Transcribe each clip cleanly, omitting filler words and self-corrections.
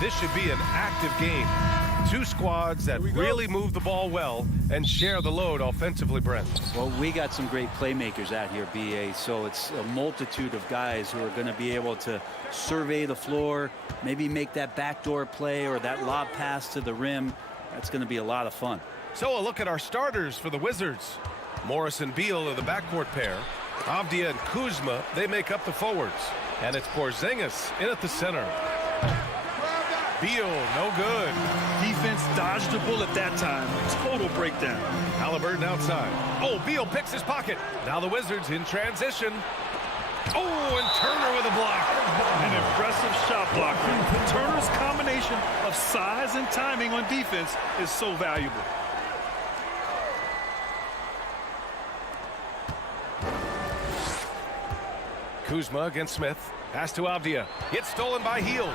This should be an active game. Two squads that really move the ball well and share the load offensively, Brent. Well, we got some great playmakers out here, BA, so it's a multitude of guys who are going to be able to survey the floor, maybe make that backdoor play or that lob pass to the rim. That's going to be a lot of fun. So a look at our starters for the Wizards. Morris and Beal are the backcourt pair. Avdia and Kuzma, they make up the forwards. And it's Porzingis in at the center. Beal, no good. Defense dodged the bullet that time. Total breakdown. Halliburton outside. Oh, Beal picks his pocket. Now the Wizards in transition. Oh, and Turner with a block. An impressive shot blocker. Turner's combination of size and timing on defense is so valuable. Kuzma against Smith. Pass to Avdia. Gets stolen by Hield.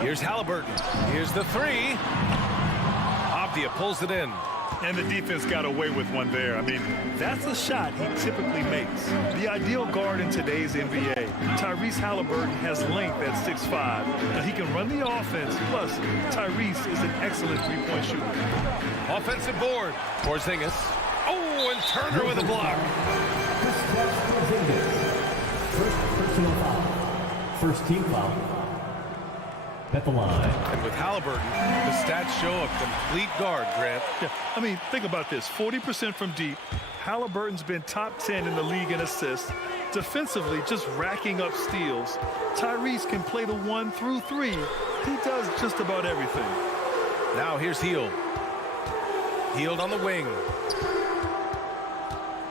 Here's Halliburton. Here's the three. Avdia pulls it in. And the defense got away with one there. I mean, that's a shot he typically makes. The ideal guard in today's NBA. Tyrese Halliburton has length at 6'5". Now he can run the offense. Plus, Tyrese is an excellent three-point shooter. Offensive board. Porzingis. Oh, and Turner with a block. First personal foul. First team foul. At the line. And with Halliburton, the stats show a complete guard, Grant. Yeah, I mean, think about this. 40% from deep. Halliburton's been top 10 in the league in assists. Defensively, just racking up steals. Tyrese can play the 1 through 3. He does just about everything. Now here's Hield. Hield on the wing.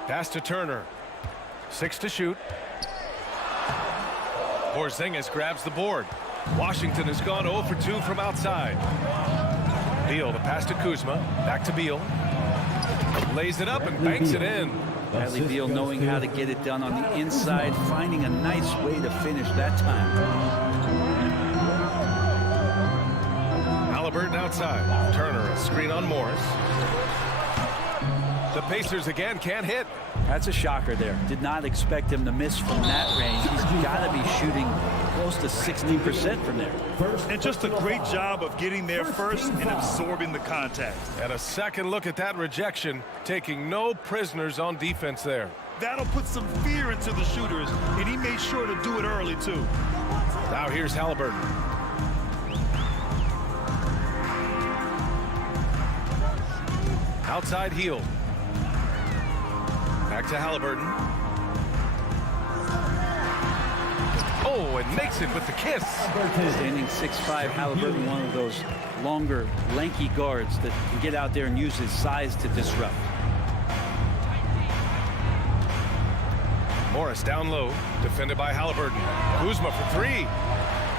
Pass to Turner. 6 to shoot. Porzingis grabs the board. Washington has gone 0 for 2 from outside. Beal, the pass to Kuzma. Back to Beal. Lays it up and banks it in. Bradley Beal knowing how to get it done on the inside, finding a nice way to finish that time. Halliburton outside. Turner, a screen on Morris. The Pacers again can't hit. That's a shocker there. Did not expect him to miss from that range. He's got to be shooting close to 60% from there. And just a great job of getting there first and absorbing the contact. And a second look at that rejection, taking no prisoners on defense there. That'll put some fear into the shooters, and he made sure to do it early, too. Now here's Halliburton. Outside Hield. Back to Halliburton. Oh, and makes it with the kiss. Standing 6'5", Halliburton, one of those longer, lanky guards that can get out there and use his size to disrupt. Morris down low, defended by Halliburton. Kuzma for 3.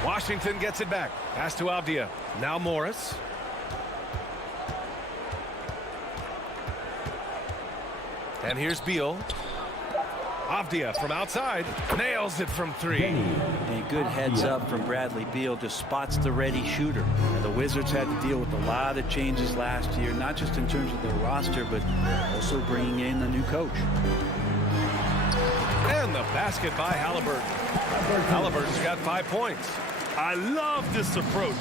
Washington gets it back. Pass to Avdia. Now Morris. And here's Beal. Avdia from outside. Nails it from 3. A good heads up from Bradley Beal. Just spots the ready shooter. And the Wizards had to deal with a lot of changes last year, not just in terms of their roster, but also bringing in a new coach. And the basket by Halliburton. Halliburton's got 5 points. I love this approach.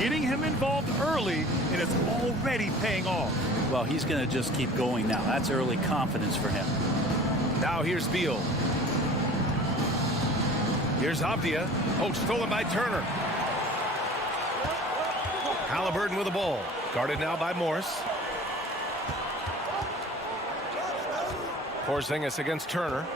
Getting him involved early, and it's already paying off. Well, he's going to just keep going now. That's early confidence for him. Now here's Beal. Here's Avdia. Oh, stolen by Turner. Halliburton with the ball. Guarded now by Morris. Porzingis against Turner.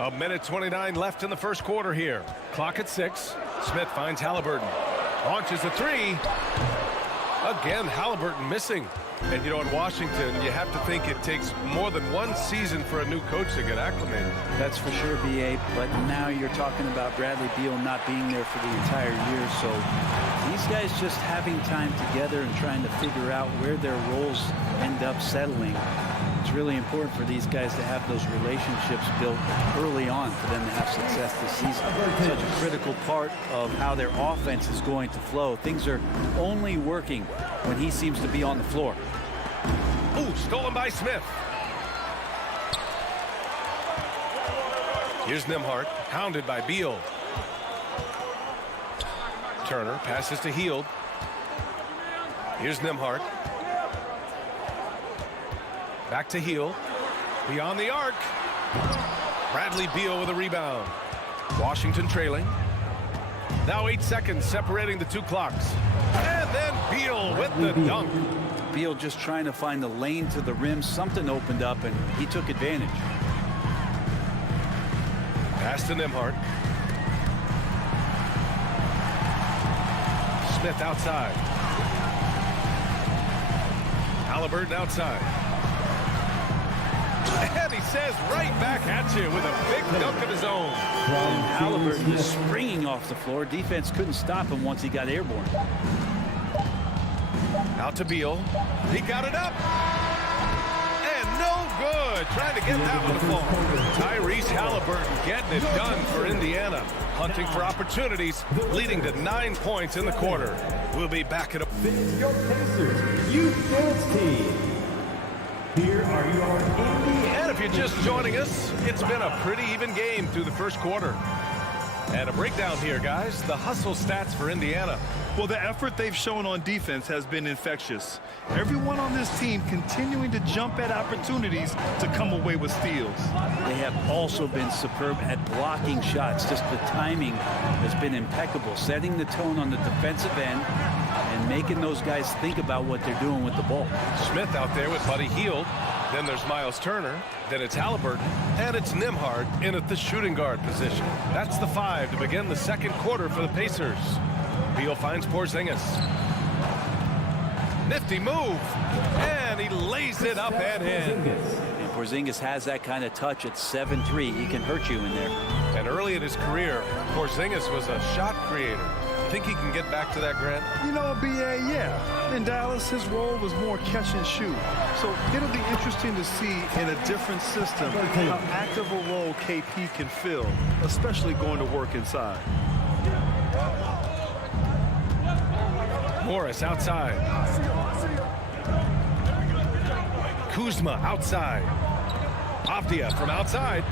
A minute 29 left in the first quarter here. Clock at 6. Smith finds Halliburton. Launches a 3. Again, Halliburton missing. And you know, in Washington, you have to think it takes more than one season for a new coach to get acclimated. That's for sure, BA. But now you're talking about Bradley Beal not being there for the entire year. So these guys just having time together and trying to figure out where their roles end up settling. It's really important for these guys to have those relationships built early on for them to have success this season. Such a critical part of how their offense is going to flow. Things are only working when he seems to be on the floor. Ooh, stolen by Smith. Here's Nembhard, hounded by Beal. Turner passes to Hield. Here's Nembhard. Back to Hield. Beyond the arc. Bradley Beal with a rebound. Washington trailing. Now 8 seconds separating the two clocks. And then Beal with the dunk. Beal just trying to find the lane to the rim. Something opened up, and he took advantage. Pass to Nembhard. Smith outside. Halliburton outside. And he says right back at you with a big dunk of his own. Halliburton is springing off the floor. Defense couldn't stop him once he got airborne. Out to Beal. He got it up. And no good. Trying to get that one to fall. Tyrese Halliburton getting it done for Indiana. Hunting for opportunities, leading to 9 points in the quarter. We'll be back at a... This is your Pacers Youth Dance Team. Here are your Indiana. And if you're just joining us, it's been a pretty even game through the first quarter. And a breakdown here, guys. The hustle stats for Indiana. Well, the effort they've shown on defense has been infectious. Everyone on this team continuing to jump at opportunities to come away with steals. They have also been superb at blocking shots. Just the timing has been impeccable, setting the tone on the defensive end and making those guys think about what they're doing with the ball. Smith out there with Buddy Hield. Then there's Miles Turner. Then it's Halliburton. And it's Nembhard in at the shooting guard position. That's the 5 to begin the second quarter for the Pacers. Beal finds Porzingis. Nifty move. And he lays it up and in. And Porzingis has that kind of touch at 7'3". He can hurt you in there. And early in his career, Porzingis was a shot creator. Think he can get back to that, Grant? You know, BA, yeah. In Dallas, his role was more catch and shoot. So it'll be interesting to see in a different system how active a role KP can fill, especially going to work inside. Morris outside. Kuzma outside. Avdia from outside.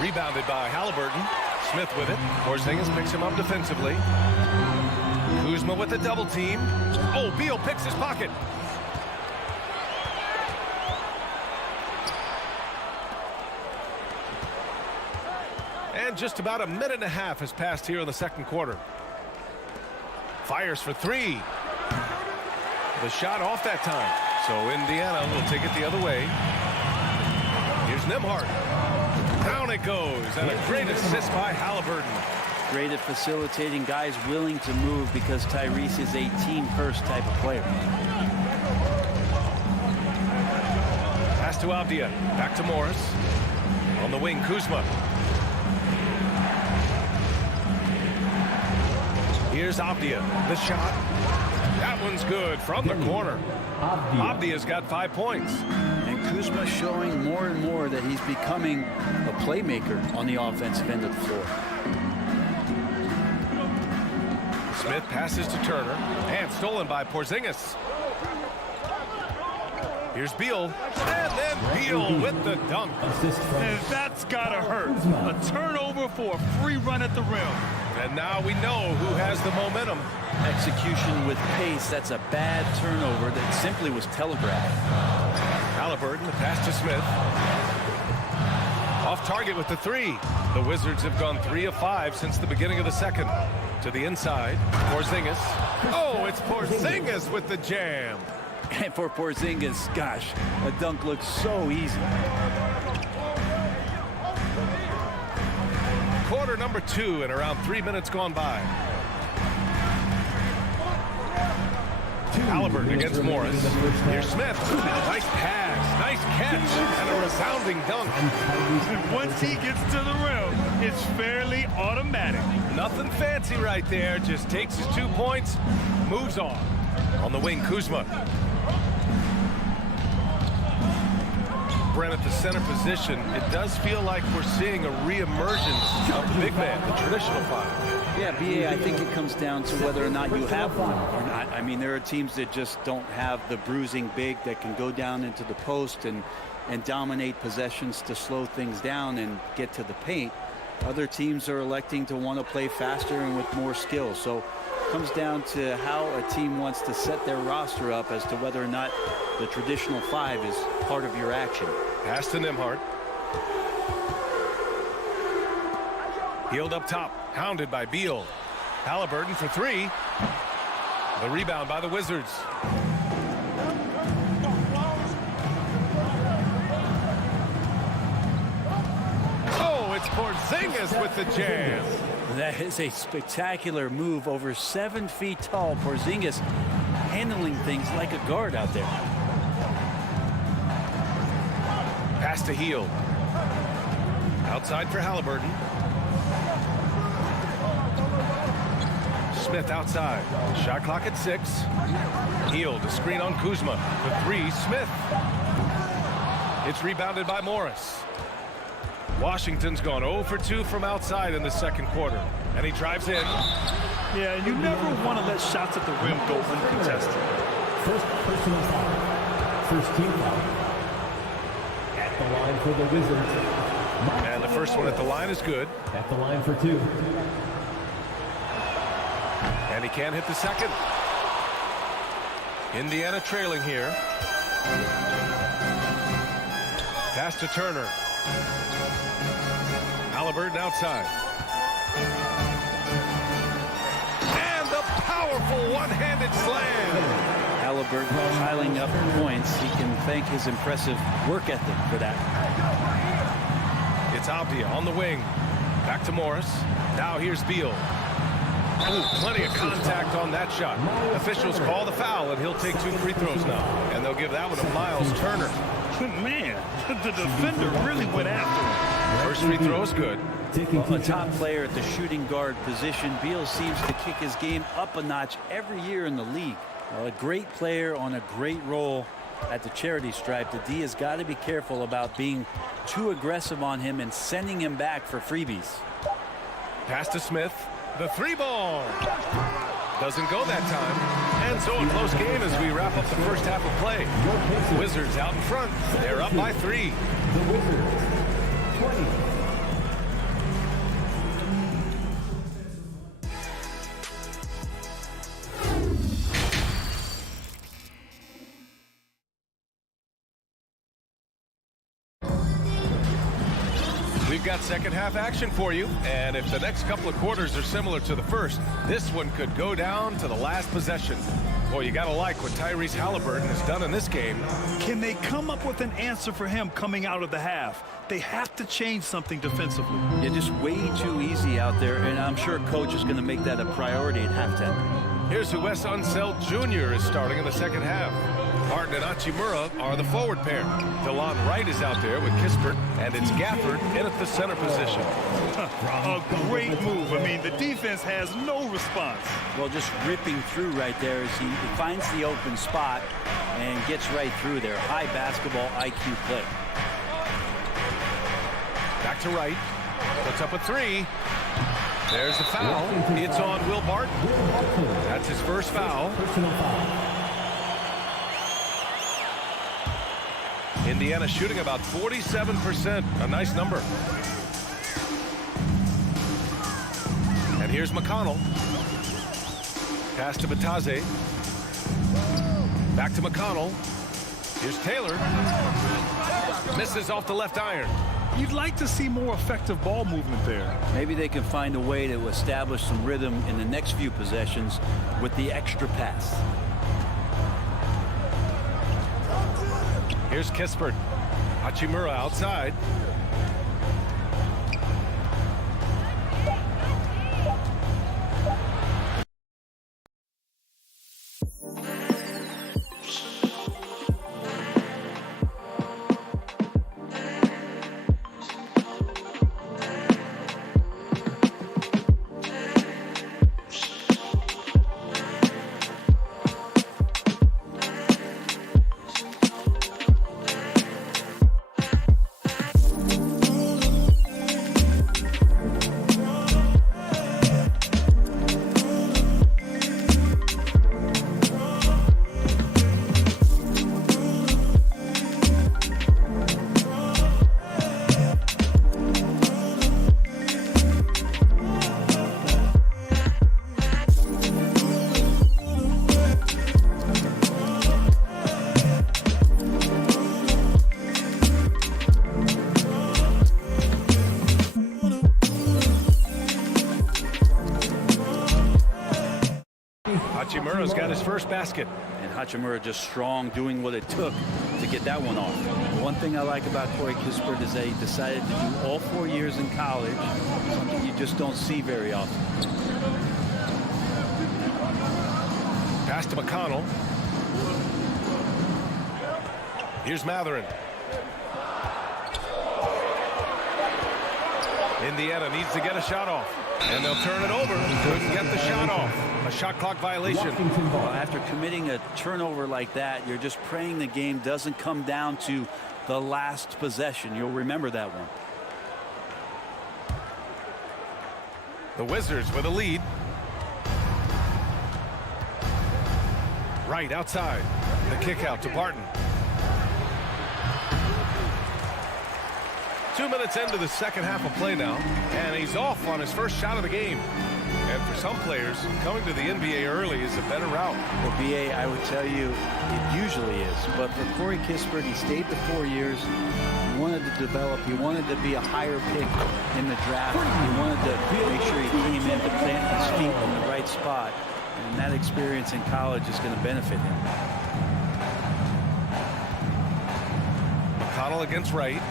Rebounded by Halliburton. Smith with it. Porzingis picks him up defensively. Kuzma with the double team. Oh, Beal picks his pocket. And just about a minute and a half has passed here in the second quarter. Fires for 3. The shot off that time. So Indiana will take it the other way. Here's Nembhard. Down it goes, and a great assist by Halliburton. Great at facilitating guys willing to move because Tyrese is a team-first type of player. Pass to Avdia. Back to Morris. On the wing, Kuzma. Here's Avdia. The shot. That one's good from the corner. Avdia's got 5 points. And Kuzma showing more and more that he's becoming a playmaker on the offensive end of the floor. Smith passes to Turner. And stolen by Porzingis. Here's Beal. And then Beal with the dunk. And that's gotta hurt. A turnover for a free run at the rim. And now we know who has the momentum. Execution with pace. That's a bad turnover that simply was telegraphed. Halliburton, the pass to Smith. Off target with the 3. The Wizards have gone 3 of 5 since the beginning of the second. To the inside, Porzingis. Oh, it's Porzingis with the jam. And for Porzingis, gosh, a dunk looks so easy. Quarter number 2 and around 3 minutes gone by. Halliburton against Morris. Here's Smith. Nice pass, nice catch, and a resounding dunk. Once he gets to the rim, it's fairly automatic. Nothing fancy right there. Just takes his 2 points, moves on. On the wing, Kuzma. Brent, at the center position, it does feel like we're seeing a reemergence of the big man, the traditional five. Yeah, BA, I think it comes down to whether or not you have one or not. I mean, there are teams that just don't have the bruising big that can go down into the post and dominate possessions to slow things down and get to the paint. Other teams are electing to want to play faster and with more skill. So it comes down to how a team wants to set their roster up as to whether or not the traditional five is part of your action. Pass to Nembhard. Healed up top, hounded by Beal. Halliburton for three. The rebound by the Wizards. Oh, it's Porzingis with the jam. That is a spectacular move. Over 7 feet tall, Porzingis handling things like a guard out there. Pass to Hield. Outside for Halliburton. Smith outside. Shot clock at 6. Hield, a screen on Kuzma. For three, Smith. It's rebounded by Morris. Washington's gone 0 for 2 from outside in the second quarter. And he drives in. Yeah, you never want to let shots at the rim go uncontested. First personal foul. First team foul. At the line for the Wizards. And the first one at the line is good. At the line for 2. And he can't hit the second. Indiana trailing here. Pass to Turner. Halliburton outside. And the powerful one-handed slam. Halliburton piling up points. He can thank his impressive work ethic for that. It's Avdia on the wing. Back to Morris. Now here's Beal. Ooh, plenty of contact on that shot. Officials call the foul, and he'll take 2 free throws now. And they'll give that one to Miles Turner. Man, the defender really went after him. First free throw is good. Well, a top player at the shooting guard position, Beal seems to kick his game up a notch every year in the league. Well, a great player on a great role at the charity stripe. The D has got to be careful about being too aggressive on him and sending him back for freebies. Pass to Smith. The 3-ball. Doesn't go that time. And so a close game as we wrap up the first half of play. Wizards out in front. They're up by 3. The Wizards, 20. We've got second half action for you, and if the next couple of quarters are similar to the first, this one could go down to the last possession. Boy, you gotta like what Tyrese Halliburton has done in this game. Can they come up with an answer for him coming out of the half? They have to change something defensively. Yeah, just way too easy out there, and I'm sure coach is going to make that a priority at halftime. Here's who Wes Unseld Jr. is starting in the second half. Harden and Hachimura are the forward pair. DeLon Wright is out there with Kispert, and it's Gafford in at the center position. A great move. I mean, the defense has no response. Well, just ripping through right there as he finds the open spot and gets right through there. High basketball IQ play. Back to Wright. Puts up a 3. There's the foul. It's on Will Barton. That's his first foul. Personal foul. Indiana shooting about 47%. A nice number. And here's McConnell. Pass to Batase. Back to McConnell. Here's Taylor. Misses off the left iron. You'd like to see more effective ball movement there. Maybe they can find a way to establish some rhythm in the next few possessions with the extra pass. Here's Kispert. Hachimura outside. Hachimura's got his first basket. And Hachimura just strong, doing what it took to get that one off. One thing I like about Corey Kispert is that he decided to do all 4 years in college, something you just don't see very often. Pass to McConnell. Here's Matherin. Indiana needs to get a shot off. And they'll turn it over. Couldn't get the shot off. A shot clock violation. Well, after committing a turnover like that, you're just praying the game doesn't come down to the last possession. You'll remember that one. The Wizards with a lead. Right outside. The kick out to Barton. 2 minutes into the second half of play now, and he's off on his first shot of the game. And for some players, coming to the NBA early is a better route. For BA, I would tell you it usually is. But for Corey Kispert, he stayed the 4 years. He wanted to develop. He wanted to be a higher pick in the draft. He wanted to make sure he came in to plant his feet in the right spot. And that experience in college is going to benefit him. McConnell against Wright.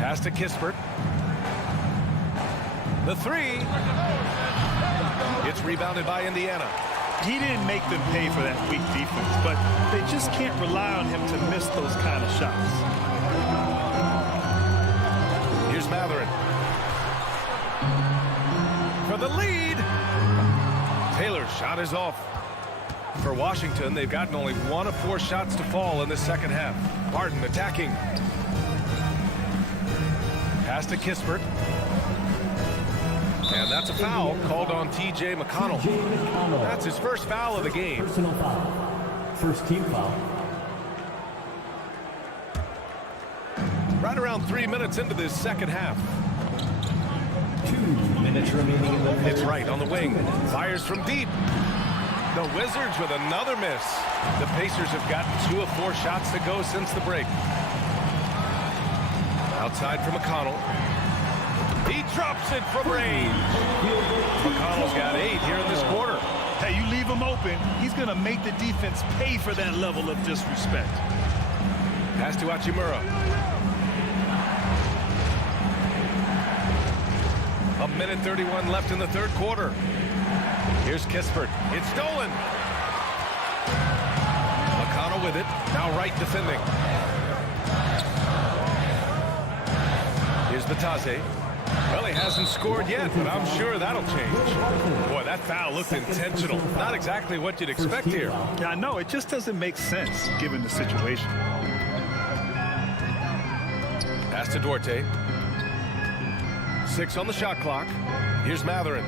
Pass to Kispert. The three. It's rebounded by Indiana. He didn't make them pay for that weak defense, but they just can't rely on him to miss those kind of shots. Here's Matherin. For the lead. Taylor's shot is off. For Washington, they've gotten only 1 of 4 shots to fall in the second half. Barton attacking. Pass to Kispert. And that's a foul called on T.J. McConnell. That's his first foul of the game. Personal foul. First team foul. Right around 3 minutes into this second half. 2 minutes remaining in the It's Wright on the wing. Fires from deep. The Wizards with another miss. The Pacers have gotten 2 of 4 shots to go since the break. Outside for McConnell. He drops it from range. McConnell's got 8 here in this quarter. Hey, you leave him open, he's going to make the defense pay for that level of disrespect. Pass to Hachimura. A minute 31 left in the third quarter. Here's Kispert. It's stolen. McConnell with it. Now Wright defending. Here's Batase. Well, he hasn't scored yet, but I'm sure that'll change. Boy, that foul looked intentional. Not exactly what you'd expect here. Yeah, I know. It just doesn't make sense given the situation. Pass to Duarte. 6 on the shot clock. Here's Matherin.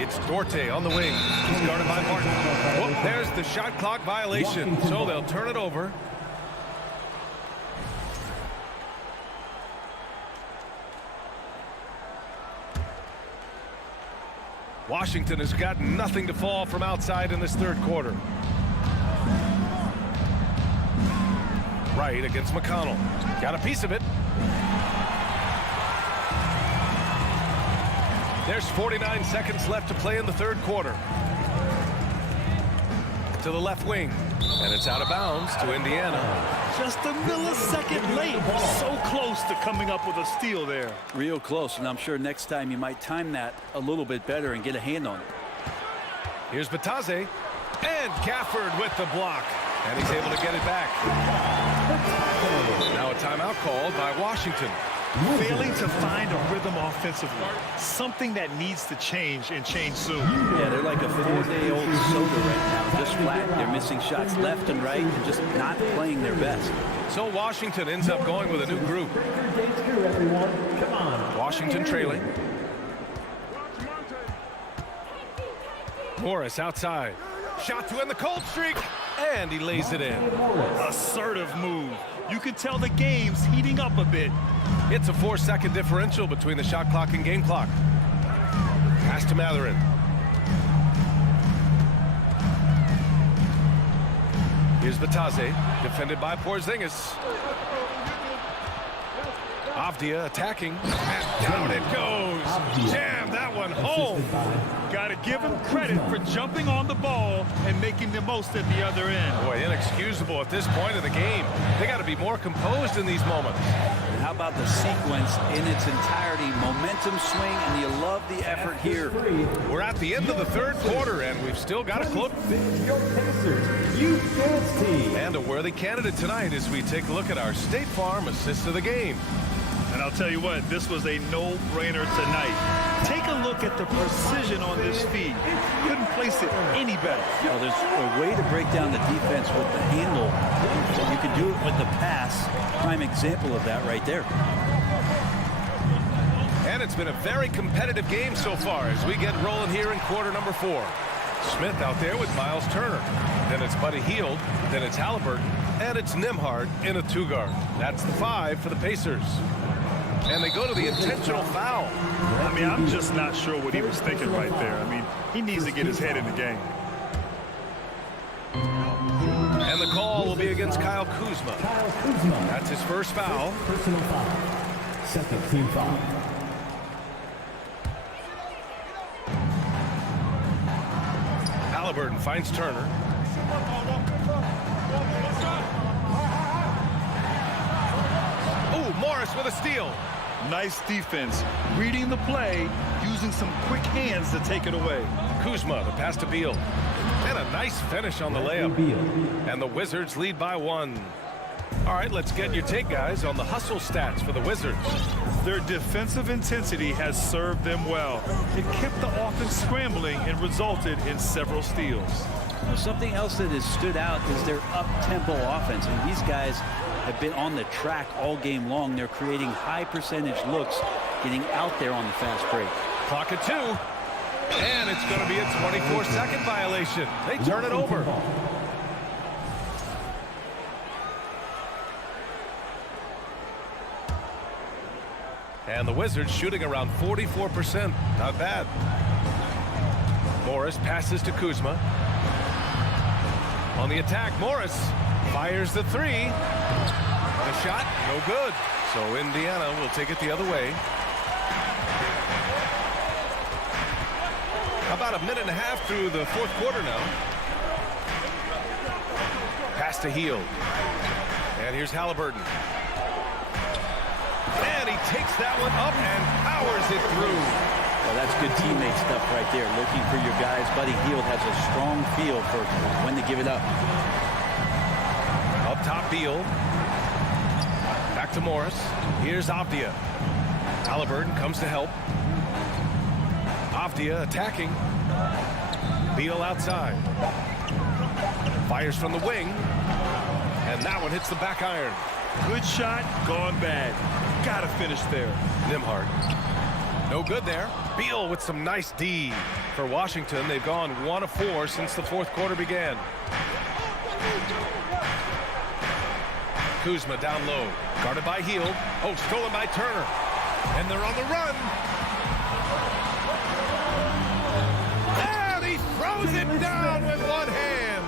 It's Duarte on the wing. He's guarded by Martin. Whoop, there's the shot clock violation. So they'll turn it over. Washington has got nothing to fall from outside in this third quarter. Wright against McConnell. Got a piece of it. There's 49 seconds left to play in the third quarter. To the left wing. And it's out of bounds to Indiana. Just a millisecond late. So close to coming up with a steal there. Real close, and I'm sure next time you might time that a little bit better and get a hand on it. Here's Batase. And Gafford with the block. And he's able to get it back. Now a timeout called by Washington. Failing to find a rhythm offensively. Something that needs to change and change soon. Yeah, they're like a 4-day-old soda right now. Just flat. They're missing shots left and right and just not playing their best. So Washington ends up going with a new group. Come on. Washington trailing. Morris outside. Shot to end the cold streak. And he lays it in. Assertive move. You can tell the game's heating up a bit. It's a 4-second differential between the shot clock and game clock. Pass to Matherin. Here's Batase, defended by Porzingis. Avdia attacking. And down it goes. Jam that one home. Got to give him credit for jumping on the ball and making the most at the other end. Boy, inexcusable at this point of the game. They got to be more composed in these moments. And how about the sequence in its entirety? Momentum swing, and you love the effort here. We're at the end of the third quarter, and we've still got a close. Your Pacers, you dance team. And a worthy candidate tonight as we take a look at our State Farm assist of the game. And I'll tell you what, this was a no-brainer tonight. Take a look at the precision on this feed. Couldn't place it any better. Well, there's a way to break down the defense with the handle. You can do it with the pass. Prime example of that right there. And it's been a very competitive game so far as we get rolling here in quarter number 4. Smith out there with Miles Turner. Then it's Buddy Hield. Then it's Halliburton. And it's Nembhard in a 2-guard. That's the 5 for the Pacers. And they go to the intentional foul. I mean, I'm just not sure what he was thinking right there. I mean, he needs to get his head in the game. And the call will be against Kyle Kuzma. Kyle Kuzma. That's his first foul. Personal foul. Second team foul. Halliburton finds Turner. Ooh, Morris with a steal. Nice defense. Reading the play, using some quick hands to take it away. Kuzma, the pass to Beal. And a nice finish on the layup. And the Wizards lead by 1. All right, let's get your take, guys, on the hustle stats for the Wizards. Their defensive intensity has served them well. It kept the offense scrambling and resulted in several steals. Well, something else that has stood out is their up-tempo offense. I mean, these guys have been on the track all game long. They're creating high percentage looks, getting out there on the fast break. Clock at 2. And it's going to be a 24-second violation. They turn it over. And the Wizards shooting around 44%. Not bad. Morris passes to Kuzma. On the attack, Morris fires the 3. The shot, no good. So Indiana will take it the other way. About a minute and a half through the fourth quarter now. Pass to Hield. And here's Halliburton. And he takes that one up and powers it through. Well, that's good teammate stuff right there. Looking for your guys. Buddy Hield has a strong feel for when to give it up. Up top, Beal. Back to Morris. Here's Avdia. Halliburton comes to help. Avdia attacking. Beal outside. Fires from the wing. And that one hits the back iron. Good shot, gone bad. Gotta finish there. Nembhard. No good there. Beal with some nice D. For Washington, they've gone 1 of 4 since the fourth quarter began. Kuzma down low. Guarded by Hield. Oh, stolen by Turner. And they're on the run. And he throws it down with one hand.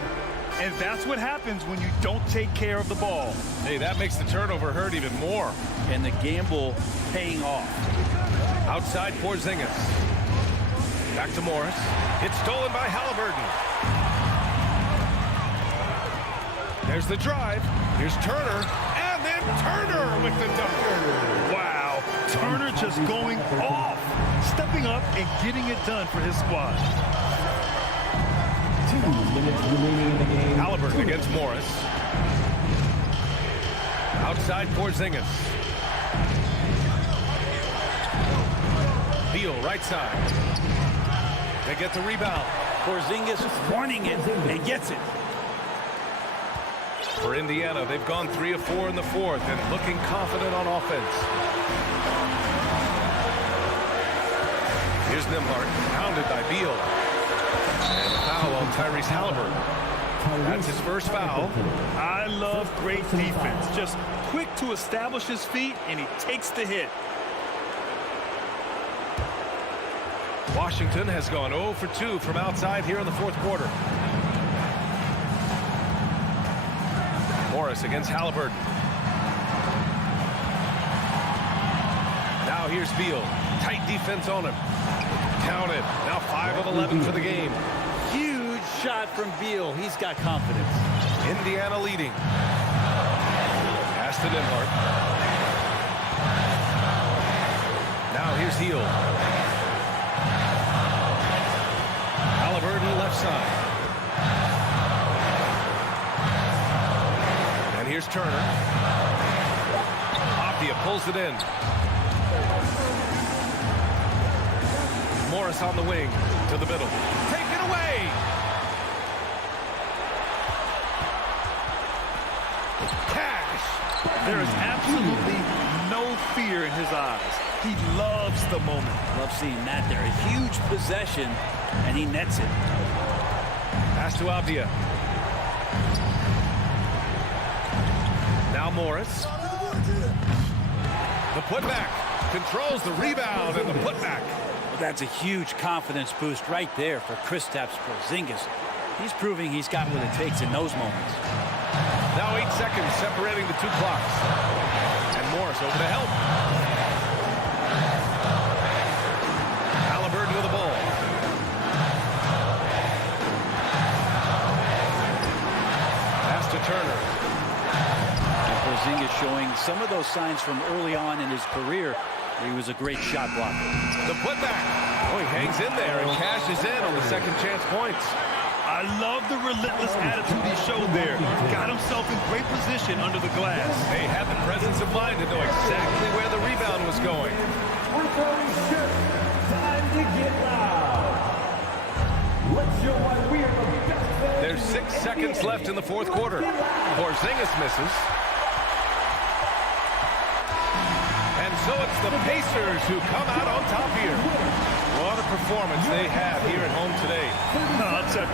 And that's what happens when you don't take care of the ball. Hey, that makes the turnover hurt even more. And the gamble paying off. Outside Porzingis. Back to Morris. It's stolen by Halliburton. There's the drive. Here's Turner. And then Turner with the dunker. Wow. Turner just going off. Stepping up and getting it done for his squad. 2 minutes remaining in the game. Halliburton against Morris. Outside Porzingis. Beal right side. They get the rebound. Porzingis wanting it and gets it. For Indiana, they've gone 3 of 4 in the fourth and looking confident on offense. Here's Nembhard, pounded by Beal. And foul on Tyrese Halliburton. That's his first foul. I love great defense. Just quick to establish his feet, and he takes the hit. Washington has gone 0 for 2 from outside here in the fourth quarter. Morris against Halliburton. Now here's Beal. Tight defense on him. Counted. Now 5 of 11 for the game. Huge shot from Beal. He's got confidence. Indiana leading. Pass to Nimhart. Now here's Heel. Halliburton left side. And here's Turner. Apia pulls it in. Morris on the wing to the middle. Take it away. Cash. There is absolutely no fear in his eyes. He loves the moment. Love seeing that there. A huge possession, and he nets it. Pass to Apia. Now Morris. The putback. Controls the rebound and the putback. That's a huge confidence boost right there for Kristaps Porzingis. He's proving he's got what it takes in those moments. Now 8 seconds separating the two clocks. And Morris over to help. Halliburton with the ball. Pass to Turner. And Porzingis showing some of those signs from early on in his career. He was a great shot blocker. The putback. Oh, he hangs in there and cashes in on the second chance points. I love the relentless attitude he showed there. Got himself in great position under the glass. They had the presence of mind to know exactly where the rebound was going. Time to get loud. Let's show why we are the best fans. There's 6 seconds left in the fourth quarter. Porzingis misses. And so it's the Pacers who come out on top here. What a performance they have here at home today. I'll check.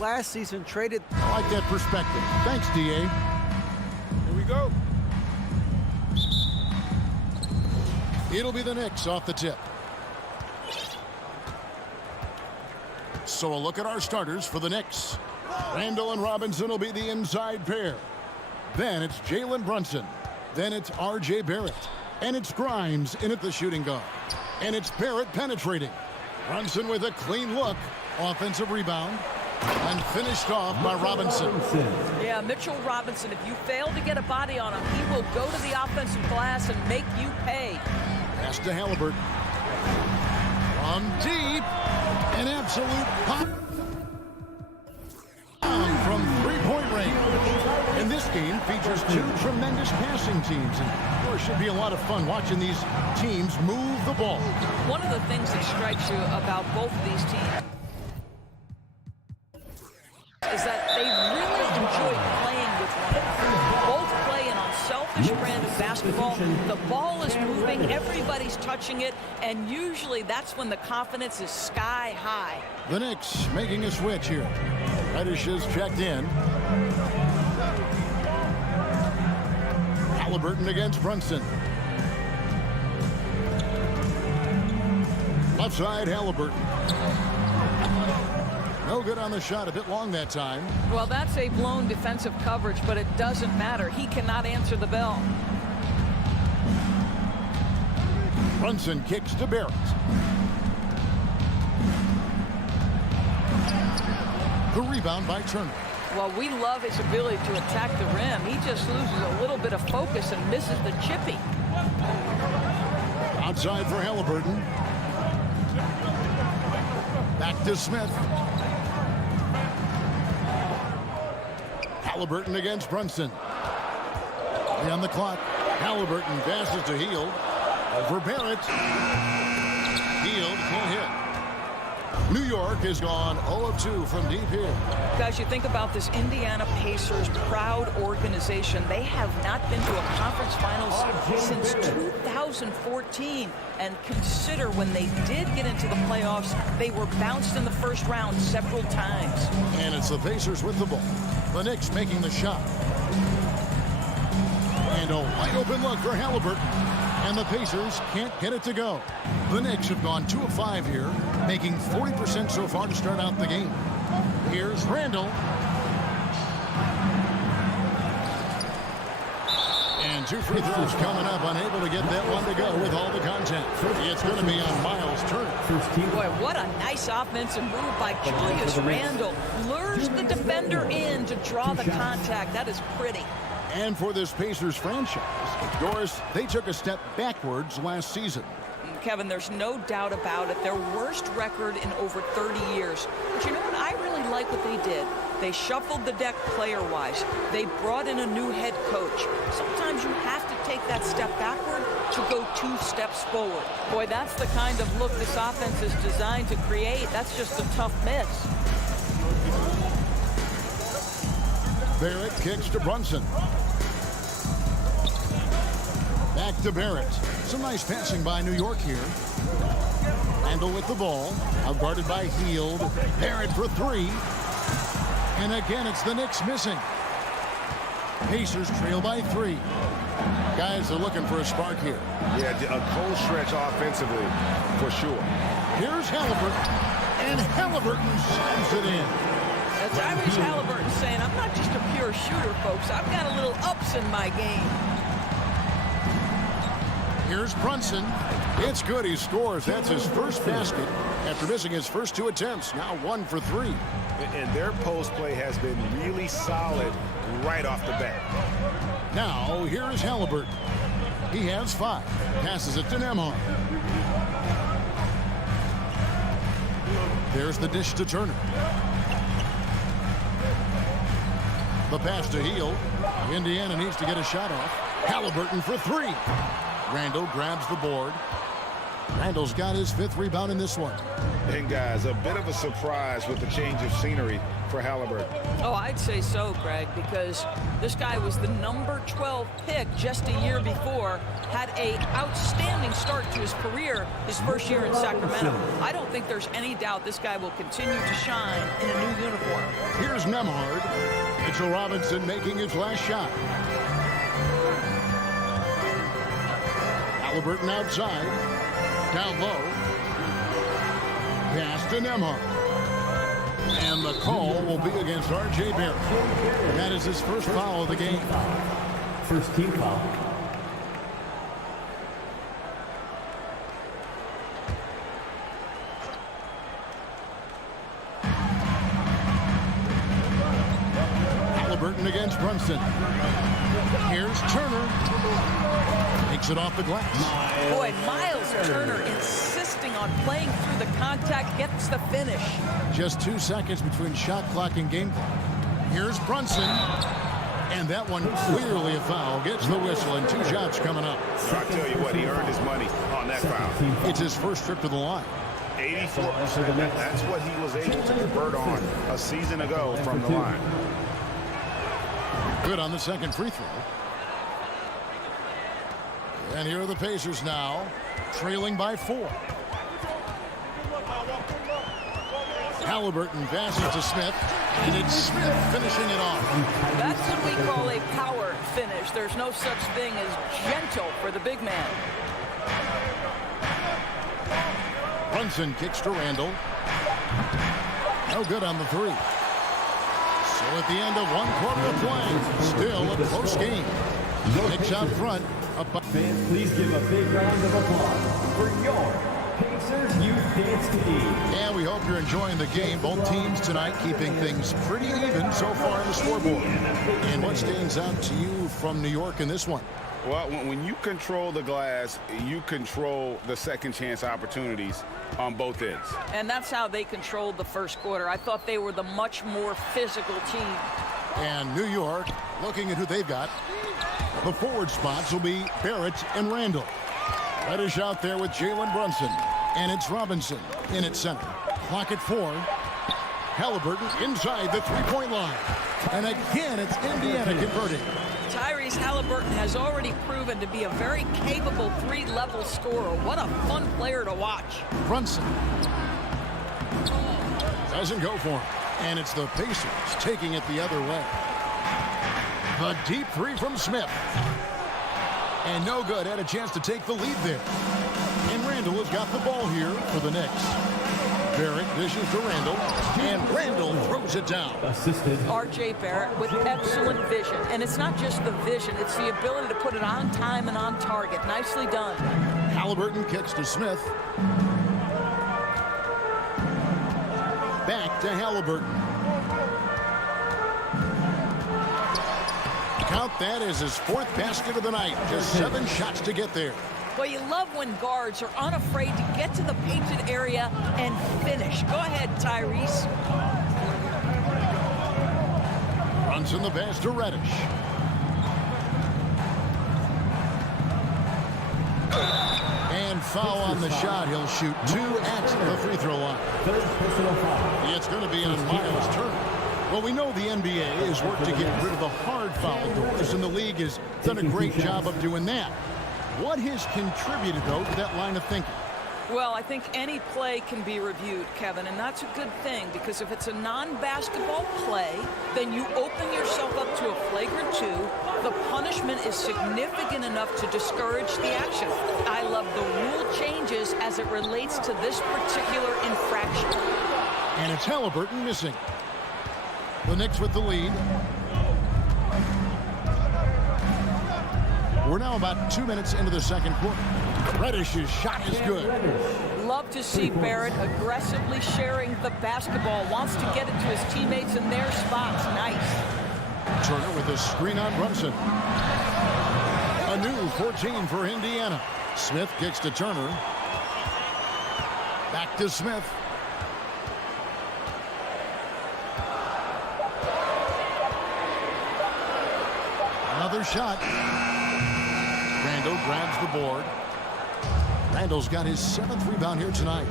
Last season traded. I like that perspective. Thanks, DA. Here we go. It'll be the Knicks off the tip. So a look at our starters for the Knicks. Randall and Robinson will be the inside pair. Then it's Jalen Brunson. Then it's R.J. Barrett. And it's Grimes in at the shooting guard. And it's Barrett penetrating. Brunson with a clean look. Offensive rebound. And finished off by Robinson. Yeah, Mitchell Robinson, if you fail to get a body on him, he will go to the offensive glass and make you pay. Pass to Halliburton. From deep. An absolute pop. From three-point range. And this game features two tremendous passing teams. And there should be a lot of fun watching these teams move the ball. One of the things that strikes you about both of these teams is that they really enjoy playing with one another. Both play an unselfish brand of basketball. The ball is moving, everybody's touching it, and usually that's when the confidence is sky high. The Knicks making a switch here. Reddish is checked in. Halliburton against Brunson. Left side, Halliburton. No good on the shot, a bit long that time. Well, that's a blown defensive coverage, but it doesn't matter. He cannot answer the bell. Brunson kicks to Barrett. The rebound by Turner. Well, we love his ability to attack the rim. He just loses a little bit of focus and misses the chippy. Outside for Halliburton. Back to Smith. Halliburton against Brunson. 3 on the clock. Halliburton passes to Hield. Over Barrett. Hield can't hit. New York has gone 0 of 2 from deep here. Guys, you think about this Indiana Pacers proud organization. They have not been to a conference finals since 2014. And consider when they did get into the playoffs, they were bounced in the first round several times. And it's the Pacers with the ball. The Knicks making the shot. And a wide open look for Halliburton. And the Pacers can't get it to go. The Knicks have gone 2 of 5 here, making 40% so far to start out the game. Here's Randall. And 2 free throws coming up, unable to get that one to go with all the contact. It's going to be on Miles Turner. Boy, what a nice offensive move by Julius Randle. Lures the defender in to draw the contact. That is pretty. And for this Pacers franchise, Doris, they took a step backwards last season. Kevin, there's no doubt about it. Their worst record in over 30 years. But you know what? I really like what they did. They shuffled the deck player-wise. They brought in a new head coach. Sometimes you have to take that step backward to go 2 steps forward. Boy, that's the kind of look this offense is designed to create. That's just a tough miss. Barrett kicks to Brunson. Back to Barrett. Some nice passing by New York here. Randall with the ball. Out guarded by Hield. Barrett for 3. And again, it's the Knicks missing. Pacers trail by 3. Guys are looking for a spark here. Yeah, a cold stretch offensively, for sure. Here's Halliburton. And Halliburton slams it in. That's Tyrese Halliburton saying, I'm not just a pure shooter, folks. I've got a little ups in my game. Here's Brunson. It's good. He scores. That's his first basket. After missing his first 2 attempts, now 1 for 3. And their post play has been really solid right off the bat. Now, here is Halliburton. He has 5. Passes it to Nembhard. There's the dish to Turner. The pass to Hield. Indiana needs to get a shot off. Halliburton for 3. Randall grabs the board. Randall's got his 5th rebound in this one. And guys, a bit of a surprise with the change of scenery for Halliburton. Oh, I'd say so, Greg, because this guy was the number 12 pick just a year before, had a outstanding start to his career his first year in Sacramento. I don't think there's any doubt this guy will continue to shine in a new uniform. Here's Nembhard. Mitchell Robinson making his last shot. Halliburton outside. Down low. Pass to Nembhard. And the call will be against R.J. Barrett. That is his first foul of the game. First team foul. Halliburton against Brunson. Here's Turner. Takes it off the glass. Boy, Miles Turner insisting on playing through the contact, gets the finish. Just 2 seconds between shot clock and game clock. Here's Brunson. And that one clearly a foul. Gets the whistle and 2 shots coming up. I'll tell you what, he earned his money on that foul. It's his first trip to the line. 84%. That's what he was able to convert on a season ago from the line. Good on the second free throw. And here are the Pacers now, trailing by 4. Halliburton passes to Smith, and it's Smith finishing it off. That's what we call a power finish. There's no such thing as gentle for the big man. Brunson kicks to Randall. No good on the 3. So at the end of 1 quarter of play, still a close game. Knicks out front. Fans, please give a big round of applause for your Pacers Youth Dance Team. And we hope you're enjoying the game. Both teams tonight keeping things pretty even so far on the scoreboard. And what stands out to you from New York in this one? Well, when you control the glass, you control the second chance opportunities on both ends. And that's how they controlled the first quarter. I thought they were the much more physical team. And New York, looking at who they've got, the forward spots will be Barrett and Randall. Reddish out there with Jalen Brunson. And it's Robinson in at center. Clock at 4. Halliburton inside the three-point line. And again, it's Indiana converting. Tyrese Halliburton has already proven to be a very capable 3-level scorer. What a fun player to watch. Brunson doesn't go for him. And it's the Pacers taking it the other way. The deep 3 from Smith. And no good. Had a chance to take the lead there. And Randall has got the ball here for the Knicks. Barrett dishes to Randall. And Randall throws it down. Assisted. R.J. Barrett with excellent vision. And it's not just the vision. It's the ability to put it on time and on target. Nicely done. Halliburton kicks to Smith. Back to Halliburton. Count that as his 4th basket of the night. Just 7 shots to get there. Well, you love when guards are unafraid to get to the painted area and finish. Go ahead, Tyrese. Brunson the pass to Reddish. And foul on the shot. He'll shoot 2 at the free throw line. Third personal foul. It's going to be on Miles Turner. Well, we know the NBA has worked to get rid of the hard foul doors, and the league has done a great job of doing that. What has contributed, though, to that line of thinking? Well, I think any play can be reviewed, Kevin, and that's a good thing because if it's a non-basketball play, then you open yourself up to a flagrant 2. The punishment is significant enough to discourage the action. I love the rule changes as it relates to this particular infraction. And it's Halliburton missing. The Knicks with the lead. We're now about 2 minutes into the second quarter. Reddish's shot is good. Love love to see Barrett aggressively sharing the basketball. Wants to get it to his teammates in their spots. Nice. Turner with a screen on Brunson. A new 14 for Indiana. Smith kicks to Turner. Back to Smith. Another shot. Randall grabs the board. Randall's got his 7th rebound here tonight.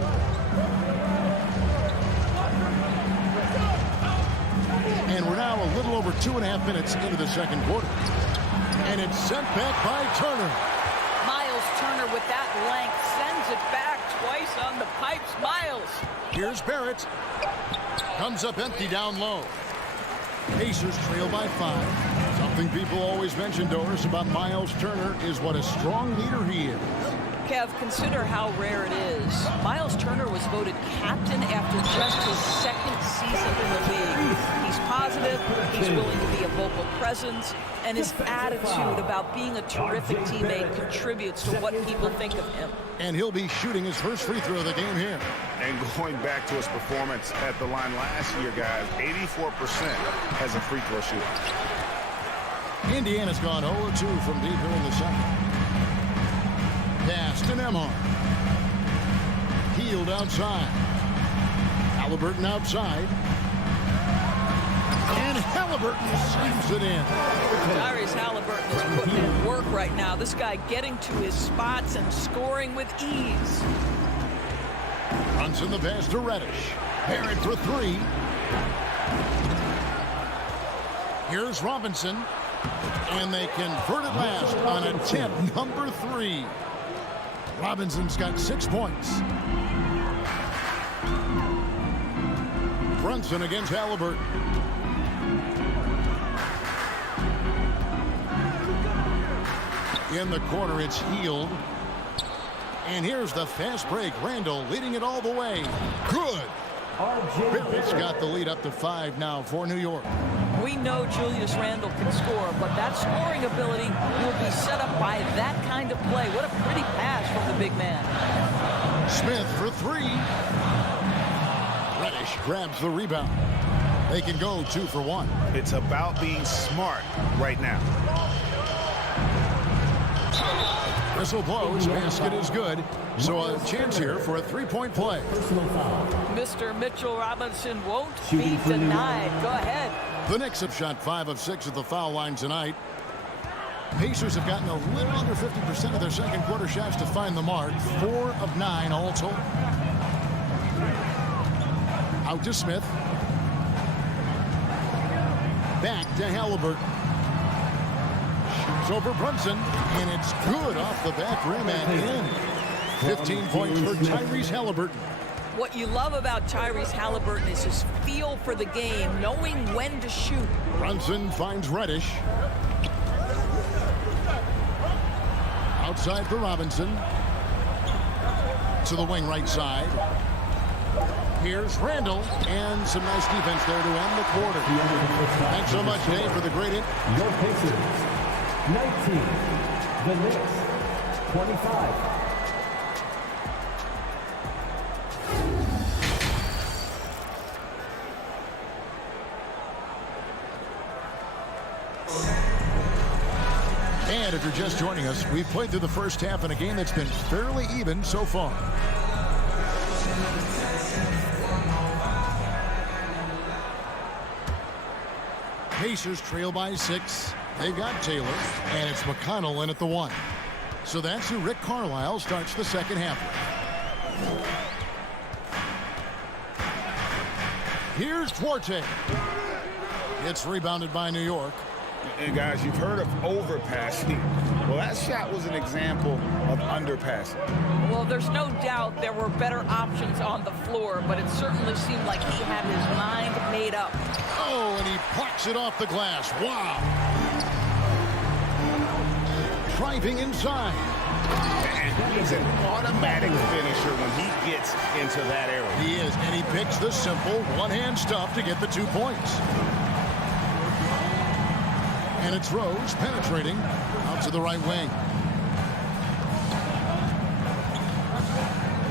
And we're now a little over 2.5 minutes into the second quarter. And it's sent back by Turner. Miles Turner with that length sends it back twice on the pipes. Miles. Here's Barrett. Comes up empty down low. Pacers trail by 5. Something people always mention, Doris, about Miles Turner is what a strong leader he is. Kev, consider how rare it is. Miles Turner was voted captain after just his 2nd season in the league. He's positive, he's willing to be a vocal presence, and his attitude about being a terrific teammate contributes to what people think of him. And he'll be shooting his first free throw of the game here. And going back to his performance at the line last year, guys, 84% as a free throw shooter. Indiana's gone 0-2 from deep here in the second. Pass to Nembhard. Healed outside. Halliburton outside. And Halliburton slams it in. Tyrese Halliburton is putting in work right now. This guy getting to his spots and scoring with ease. Brunson the pass to Reddish. Barrett for 3. Here's Robinson. And they convert it last on attempt number 3. Robinson's got 6 points. Brunson against Halliburton. In the corner, it's Healed. And here's the fast break. Randall leading it all the way. Good. Barrett's got the lead up to 5 now for New York. We know Julius Randle can score, but that scoring ability will be set up by that kind of play. What a pretty pass from the big man. Smith for 3. Reddish grabs the rebound. They can go 2 for 1. It's about being smart right now. Whistle blows. Basket is good. So a chance here for a 3-point play. Mr. Mitchell Robinson won't be denied. Go ahead. The Knicks have shot 5 of 6 at the foul line tonight. Pacers have gotten a little under 50% of their second quarter shots to find the mark. 4 of 9 all told. Out to Smith. Back to Halliburton. Shoots over Brunson, and it's good off the back rim and in. 15 points for Tyrese Halliburton. What you love about Tyrese Halliburton is his feel for the game, knowing when to shoot. Brunson finds Reddish. Outside for Robinson. To the wing right side. Here's Randall. And some nice defense there to end the quarter. Thanks so much, Dave, for the great hit. Your Pacers, 19. The Knicks, 25. And if you're just joining us, we've played through the first half in a game that's been fairly even so far. Pacers trail by 6. They've got Taylor, and it's McConnell in at the 1. So that's who Rick Carlisle starts the second half with. Here's Duarte. It's rebounded by New York. And guys, you've heard of overpassing. Well, that shot was an example of underpassing. Well, there's no doubt there were better options on the floor, but it certainly seemed like he had his mind made up. Oh, and he plucks it off the glass. Wow. Driving inside. And he's an automatic finisher when he gets into that area. He is, and he picks the simple one-hand stuff to get the 2 points. And it's Rose penetrating out to the right wing.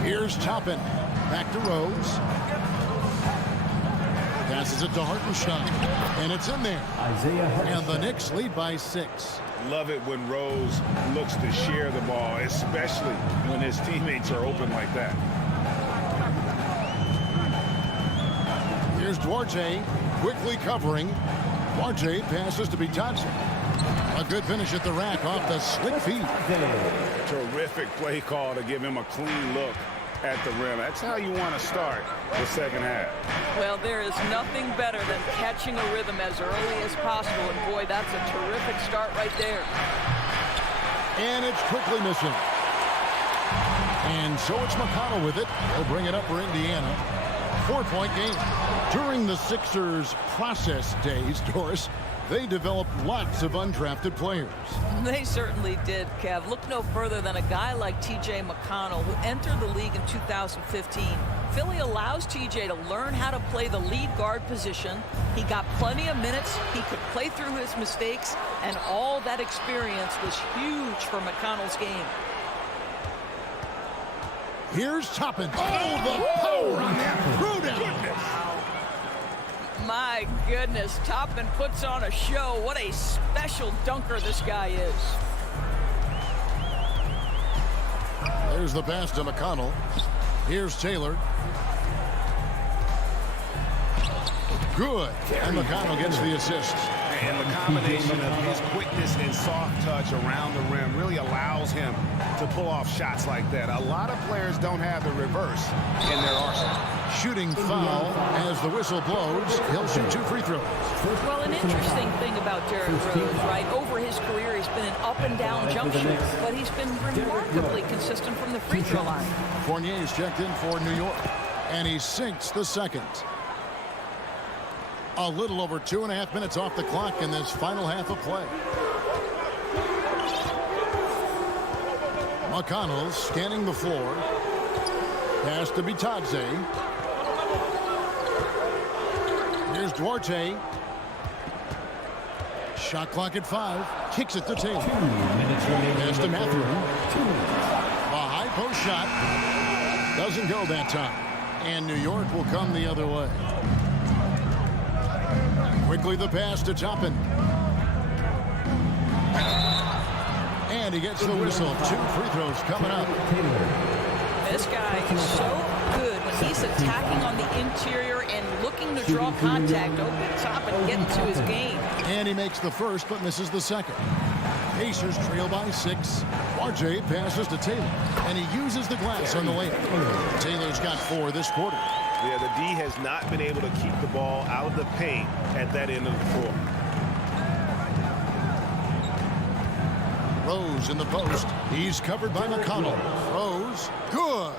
Here's Toppin. Back to Rose. Passes it to Hartenstein. And it's in there. And the Knicks lead by 6. Love it when Rose looks to share the ball, especially when his teammates are open like that. Here's Duarte quickly covering. Duarte passes to Bitadze. A good finish at the rack off the slick feet. Terrific play call to give him a clean look at the rim. That's how you want to start the second half. Well, there is nothing better than catching a rhythm as early as possible. And boy, that's a terrific start right there. And it's quickly missing. And so it's McConnell with it. He'll bring it up for Indiana. 4-point game. During the Sixers' process days, Doris, they developed lots of undrafted players. They certainly did, Kev. Look no further than a guy like T.J. McConnell, who entered the league in 2015. Philly allows T.J. to learn how to play the lead guard position. He got plenty of minutes. He could play through his mistakes, and all that experience was huge for McConnell's game. Here's Toppin. Oh, the power on that throwdown. My goodness, Toppin puts on a show. What a special dunker this guy is. There's the pass to McConnell. Here's Taylor. Good. And McConnell gets the assist. And the combination of his quickness and soft touch around the rim really allows him to pull off shots like that. A lot of players don't have the reverse in their arsenal. Shooting foul as the whistle blows. He'll shoot 2 free throws. Well, an interesting thing about Derrick Rose, right? Over his career, he's been an up-and-down jump shooter, but he's been remarkably consistent from the free throw line. Fournier is checked in for New York, and he sinks the second. A little over 2.5 minutes off the clock in this final half of play. McConnell scanning the floor. Pass to Bitadze. Here's Duarte. Shot clock at 5. Kicks it to Taylor. Pass to Matthew. A high post shot. Doesn't go that time. And New York will come the other way. Quickly the pass to Toppin. And he gets the whistle. 2 free throws coming up. This guy is so good when he's attacking on the interior and looking to draw contact over the top and get into his game. And he makes the first but misses the second. Pacers trail by 6. RJ passes to Taylor. And he uses the glass on the layup. Taylor's got 4 this quarter. Yeah, the D has not been able to keep the ball out of the paint at that end of the floor. Rose in the post. He's covered by McConnell. Rose, good.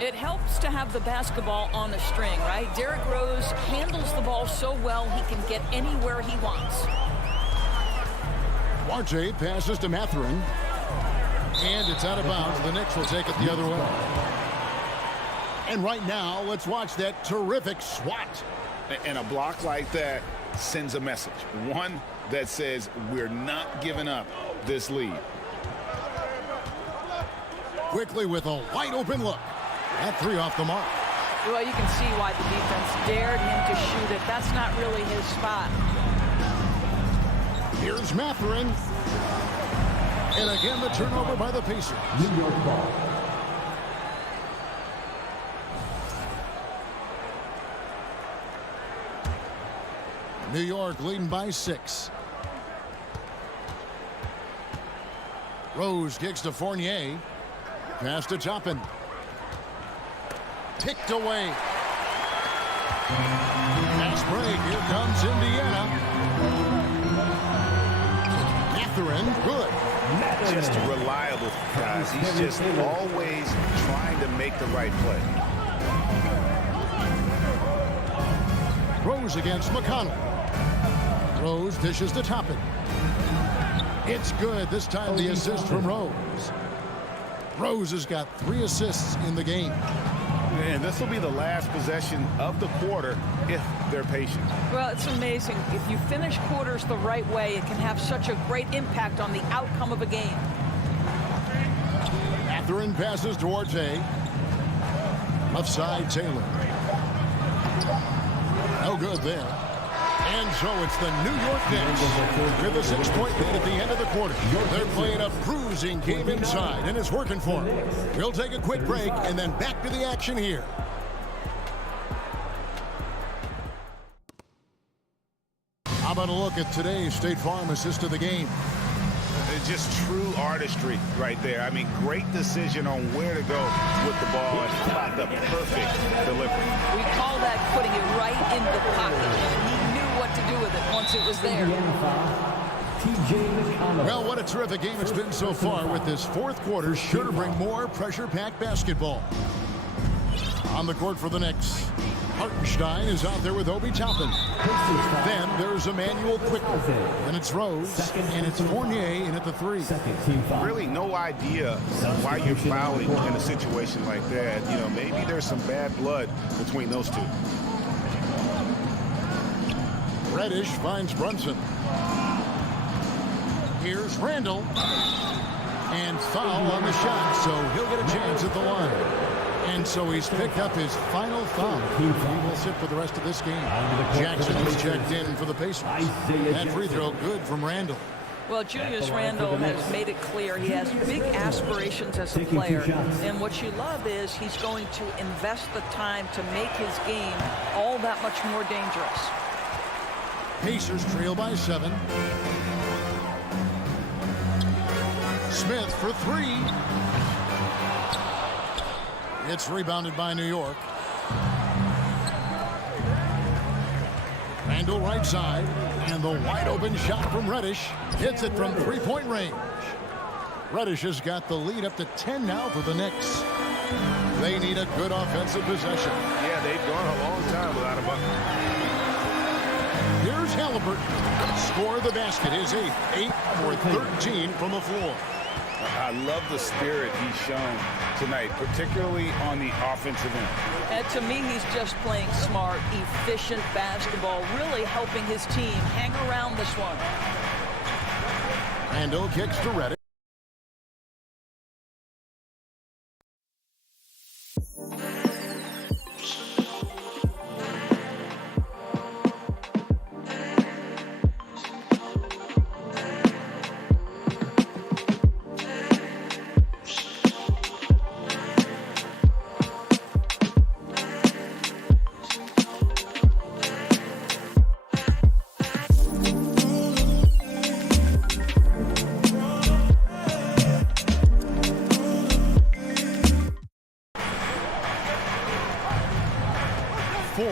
It helps to have the basketball on a string, right? Derrick Rose handles the ball so well he can get anywhere he wants. RJ passes to Mathurin. And it's out of bounds. The Knicks will take it the other way. And right now, let's watch that terrific swat. And a block like that sends a message. One that says we're not giving up this lead. Quickly with a wide open look. That 3 off the mark. Well, you can see why the defense dared him to shoot it. That's not really his spot. Here's Mathurin. And again, the turnover by the Pacers. New York ball. New York leading by 6. Rose kicks to Fournier. Pass to Toppin. Picked away. Pass break. Here comes Indiana. Mathurin, good. Just reliable, guys. He's just always trying to make the right play. Rose against McConnell. Rose dishes to Toppin. It's good. This time the assist from Rose. Rose has got 3 assists in the game. And this will be the last possession of the quarter if they're patient. Well, it's amazing. If you finish quarters the right way, it can have such a great impact on the outcome of a game. Mathurin passes to Duarte. Left side, Taylor. No good there. And so it's the New York Knicks with a 6-point lead at the end of the quarter. They're playing a bruising game inside, and it's working for them. We'll take a quick break and then back to the action here. How about a look at today's State Farm assist of the game? It's just true artistry right there. I mean, great decision on where to go with the ball, and how about the perfect delivery. We call that putting it right in the pocket. He knew what to do with it once it was there. Well, what a terrific game it's been so far, with this fourth quarter sure to bring more pressure-packed basketball. On the court for the Knicks, Hartenstein is out there with Obi Toppin. Then there's Emmanuel Quickly. Then it's Rose, and it's Fournier in at the 3. Really no idea why you're fouling in a situation like that. You know, maybe there's some bad blood between those two. Reddish finds Brunson. Here's Randall. And foul on the shot, so he'll get a chance at the line. And so he's picked up his final foul. He will sit for the rest of this game. Jackson is checked in for the Pacers. That free throw good from Randall. Well, Julius Randle has made it clear he has big aspirations as a player. And what you love is he's going to invest the time to make his game all that much more dangerous. Pacers trail by 7. Smith for 3. It's rebounded by New York. Randall right side, and the wide open shot from Reddish hits it from 3-point range. Reddish has got the lead up to 10 now for the Knicks. They need a good offensive possession. Yeah, they've gone a long time without a bucket. Here's Halliburton. Score the basket, his 8th. 8 for 13 from the floor. I love the spirit he's shown tonight, particularly on the offensive end. And to me, he's just playing smart, efficient basketball, really helping his team hang around this one. Randall kicks to Reddish.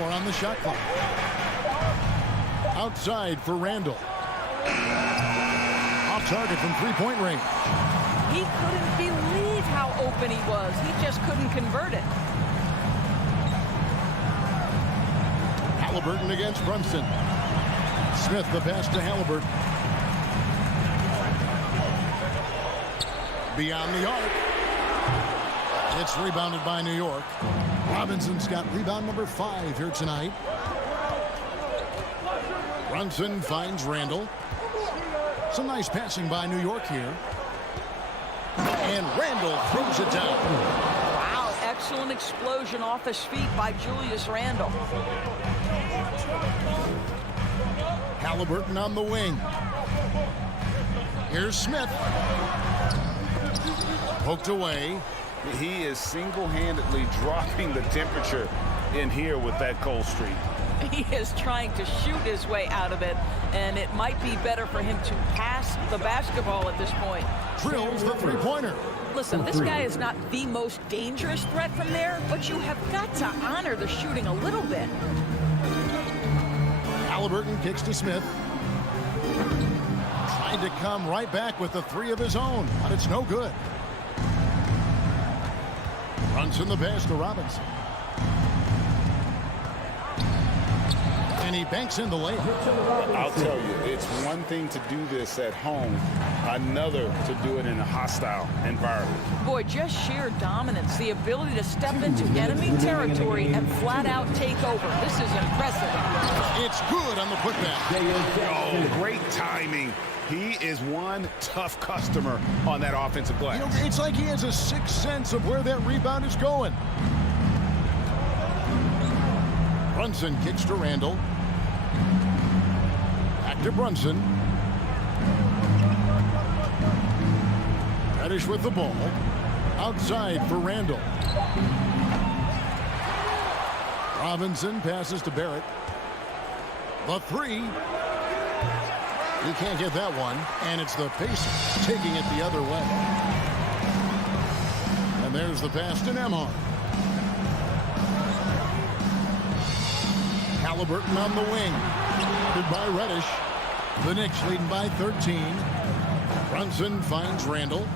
On the shot clock. Outside for Randall. Off target from 3-point range. He couldn't believe how open he was. He just couldn't convert it. Halliburton against Brunson. Smith the pass to Halliburton. Beyond the arc. It's rebounded by New York. Robinson's got rebound number 5 here tonight. Brunson finds Randall. Some nice passing by New York here. And Randall throws it down. Wow, excellent explosion off his feet by Julius Randle. Halliburton on the wing. Here's Smith. Poked away. He is single-handedly dropping the temperature in here with that cold streak. He is trying to shoot his way out of it, and it might be better for him to pass the basketball at this point. Drills the 3-pointer. Listen, this guy is not the most dangerous threat from there, but you have got to honor the shooting a little bit. Halliburton kicks to Smith. Trying to come right back with the 3 of his own, but it's no good. Brunson the pass to Robinson. And he banks in the layup. I'll tell you, it's one thing to do this at home, another to do it in a hostile environment. Boy, just sheer dominance, the ability to step into enemy territory and flat out take over. This is impressive. It's good on the putback. Oh, great timing. He is one tough customer on that offensive glass. You know, it's like he has a sixth sense of where that rebound is going. Brunson kicks to Randall. Back to Brunson. Reddish with the ball. Outside for Randall. Robinson passes to Barrett. The three. He can't get that one. And it's the Pacers taking it the other way. And there's the pass to Nembhard. Halliburton on the wing. Guarded by Reddish. The Knicks leading by 13. Brunson finds Randall.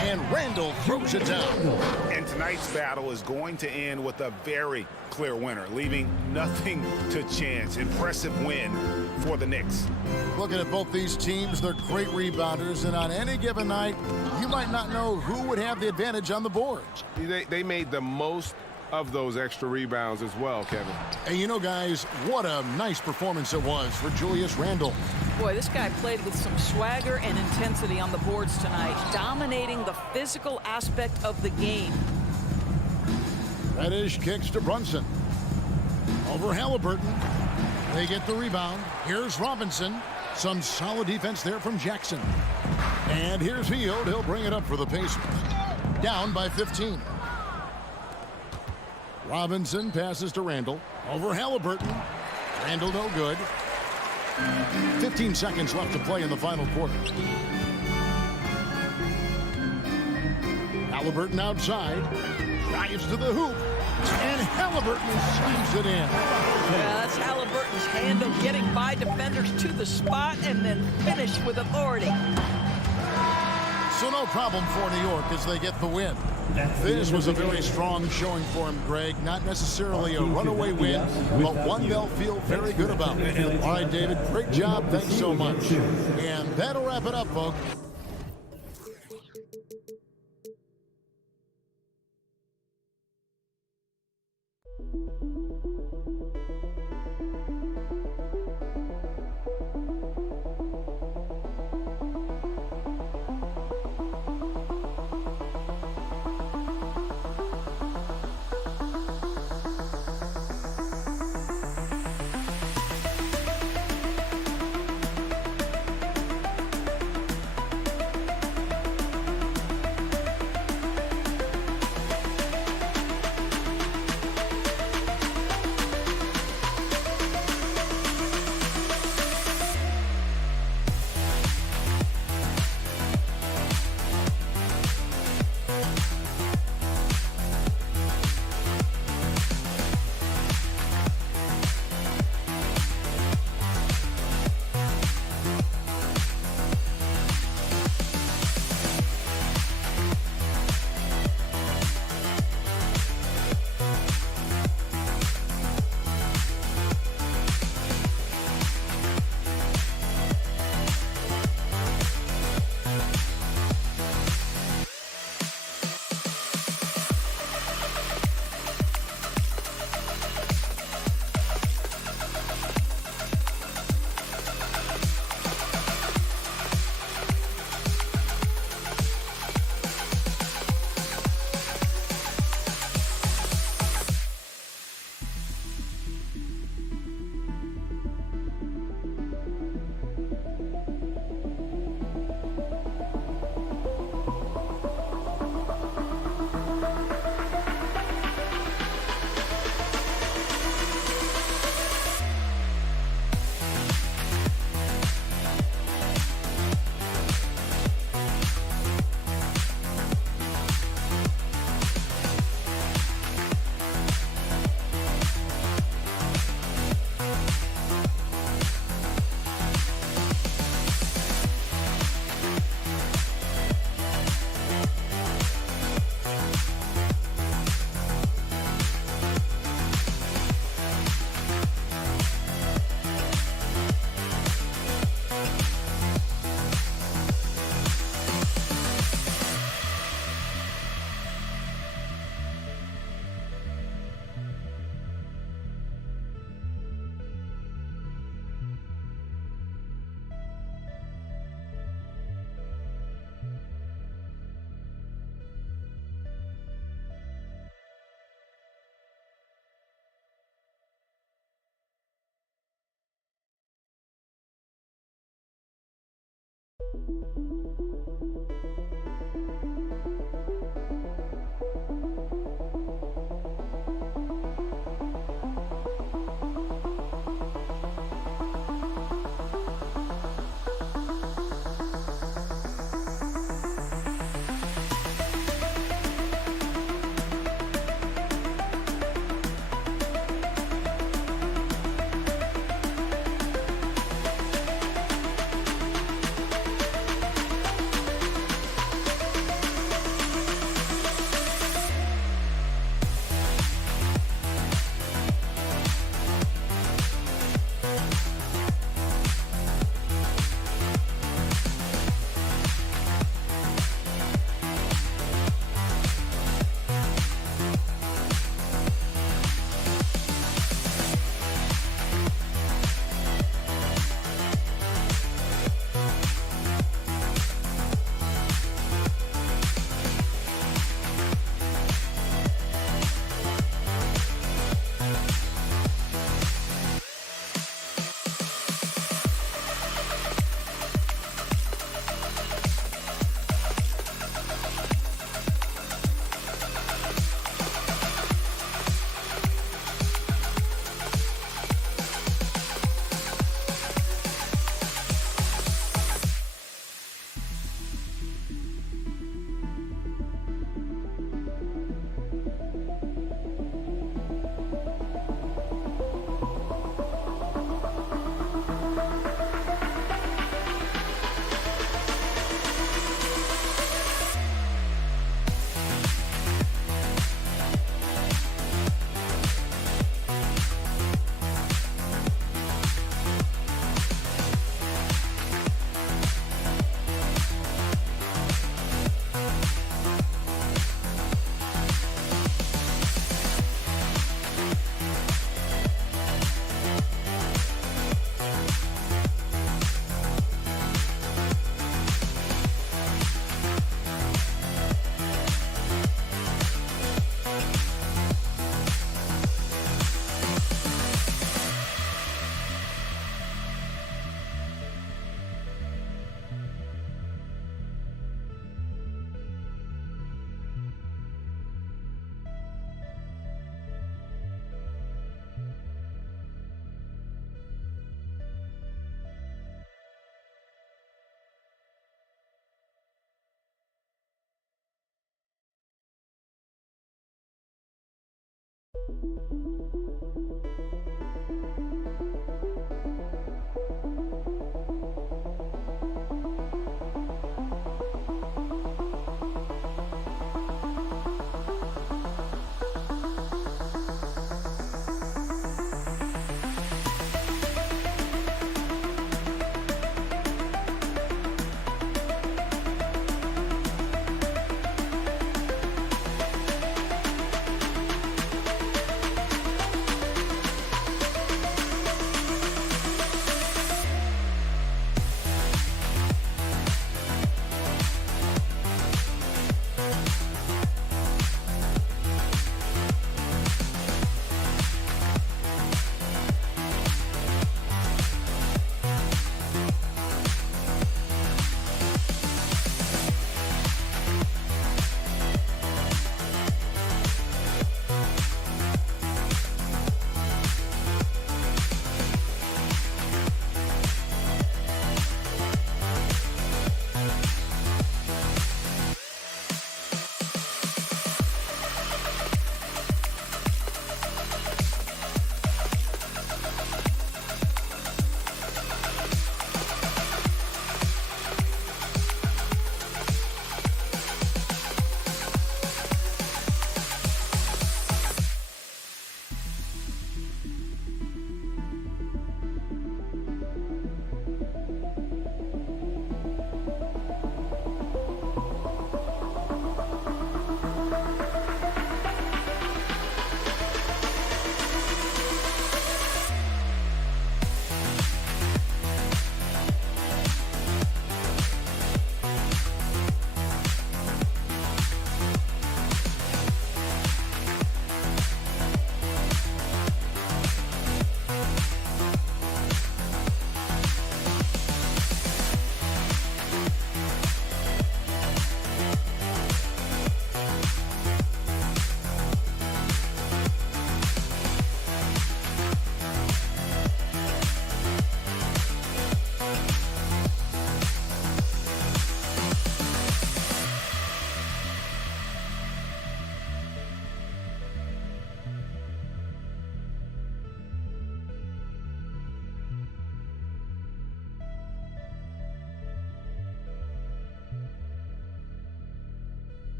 And Randall throws it down. And tonight's battle is going to end with a very clear winner, leaving nothing to chance. Impressive win for the Knicks. Looking at both these teams, they're great rebounders, and on any given night, you might not know who would have the advantage on the boards. They made the most of those extra rebounds as well, Kevin. And you know, guys, what a nice performance it was for Julius Randle. Boy, this guy played with some swagger and intensity on the boards tonight, dominating the physical aspect of the game. Reddish kicks to Brunson. Over Halliburton. They get the rebound. Here's Robinson. Some solid defense there from Jackson. And here's Hield. He'll bring it up for the Pacers. Down by 15. Robinson passes to Randall. Over Halliburton. Randall no good. 15 seconds left to play in the final quarter. Halliburton outside. Drives to the hoop. And Halliburton slams it in. Yeah, that's Halliburton's handle, getting by defenders to the spot and then finish with authority. So no problem for New York as they get the win. This was a very strong showing for him, Greg. Not necessarily a runaway win, but one they'll feel very good about. All right, David, great job. Thanks so much. And that'll wrap it up, folks.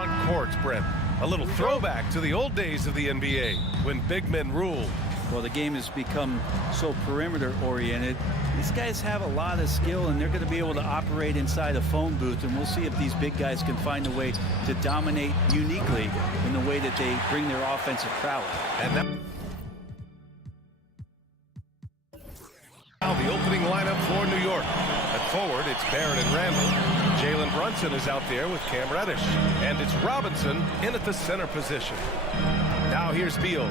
front court, Brent. A little throwback to the old days of the NBA when big men ruled. Well, the game has become so perimeter-oriented. These guys have a lot of skill, and they're going to be able to operate inside a phone booth, and we'll see if these big guys can find a way to dominate uniquely in the way that they bring their offensive prowess. And that now the opening lineup for New York. At forward, it's Barrett and Randall. Jalen Brunson is out there with Cam Reddish. And it's Robinson in at the center position. Now here's Beal.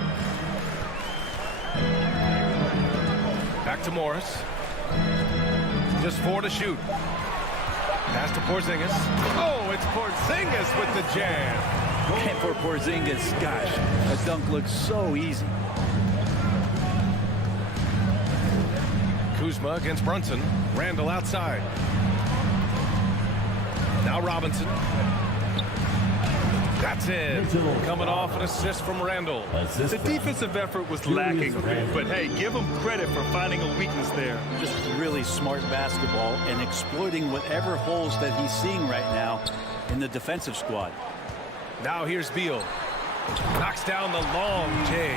Back to Morris. Just 4 to shoot. Pass to Porzingis. Oh, it's Porzingis with the jam. And for Porzingis, gosh, that dunk looks so easy. Kuzma against Brunson. Randall outside. Now Robinson. That's it. Coming off an assist from Randall. The defensive effort was lacking, but hey, give him credit for finding a weakness there. Just really smart basketball and exploiting whatever holes that he's seeing right now in the defensive squad. Now here's Beal. Knocks down the long J.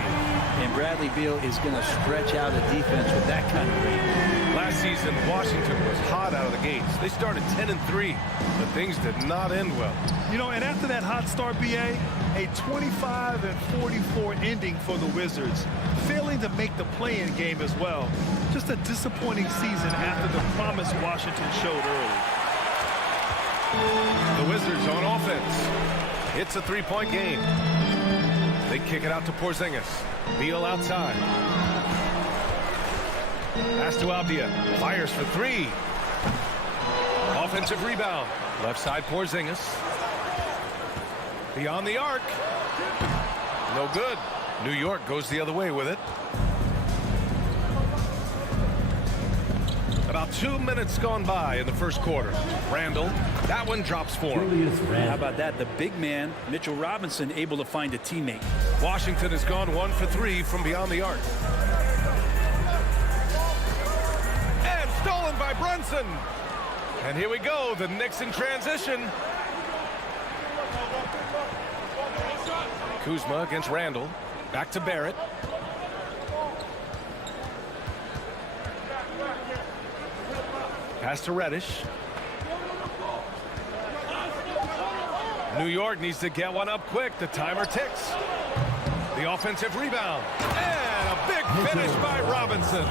And Bradley Beal is going to stretch out a defense with that kind of range. Last season, Washington was hot out of the gates. They started 10-3, but things did not end well. You know, and after that hot start, BA, a 25-44 ending for the Wizards, failing to make the play-in game as well. Just a disappointing season after the promise Washington showed early. The Wizards on offense. It's a three-point game. They kick it out to Porzingis. Beal outside. Pass to Avdia. Fires for 3. Offensive rebound. Left side Porzingis. Beyond the arc. No good. New York goes the other way with it. About 2 minutes gone by in the first quarter. Randall, that one drops for him. How about that? The big man, Mitchell Robinson, able to find a teammate. Washington has gone 1 for 3 from beyond the arc. And stolen by Brunson. And here we go, the Knicks in transition. Kuzma against Randall. Back to Barrett. Pass to Reddish. New York needs to get one up quick. The timer ticks. The offensive rebound. And a big finish by Robinson.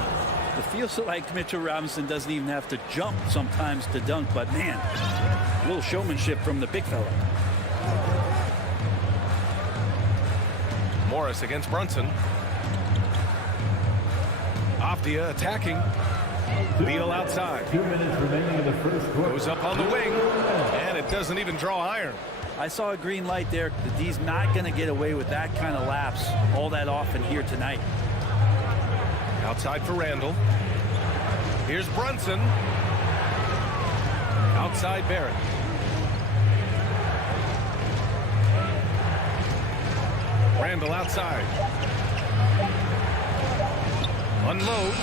It feels like Mitchell Robinson doesn't even have to jump sometimes to dunk, but man, a little showmanship from the big fella. Morris against Brunson. Avdia attacking. Beal outside. 2 minutes remaining in the first quarter. Goes up on the wing, and it doesn't even draw iron. I saw a green light there. The D's not going to get away with that kind of lapse all that often here tonight. Outside for Randall. Here's Brunson. Outside Barrett. Randall outside. Unloads.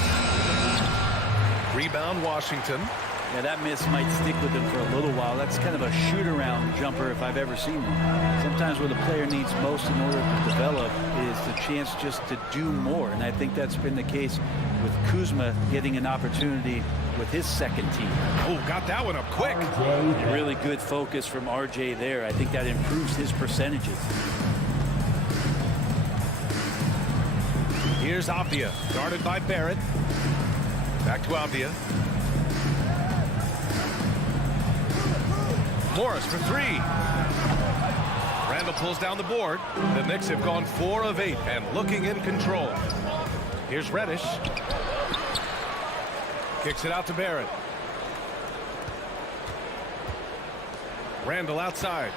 Rebound Washington. Yeah, that miss might stick with him for a little while. That's kind of a shoot-around jumper if I've ever seen one. Sometimes what a player needs most in order to develop is the chance just to do more. And I think that's been the case with Kuzma getting an opportunity with his second team. Oh, got that one up quick. Really good focus from RJ there. I think that improves his percentages. Here's Avdia, guarded by Barrett. Back to Avdia. Morris for 3. Randall pulls down the board. The Knicks have gone 4 of 8 and looking in control. Here's Reddish. Kicks it out to Barrett. Randall outside.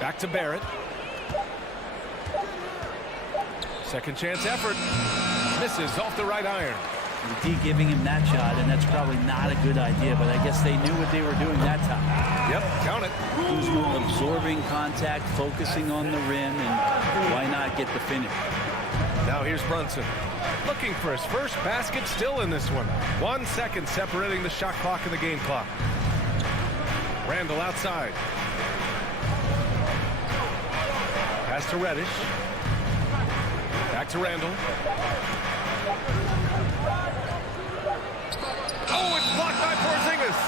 Back to Barrett. Second chance effort. Misses off the right iron. The D giving him that shot, and that's probably not a good idea, but I guess they knew what they were doing that time. Yep, count it. Kuzma absorbing contact, focusing on the rim, and why not get the finish? Now here's Brunson. Looking for his first basket still in this one. 1 second separating the shot clock and the game clock. Randall outside. Pass to Reddish. Back to Randall. Oh, it's blocked by Porzingis.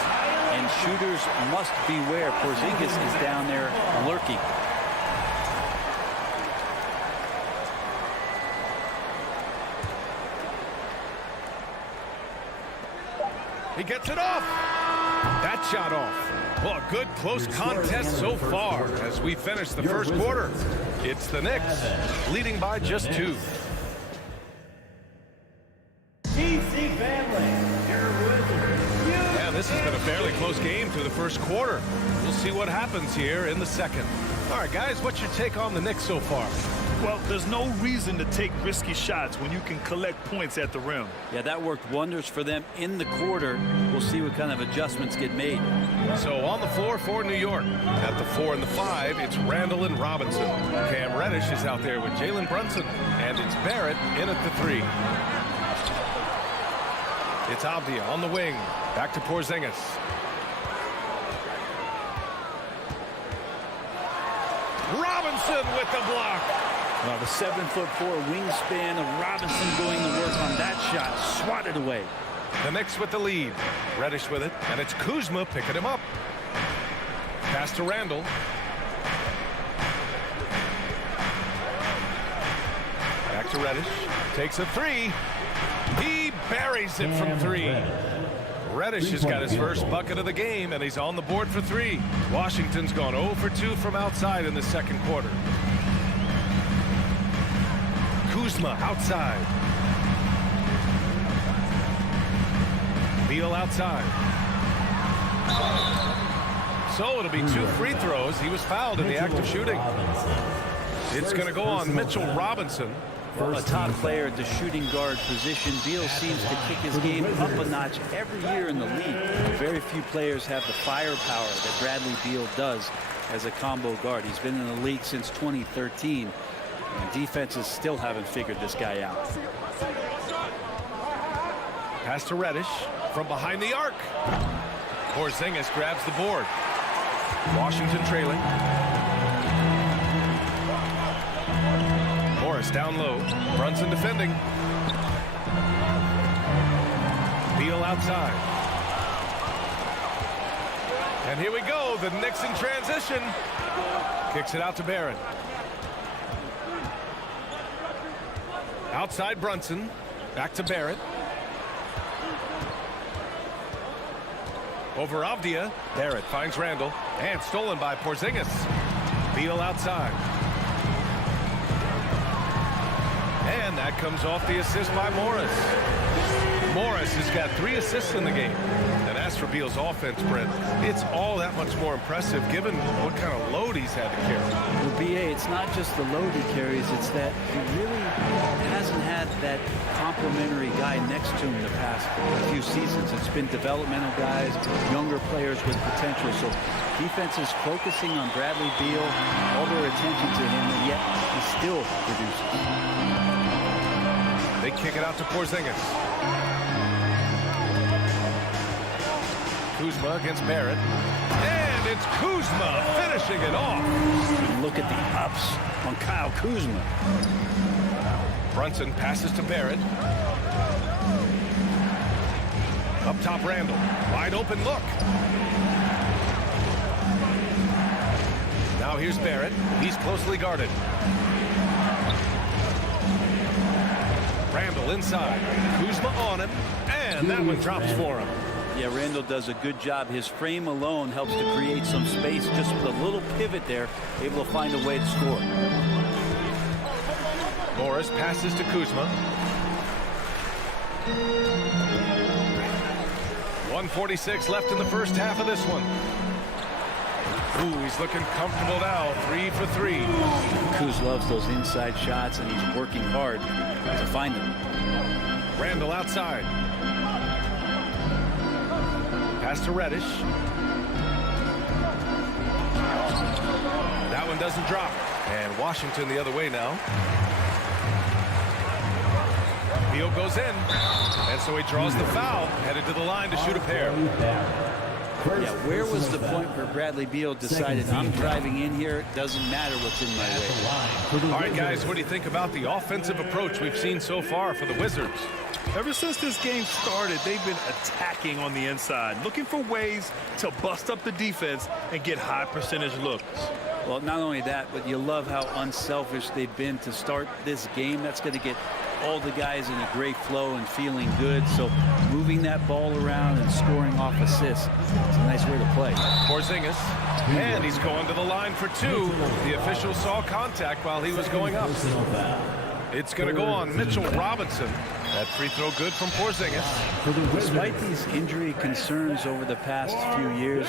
And shooters must beware. Porzingis is down there lurking. He gets it off. That shot off. Well, a good close contest so far as we finish the first quarter. It's the Knicks leading by just 2. Yeah, this has been a fairly close game through the first quarter. We'll see what happens here in the second. All right, guys, what's your take on the Knicks so far? Well, there's no reason to take risky shots when you can collect points at the rim. Yeah, that worked wonders for them in the quarter. We'll see what kind of adjustments get made. So on the floor for New York. At the 4 and the 5, it's Randall and Robinson. Cam Reddish is out there with Jalen Brunson. And it's Barrett in at the 3. It's Avdia on the wing. Back to Porzingis. Robinson with the block. Well, the 7'4" wingspan of Robinson going to work on that shot. Swatted away. The Knicks with the lead. Reddish with it, and it's Kuzma picking him up. Pass to Randall. Back to Reddish. Takes a 3. He buries it from 3. Reddish has got his first bucket of the game, and he's on the board for 3. Washington's gone 0 for 2 from outside in the second quarter. Kuzma outside. Beal outside. So it'll be 2 free throws. He was fouled in the act of shooting. It's going to go on Mitchell Robinson. Well, a top player at the shooting guard position. Beal seems to kick his game up a notch every year in the league. Very few players have the firepower that Bradley Beal does as a combo guard. He's been in the league since 2013. And defenses still haven't figured this guy out. Pass to Reddish from behind the arc. Porzingis grabs the board. Washington trailing. Morris down low. Brunson defending. Beal outside. And here we go. The Knicks in transition. Kicks it out to Barrett. Outside Brunson. Back to Barrett. Over Avdia. Barrett finds Randall. And stolen by Porzingis. Beal outside. And that comes off the assist by Morris. Morris has got 3 assists in the game. And as for Beal's offense, Brent, it's all that much more impressive given what kind of load he's had to carry. Well, B.A., it's not just the load he carries, it's that he really hasn't had that complimentary guy next to him the past few seasons. It's been developmental guys, younger players with potential. So defense is focusing on Bradley Beal, all their attention to him, and yet he still produces. They kick it out to Porzingis. Kuzma against Barrett. And it's Kuzma finishing it off. And look at the ups on Kyle Kuzma. Brunson passes to Barrett. Up top, Randall. Wide open look. Now here's Barrett. He's closely guarded. Randall inside. Kuzma on him. And that one drops for him. Yeah, Randall does a good job. His frame alone helps to create some space. Just with a little pivot there, able to find a way to score. Morris passes to Kuzma. 1:46 left in the first half of this one. Ooh, he's looking comfortable now. 3 for 3. Kuz loves those inside shots, and he's working hard to find them. Randall outside. Pass to Reddish. That one doesn't drop. And Washington the other way now. Beal goes in. And so he draws the foul. Headed to the line to shoot a pair. Yeah, where was the point where Bradley Beal decided, I'm driving in here, it doesn't matter what's in my way? All right, guys, what do you think about the offensive approach we've seen so far for the Wizards? Ever since this game started, they've been attacking on the inside, looking for ways to bust up the defense and get high percentage looks. Well, not only that, but you love how unselfish they've been to start this game. That's going to get all the guys in a great flow and feeling good. So moving that ball around and scoring off assists, it's a nice way to play. Porzingis, and he's going to the line for two. The official saw contact while he was going up. It's going to go on Mitchell Robinson. That free throw good from Porzingis. Despite these injury concerns over the past few years,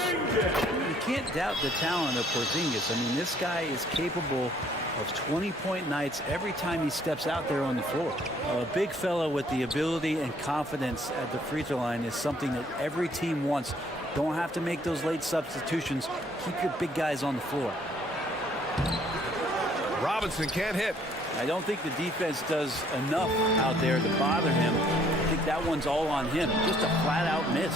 you can't doubt the talent of Porzingis. I mean, this guy is capable of 20-point nights every time he steps out there on the floor. A big fella with the ability and confidence at the free throw line is something that every team wants. Don't have to make those late substitutions. Keep your big guys on the floor. Robinson can't hit. I don't think the defense does enough out there to bother him. I think that one's all on him. Just a flat-out miss.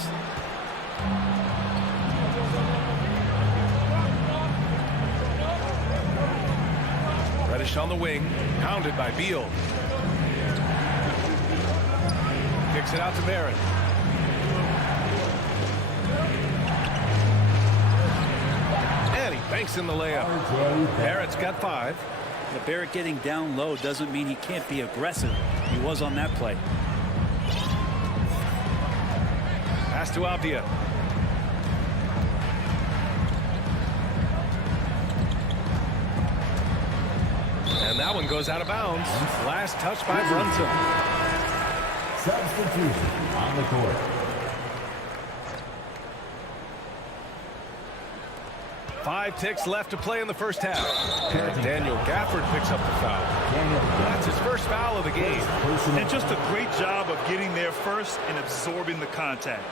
Reddish on the wing, pounded by Beal. Kicks it out to Barrett. And he banks in the layup. Barrett's got 5. The Barrett getting down low doesn't mean he can't be aggressive. He was on that play. Pass to Avdia. And that one goes out of bounds. Last touch by Brunson. Substitution on the court. 5 ticks left to play in the first half. And Daniel Gafford picks up the foul. That's his first foul of the game. And just a great job of getting there first and absorbing the contact.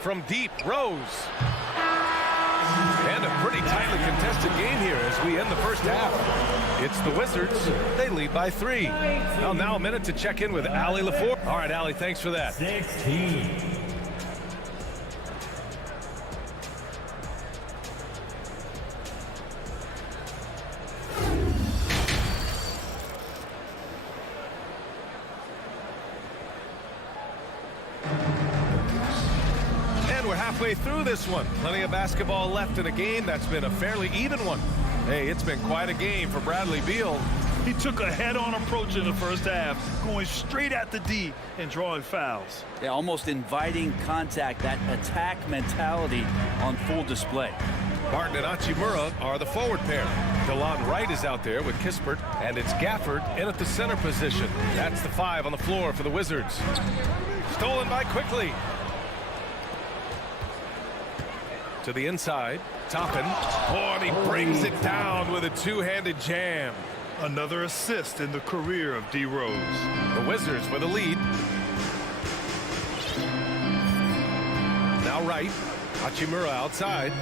From deep, Rose. And a pretty tightly contested game here as we end the first half. It's the Wizards. They lead by 3. Well, now a minute to check in with Allie LaFour. All right, Allie, thanks for that. 16. Halfway through this one. Plenty of basketball left in a game that's been a fairly even one. Hey, it's been quite a game for Bradley Beal. He took a head-on approach in the first half, going straight at the D and drawing fouls. Yeah, almost inviting contact, that attack mentality on full display. Barton and Hachimura are the forward pair. DeLon Wright is out there with Kispert, and it's Gafford in at the center position. That's the 5 on the floor for the Wizards. Stolen by Quickly. To the inside, Toppin. Oh, and he brings it down with a two-handed jam. Another assist in the career of D. Rose. The Wizards with a lead. Now Wright. Hachimura outside.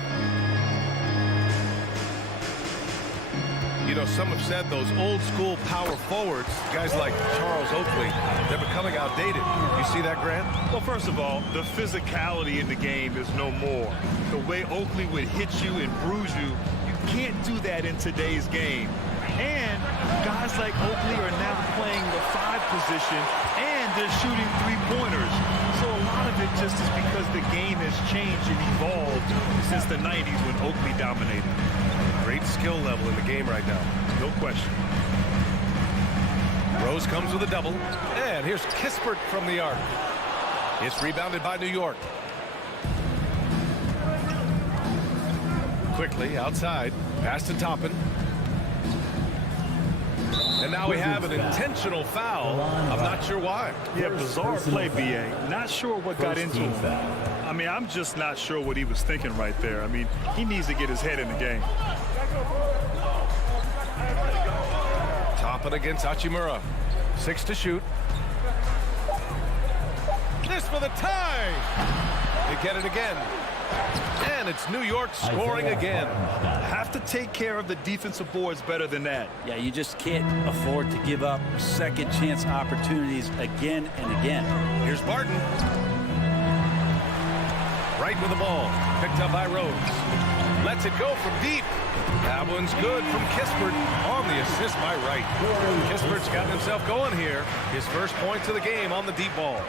You know, some have said those old school power forwards, guys like Charles Oakley, they're becoming outdated. You see that, Grant? Well, first of all, the physicality in the game is no more. The way Oakley would hit you and bruise you, you can't do that in today's game. And guys like Oakley are now playing the 5 position, and they're shooting 3-pointers. So a lot of it just is because the game has changed and evolved since the 90s when Oakley dominated. Great skill level in the game right now. No question. Rose comes with a double. And here's Kispert from the arc. It's rebounded by New York. Quickly outside. Pass to Toppin. And now we have an intentional foul. I'm not sure why. Yeah, bizarre play, B.A. Not sure what got into him. I mean, I'm just not sure what he was thinking right there. I mean, he needs to get his head in the game. Toppin against Hachimura. 6 to shoot. This for the tie. They get it again. And it's New York scoring again. Have to take care of the defensive boards better than that. Yeah, you just can't afford to give up second chance opportunities again and again. Here's Barton. Right with the ball. Picked up by Rose. Lets it go from deep. That one's good from Kispert on the assist by Wright. Kispert's gotten himself going here. His first points of the game on the deep ball.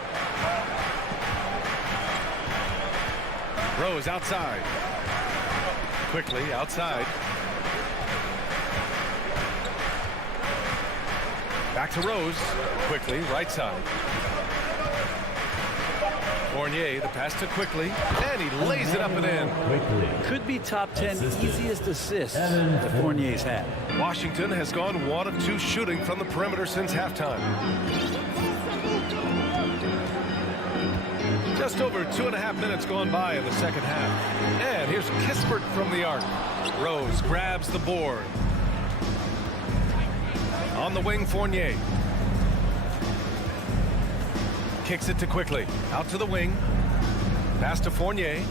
Rose outside. Quickly outside. Back to Rose. Quickly right side. Fournier, the pass to Quickly, and he lays it up and in. Could be top 10 easiest assists that Fournier's had. Washington has gone 1 of 2 shooting from the perimeter since halftime. Just over 2.5 minutes gone by in the second half. And here's Kispert from the arc. Rose grabs the board. On the wing, Fournier. Kicks it to Quickly. Out to the wing. Pass to Fournier.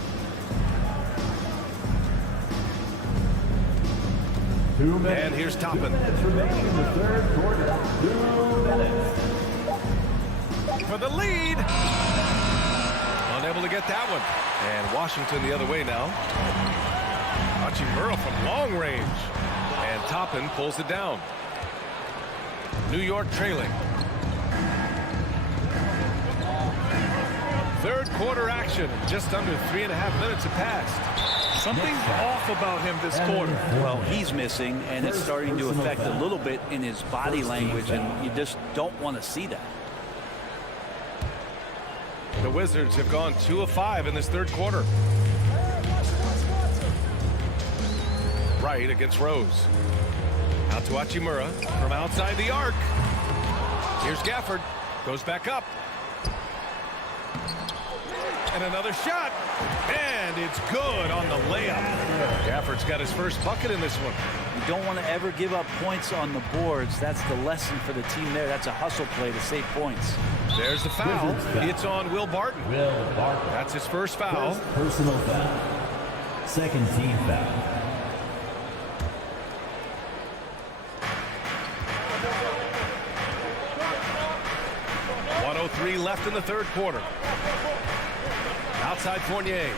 2 minutes. And here's Toppin. 2 minutes remaining in the third quarter. 2 minutes. For the lead. Unable to get that one. And Washington the other way now. Hachimura from long range. And Toppin pulls it down. New York trailing. Third quarter action. Just under 3.5 minutes have passed. Something's off about him this quarter. Well, he's missing, and it's starting to affect a little bit in his body language, and you just don't want to see that. The Wizards have gone 2 of 5 in this third quarter. Right against Rose. Out to Hachimura from outside the arc. Here's Gafford. Goes back up. And another shot. And it's good on the layup. Gafford's got his first bucket in this one. You don't want to ever give up points on the boards. That's the lesson for the team there. That's a hustle play to save points. There's the foul. It's on Will Barton. That's his first foul. First personal foul. Second team foul. .103 left in the third quarter. Outside Fournier.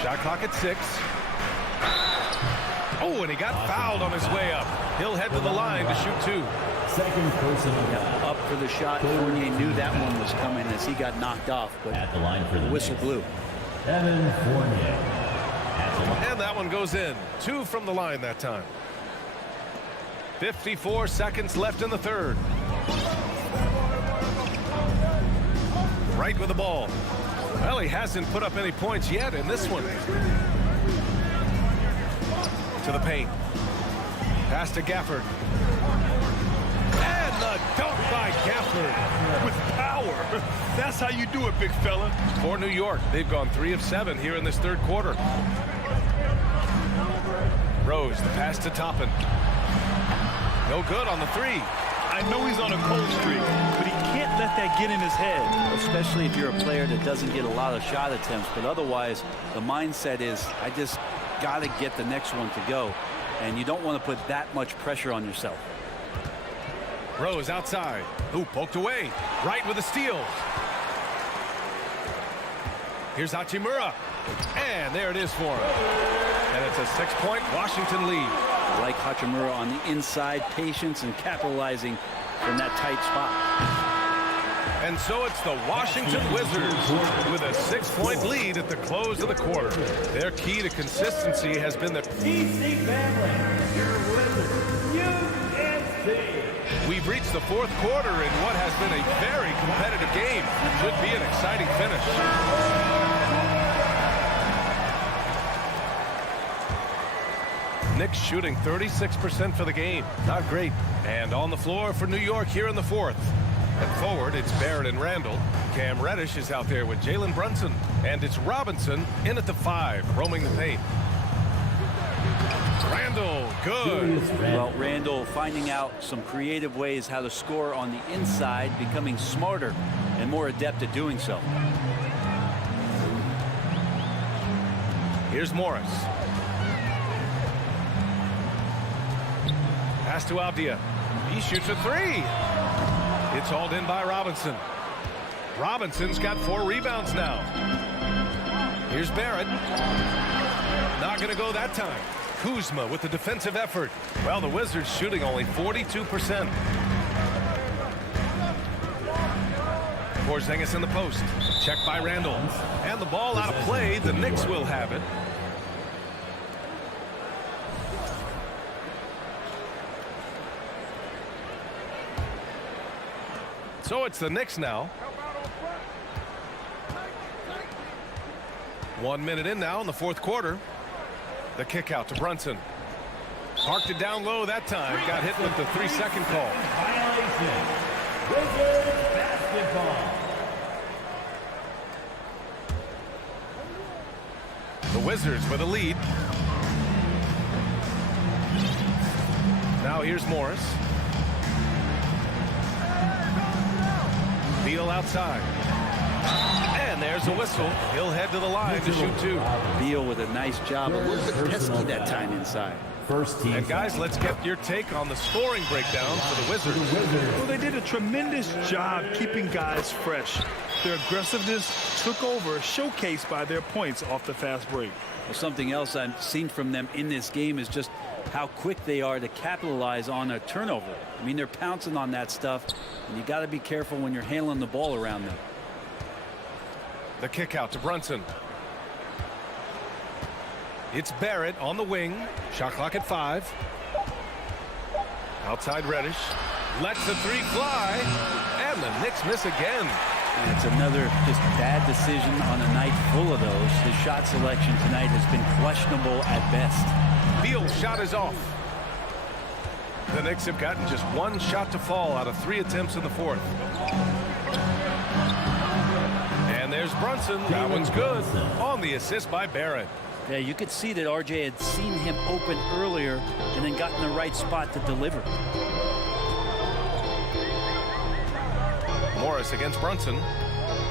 Shot clock at 6. Oh, and he got fouled on his way up. He'll head to the line to shoot 2. Second personal foul. Up for the shot. Fournier knew that one was coming as he got knocked off, but At the line for the whistle Knicks, blew. Evan Fournier. At the line. And that one goes in. 2 from the line that time. 54 seconds left in the third. Right with the ball. Well, he hasn't put up any points yet in this one. To the paint. Pass to Gafford. And the dunk by Gafford. With power. That's how you do it, big fella. For New York, they've gone 3 of 7 here in this third quarter. Rose, the pass to Toppin. No good on the 3. I know he's on a cold streak, but he can't let that get in his head. Especially if you're a player that doesn't get a lot of shot attempts, but otherwise the mindset is I just got to get the next one to go, and you don't want to put that much pressure on yourself. Rose outside. Ooh, poked away. Right with a steal. Here's Hachimura. And there it is for him. And it's a 6-point Washington lead. I like Hachimura on the inside, patience and capitalizing from that tight spot. And so it's the Washington Wizards with a 6-point lead at the close of the quarter. Their key to consistency has been the DC family, your Wizards, UNC. We've reached the fourth quarter in what has been a very competitive game. Should be an exciting finish. Knicks shooting 36% for the game. Not great. And on the floor for New York here in the fourth. And forward, it's Barrett and Randall. Cam Reddish is out there with Jalen Brunson. And it's Robinson in at the 5, roaming the paint. Randall, good. Well, Randall finding out some creative ways how to score on the inside, becoming smarter and more adept at doing so. Here's Morris. Pass to Avdia. He shoots a 3. It's hauled in by Robinson. Robinson's got 4 rebounds now. Here's Barrett. Not going to go that time. Kuzma with the defensive effort. Well, the Wizards shooting only 42%. Porzingis in the post. Checked by Randall. And the ball out of play. The Knicks will have it. So it's the Knicks now. 1 minute in now in the fourth quarter. The kick out to Brunson. Parked it down low that time. Got hit with the 3-second call. Wizards basketball. The Wizards with a lead. Now here's Morris. Beal outside. And there's a whistle. He'll head to the line to shoot two. Beal with a nice job. A little bit pesky that time inside. First team. And guys, let's get your take on the scoring breakdown for the Wizards. Well, they did a tremendous job keeping guys fresh. Their aggressiveness took over, showcased by their points off the fast break. Well, something else I've seen from them in this game is just how quick they are to capitalize on a turnover. I mean, they're pouncing on that stuff, and you got to be careful when you're handling the ball around them. The kick out to Brunson. It's Barrett on the wing. Shot clock at 5. Outside Reddish. Lets the three fly. And the Knicks miss again. And it's another just bad decision on a night full of those. His shot selection tonight has been questionable at best. Beal's shot is off. The Knicks have gotten just one shot to fall out of 3 attempts in the fourth. And there's Brunson. That one's good. On the assist by Barrett. Yeah, you could see that RJ had seen him open earlier and then got in the right spot to deliver. Morris against Brunson.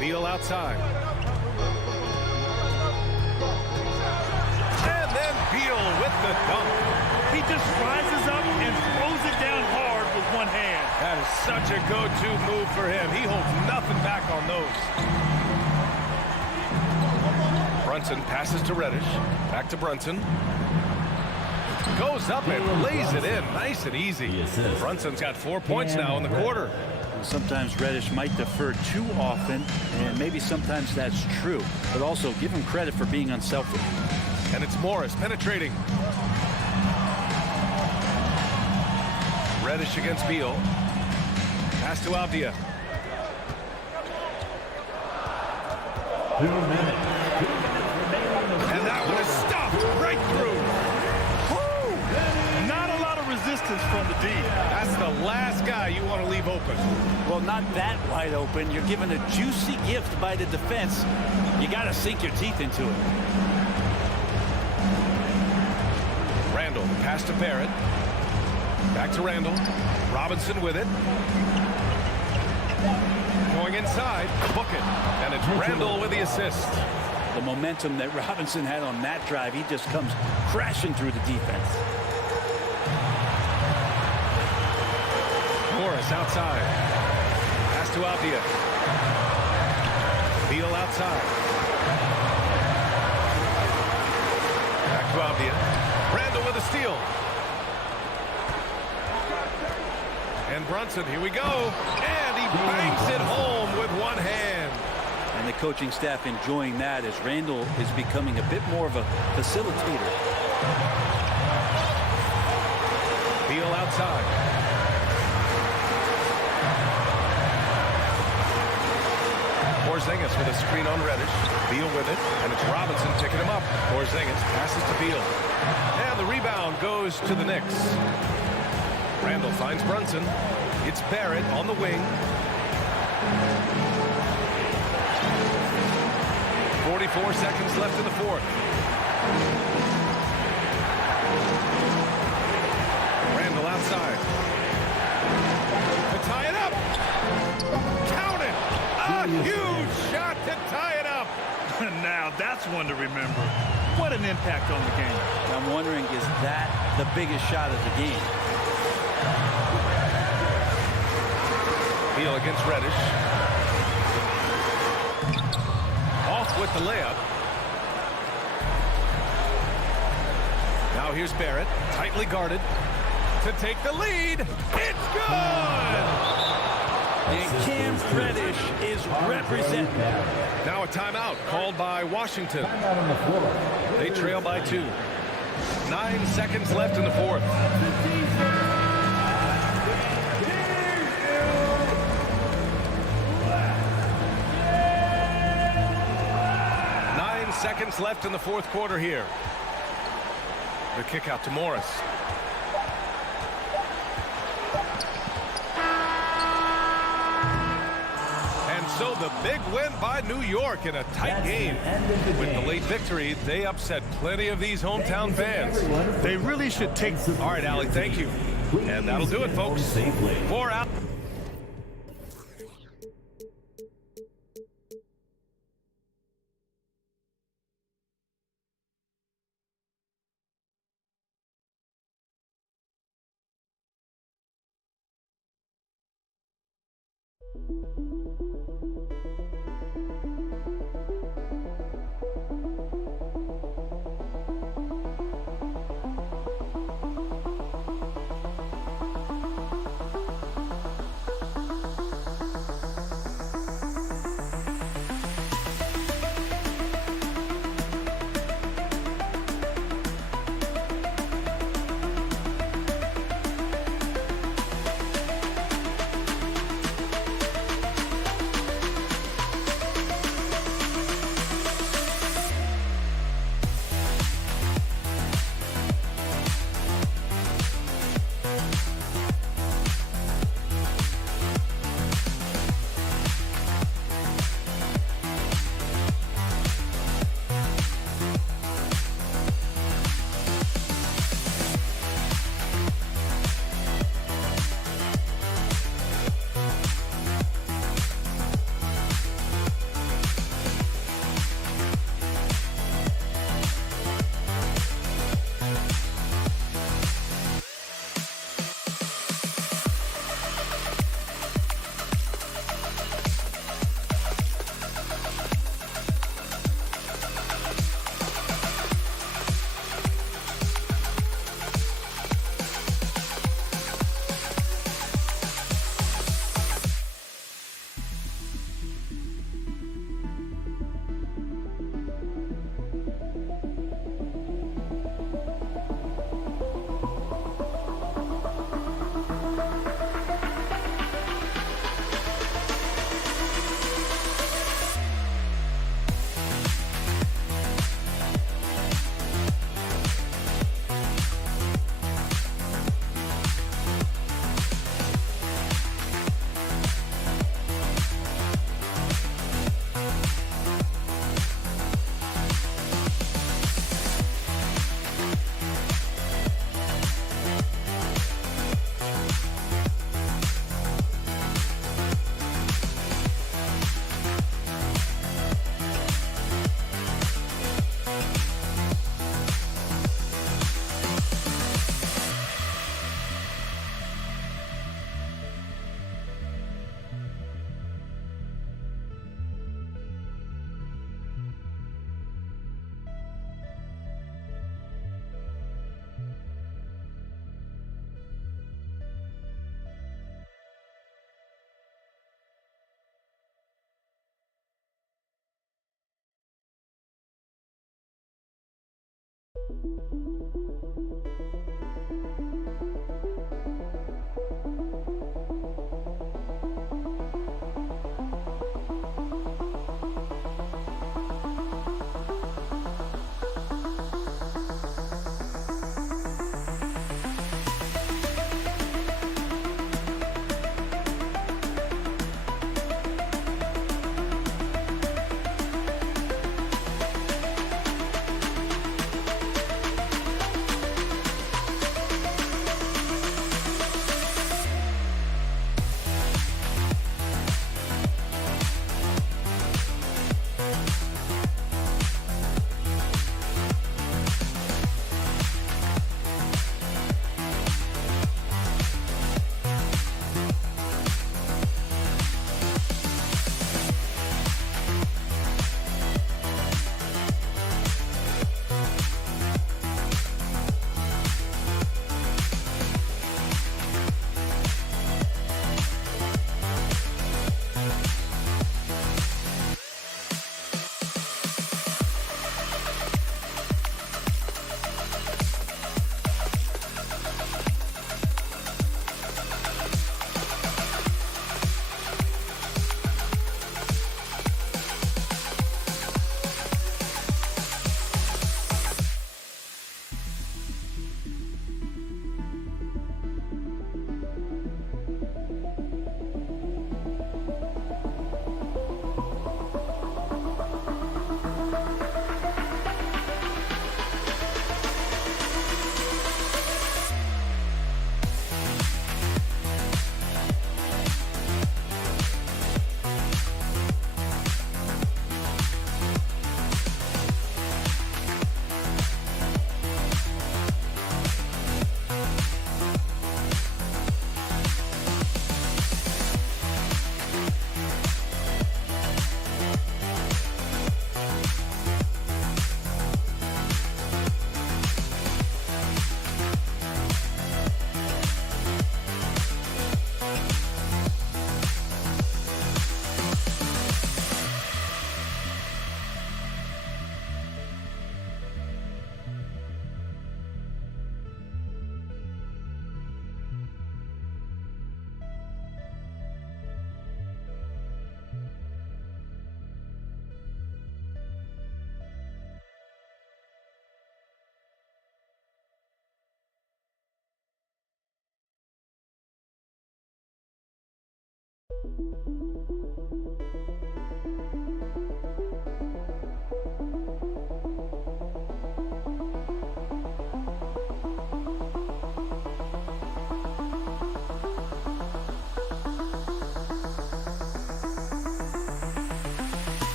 Beal outside. And then Beal with the dunk. He just rises up and throws it down hard with one hand. That is such a go-to move for him. He holds nothing back on those. Brunson passes to Reddish. Back to Brunson. Goes up and lays it in. Nice and easy. Brunson's got 4 points now in the quarter. Sometimes Reddish might defer too often, and maybe sometimes that's true. But also give him credit for being unselfish. And it's Morris penetrating. Reddish against Beal. Pass to Avdia. 2 minutes. And that one is stopped right through. Woo! Not a lot of resistance from the D. That's the last guy you want to leave open. Well, not that wide open. You're given a juicy gift by the defense. You got to sink your teeth into it. Randall, pass to Barrett. Back to Randall. Robinson with it. Going inside, book it. And it's Randall with the assist. The momentum that Robinson had on that drive, he just comes crashing through the defense. Morris outside. Pass to Avdia. Beal outside. Back to Avdia. Randall with a steal. And Brunson, here we go. And he bangs it home with one hand. And the coaching staff enjoying that as Randall is becoming a bit more of a facilitator. Beal outside. Porzingis with a screen on Reddish. Beal with it, and it's Robinson picking him up. Porzingis passes to Beal. And the rebound goes to the Knicks. Randall finds Brunson. It's Barrett on the wing. 44 seconds left in the fourth. Randall outside. To tie it up. Count it. A huge shot to tie it up. Now that's one to remember. What an impact on the game. I'm wondering, is that the biggest shot of the game? Beal against Reddish. Off with the layup. Now here's Barrett, tightly guarded, to take the lead. It's good! And Cam Reddish is representing. Now a timeout called by Washington. Timeout on the floor. They trail by 2. 9 seconds left in the fourth. Seconds left in the fourth quarter here. The kick out to Morris. And so the big win by New York in a tight game. With the late victory, they upset plenty of these hometown fans. They really should take... All right, Allie, thank you. And that'll do it, folks. For out.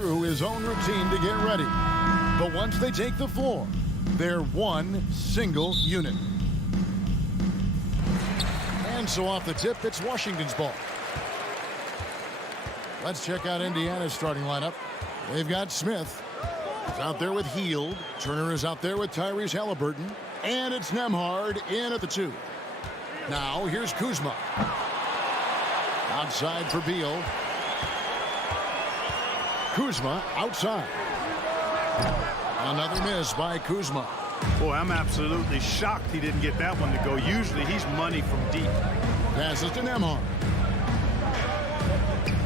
through his own routine to get ready. But once they take the floor, they're one single unit. And so off the tip, it's Washington's ball. Let's check out Indiana's starting lineup. They've got Smith. He's out there with Heald. Turner is out there with Tyrese Halliburton. And it's Nembhard in at the 2. Now here's Kuzma. Outside for Beal. Kuzma outside. Another miss by Kuzma. Boy, I'm absolutely shocked he didn't get that one to go. Usually he's money from deep. Passes to Nembhard.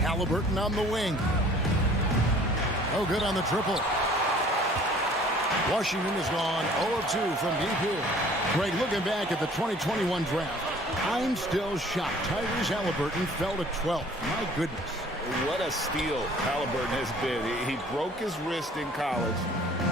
Halliburton on the wing. Oh, good on the triple. Washington has gone 0 of 2 from deep here. Greg, looking back at the 2021 draft, I'm still shocked. Tyrese Halliburton fell to 12th. My goodness. What a steal Halliburton has been. He broke his wrist in college.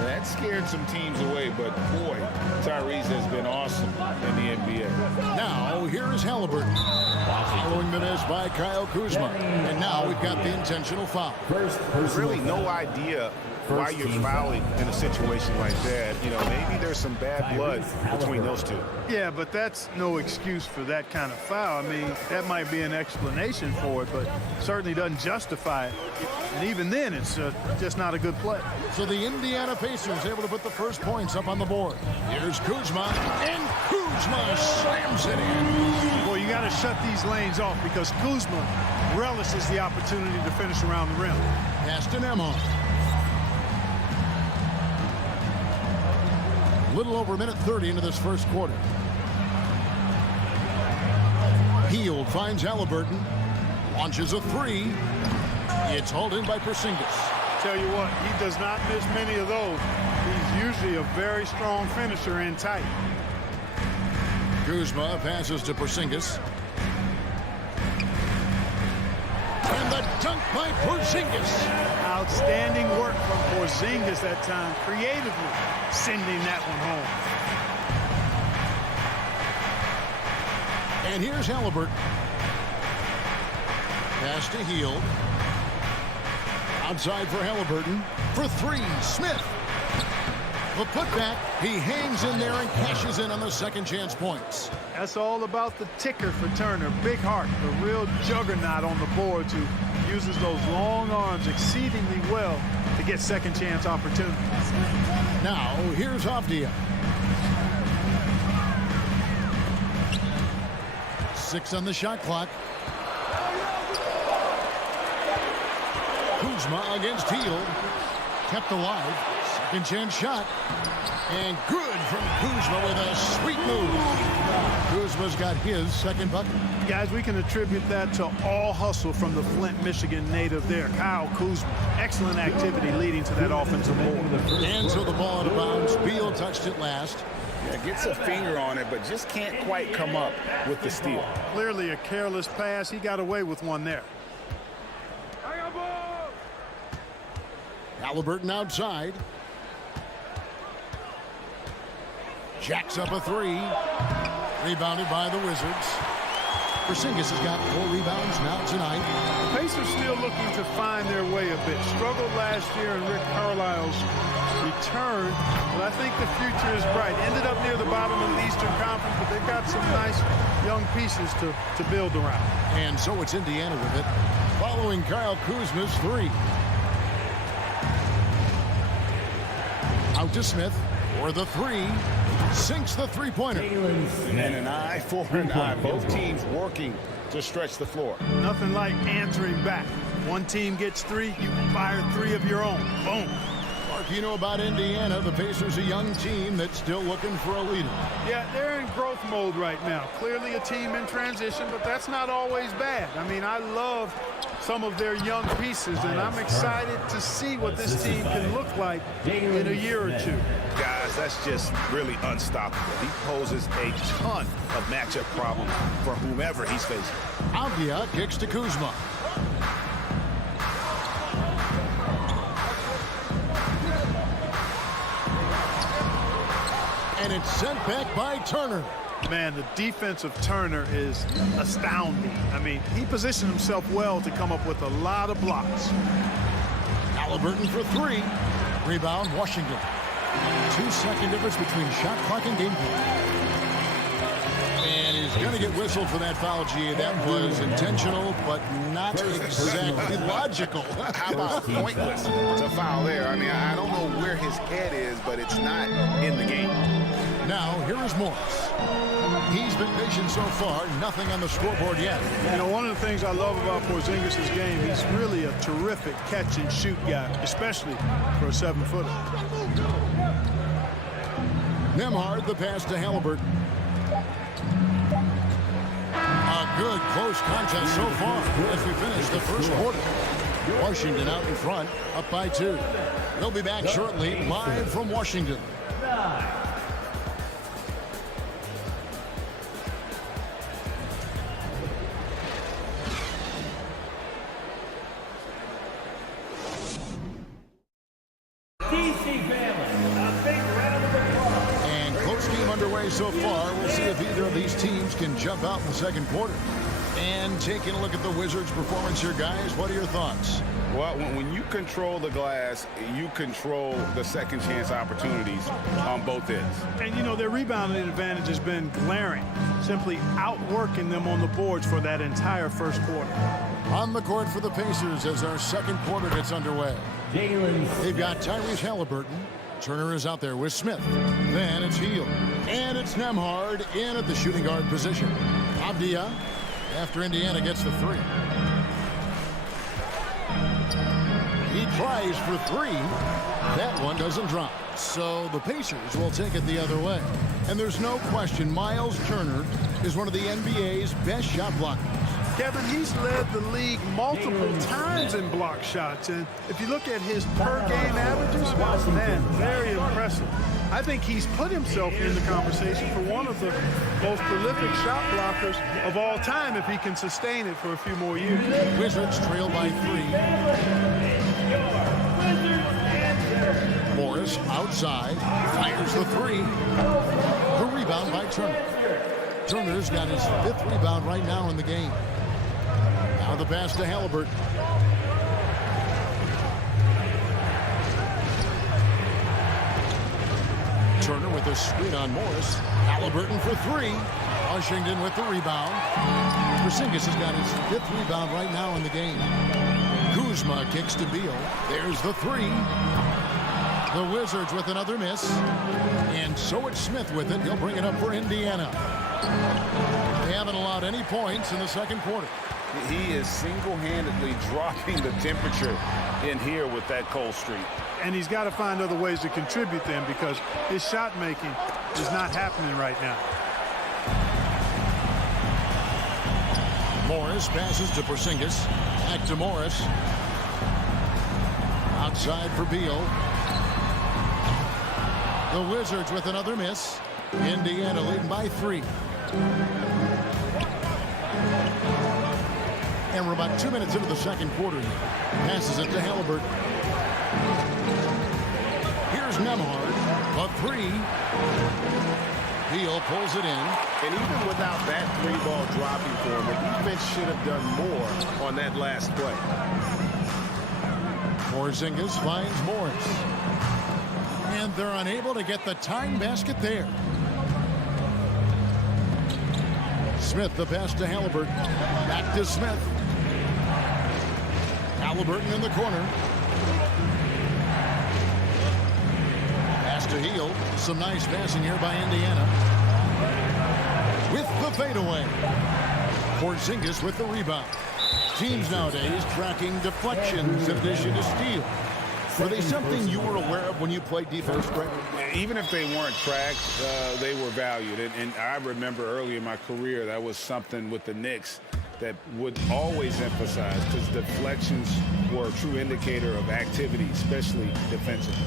That scared some teams away, but boy, Tyrese has been awesome in the NBA. Now, here is Halliburton. Following the miss by Kyle Kuzma. And now we've got the intentional foul. There's really no idea why you're fouling in a situation like that. You know, maybe there's some bad blood between those two. Yeah, but that's no excuse for that kind of foul. I mean, that might be an explanation for it, but certainly doesn't justify it. And even then, it's just not a good play. So the Indiana Pacers able to put the first points up on the board. Here's Kuzma, and Kuzma slams it in. Well, you got to shut these lanes off because Kuzma relishes the opportunity to finish around the rim. Pass to Nembhard. Little over a minute 30 into this first quarter. Hield finds Halliburton. Launches a three. It's hauled in by Porzingis. Tell you what, he does not miss many of those. He's usually a very strong finisher in tight. Kuzma passes to Porzingis. And the dunk by Porzingis. Outstanding work from Porzingis that time, creatively sending that one home. And here's Halliburton. Pass to Hield. Outside for Halliburton. For three, Smith. The putback, he hangs in there and cashes in on the second chance points. That's all about the ticker for Turner. Big heart, the real juggernaut on the boards who uses those long arms exceedingly well to get second chance opportunities. Now, here's Avdia. 6 on the shot clock. Kuzma against Hield. Kept alive. Second chance shot. And good from Kuzma with a sweet move. Kuzma's got his second bucket. Guys, we can attribute that to all hustle from the Flint, Michigan native there, Kyle Kuzma. Excellent activity leading to that offensive board. And so the ball out of bounds. Beal touched it last. Yeah, gets a finger on it, but just can't quite come up with the steal. Clearly a careless pass. He got away with one there. Halliburton outside. Jacks up a three. Rebounded by the Wizards. Porzingis has got 4 rebounds now tonight. The Pacers still looking to find their way a bit. Struggled last year in Rick Carlisle's return, but I think the future is bright. Ended up near the bottom of the Eastern Conference, but they've got some nice young pieces to build around. And so it's Indiana with it, following Kyle Kuzma's three. Out to Smith for the three. Sinks the three-pointer. And an eye for an eye. Both teams working to stretch the floor. Nothing like answering back. One team gets 3, you fire 3 of your own. Boom. Mark, you know about Indiana. The Pacers a young team that's still looking for a leader. Yeah, they're in growth mode right now. Clearly a team in transition, but that's not always bad. I mean, I love some of their young pieces, and I'm excited to see what this team can look like in a year or two. Guys, that's just really unstoppable. He poses a ton of matchup problems for whomever he's facing. Avdia kicks to Kuzma. And it's sent back by Turner. Man, the defense of Turner is astounding. I mean, he positioned himself well to come up with a lot of blocks. Halliburton for 3. Rebound, Washington. 2-second difference between shot clock and game clock. And he's going to get whistled for that foul, G. That was intentional, but not exactly logical. How about pointless to foul there? I mean, I don't know where his head is, but it's not in the game. Now, here is Morris. He's been patient so far. Nothing on the scoreboard yet. You know, one of the things I love about Porzingis' game, he's really a terrific catch-and-shoot guy, especially for a 7-footer. Nembhard, the pass to Halliburton. A good close contest so far as we finish the first quarter. Washington out in front, up by 2. They'll be back shortly, live from Washington. underway so far. We'll see if either of these teams can jump out in the second quarter. And taking a look at the Wizards' performance here, guys, what are your thoughts? Well, when you control the glass, you control the second chance opportunities on both ends. And, you know, their rebounding advantage has been glaring, simply outworking them on the boards for that entire first quarter. On the court for the Pacers as our second quarter gets underway. They've got Tyrese Halliburton. Turner is out there with Smith. Then it's Hield. And it's Nembhard in at the shooting guard position. Avdia after Indiana gets the three. He tries for three. That one doesn't drop. So the Pacers will take it the other way. And there's no question Miles Turner is one of the NBA's best shot blockers. Kevin, he's led the league multiple times in block shots. And if you look at his per-game averages, man, very impressive. I think he's put himself in the conversation for one of the most prolific shot blockers of all time if he can sustain it for a few more years. Wizards trail by 3. Morris outside, fires the three. The rebound by Turner. Turner's got his 5th rebound right now in the game. Now the pass to Halliburton. Turner with a screen on Morris. Halliburton for three. Washington with the rebound. Porzingis has got his 5th rebound right now in the game. Kuzma kicks to Beal. There's the three. The Wizards with another miss. And so it's Smith with it. He'll bring it up for Indiana. They haven't allowed any points in the second quarter. He is single-handedly dropping the temperature in here with that cold streak. And he's got to find other ways to contribute them because his shot making is not happening right now. Morris passes to Porzingis. Back to Morris. Outside for Beal. The Wizards with another miss. Indiana leading by 3. And we're about 2 minutes into the second quarter. Passes it to Halliburton. Here's Nembhard. A 3. Beal pulls it in. And even without that 3-ball dropping for him, the defense should have done more on that last play. Porzingis finds Morris. And they're unable to get the tying basket there. Smith, the pass to Halliburton. Back to Smith. Halliburton in the corner. Pass to Hield. Some nice passing here by Indiana. With the fadeaway. Porzingis with the rebound. Teams nowadays tracking deflections in addition to steals. Were they something you were aware of when you played defense, Greg? Even if they weren't tracked, they were valued. And I remember early in my career, that was something with the Knicks that would always emphasize because deflections were a true indicator of activity, especially defensively.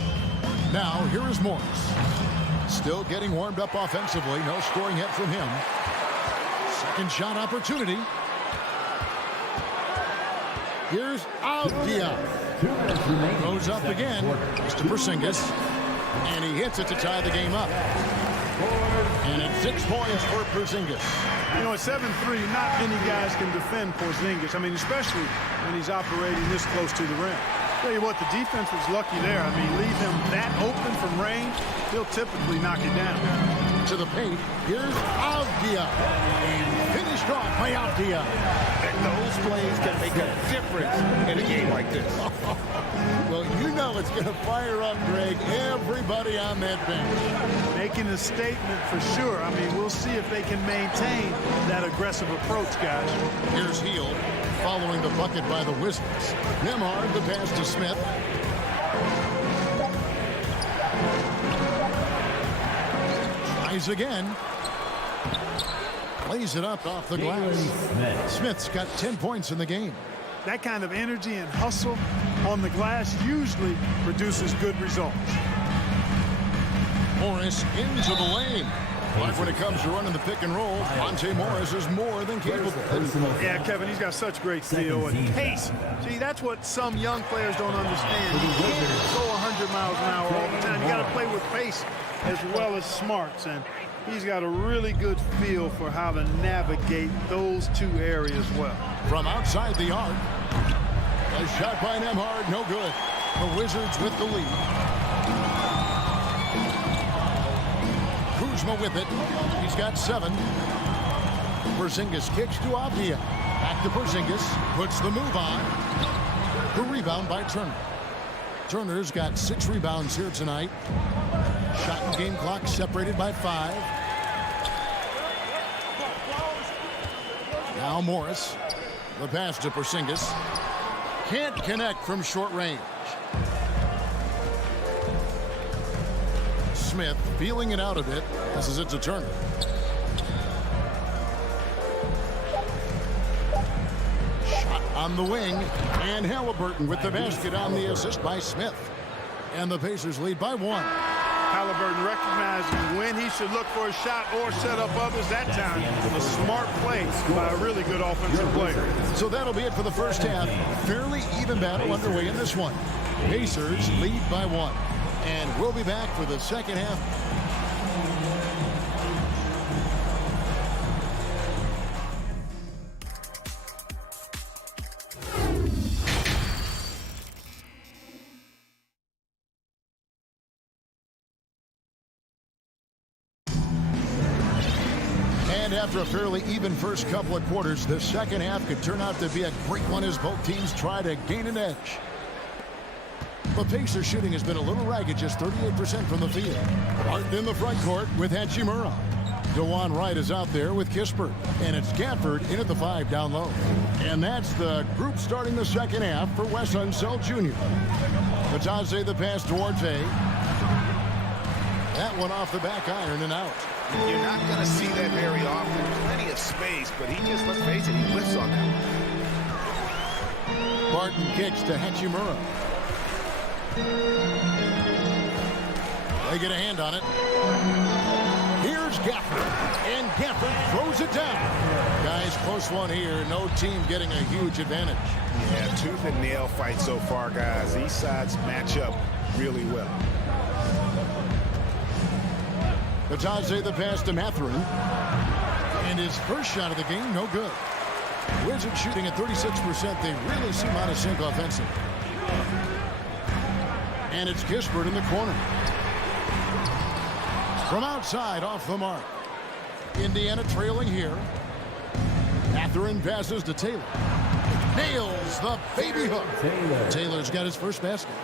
Now, here is Morris. Still getting warmed up offensively. No scoring yet from him. Second shot opportunity. Here's Avdia. Goes up again. It's to Porzingis. And he hits it to tie the game up. And it's 6 points for Porzingis. You know, at 7-3, not many guys can defend Porzingis. I mean, especially when he's operating this close to the rim. Tell you what, the defense was lucky there. I mean, leave him that open from range, he'll typically knock it down. To the paint, here's Avdia. And finished off by Avdia. And those plays can make a difference in a game like this. Well, you know it's going to fire up, Greg, everybody on that bench. Making a statement for sure. I mean, we'll see if they can maintain that aggressive approach, guys. Here's Hield following the bucket by the Wizards. Nembhard, the pass to Smith. Tries again. Lays it up off the glass. Smith's got 10 points in the game. That kind of energy and hustle on the glass usually produces good results. Morris into the lane. But when it comes to running the pick and roll, Monte Morris is more than capable. Yeah, Kevin, he's got such great feel and pace. See, that's what some young players don't understand. You can't go 100 miles an hour all the time. You got to play with pace as well as smarts. And He's got a really good feel for how to navigate those two areas well. From outside the arc. A shot by Nembhard, no good. The Wizards with the lead. Kuzma with it. He's got 7. Porzingis kicks to Avdia. Back to Porzingis. Puts the move on. The rebound by Turner. Turner's got 6 rebounds here tonight. Shot and game clock separated by 5. Now Morris. The pass to Porzingis. Can't connect from short range. Smith feeling it out a bit. This is it to Turner. Shot on the wing. And Halliburton with the basket on the assist by Smith. And the Pacers lead by 1. Halliburton recognizing when he should look for a shot or set up others that time. A smart play by a really good offensive player. So that'll be it for the first half. Fairly even battle underway in this one. Pacers lead by 1. And we'll be back for the second half. And after a fairly even first couple of quarters, the second half could turn out to be a great one as both teams try to gain an edge. The Pacers shooting has been a little ragged, just 38% from the field. Martin in the front court with Hachimura. DeJuan Wright is out there with Kispert. And it's Gafford in at the 5 down low. And that's the group starting the second half for Wes Unseld Jr. Batadze the pass to Orte. That one off the back iron and out. You're not going to see that very often. Plenty of space, but he just, let's face it, he whiffs on that. Barton kicks to Hachimura. They get a hand on it. Here's Gafford. And Gafford throws it down. Guys, close one here. No team getting a huge advantage. Yeah, tooth and nail fight so far, guys. These sides match up really well. Batadze the pass to Mathurin. And his first shot of the game, no good. Wizards shooting at 36%. They really seem out of sync offensively. And it's Kispert in the corner. From outside, off the mark. Indiana trailing here. Mathurin passes to Taylor. Nails the baby hook. Taylor's got his first basket.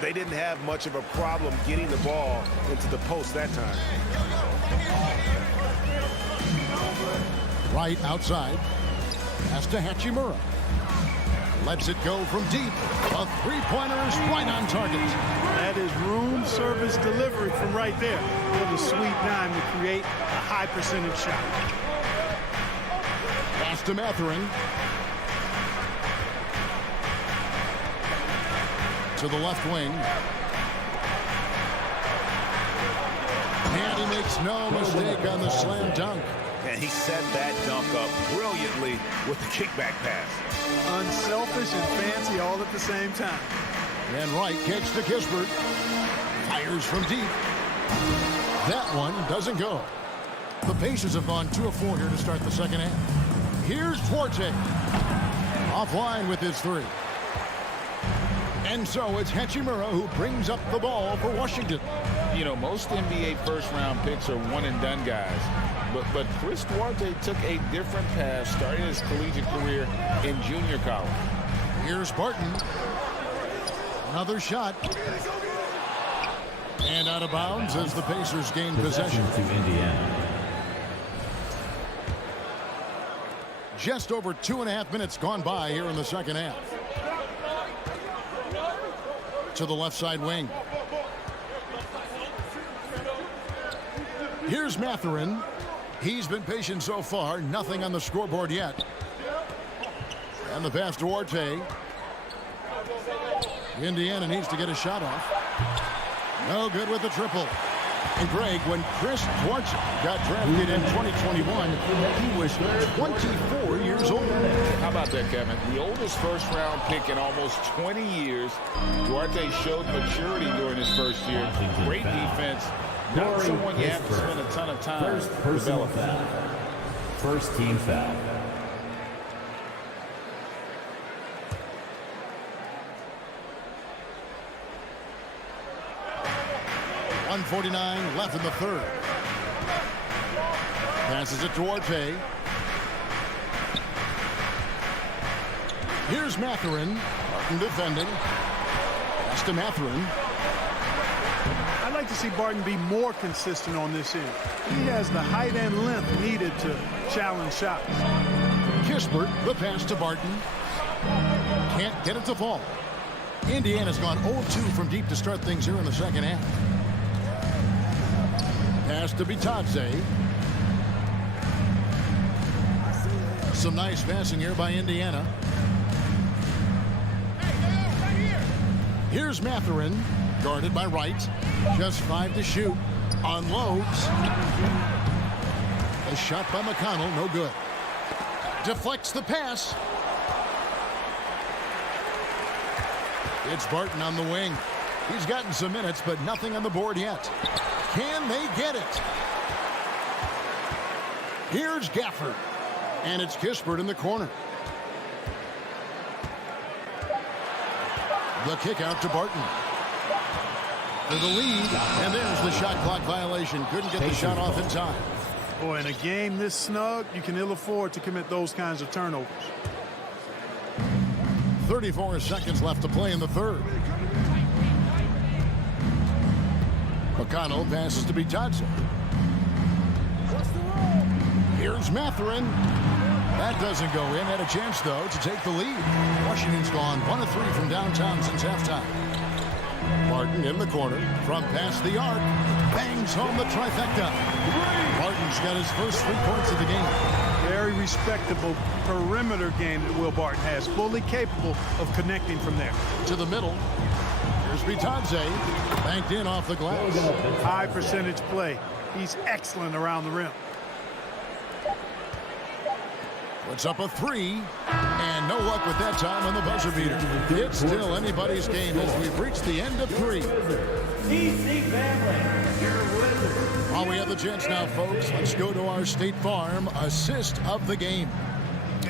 They didn't have much of a problem getting the ball into the post that time. Right outside. Pass to Hachimura. Lets it go from deep. A three-pointer is right on target. That is room service delivery from right there. For the sweet dime to create a high percentage shot. Pass to Mathurin. To the left wing. And he makes no mistake on the slam dunk. And he set that dunk up brilliantly with the kickback pass. Unselfish and fancy all at the same time. And Wright kicks to Kispert. Fires from deep. That one doesn't go. The Pacers have gone 2 of 4 here to start the second half. Here's Duarte. Offline with his 3. And so it's Hachimura who brings up the ball for Washington. You know, most NBA first-round picks are one-and-done guys. But Chris Duarte took a different path starting his collegiate career in junior college. Here's Barton. Another shot. And out of bounds as the Pacers gain possession. To Indiana. Just over 2.5 minutes gone by here in the second half. To the left side wing. Here's Mathurin. He's been patient so far. Nothing on the scoreboard yet. And the pass to Orte. Indiana needs to get a shot off. No good with the triple. And Greg, when Chris Duarte got drafted in 2021, he was 24 years old. How about that, Kevin? The oldest first-round pick in almost 20 years. Duarte showed maturity during his first year. Great defense. Not someone you have to spend a ton of time developing. First team foul. .149 left in the third. Passes it toward Pay. Here's Mathurin. Barton defending. Pass to Mathurin. I'd like to see Barton be more consistent on this end. He has the height and length needed to challenge shots. Kispert, the pass to Barton. Can't get it to fall. Indiana's gone 0-2 from deep to start things here in the second half. Pass to Bitadze. Some nice passing here by Indiana. Here's Mathurin, guarded by Wright. Just 5 to shoot. Unloads. A shot by McConnell, no good. Deflects the pass. It's Barton on the wing. He's gotten some minutes, but nothing on the board yet. Can they get it? Here's Gafford. And it's Kispert in the corner. The kick out to Barton. For the lead. And there's the shot clock violation. Couldn't get the shot off in time. Boy, in a game this snug, you can ill afford to commit those kinds of turnovers. 34 seconds left to play in the third. McConnell passes to Bitadze. Here's Mathurin. That doesn't go in. Had a chance, though, to take the lead. Washington's gone 1 of 3 from downtown since halftime. Barton in the corner from past the arc. Bangs home the trifecta. Barton's got his first 3 points of the game. Very respectable perimeter game that Will Barton has. Fully capable of connecting from there. To the middle. Here's Bitadze. Banked in off the glass. High percentage play. He's excellent around the rim. Puts up a 3. And no luck with that time on the buzzer beater. It's still anybody's game as we've reached the end of 3. While we have the chance now, folks, let's go to our State Farm assist of the game.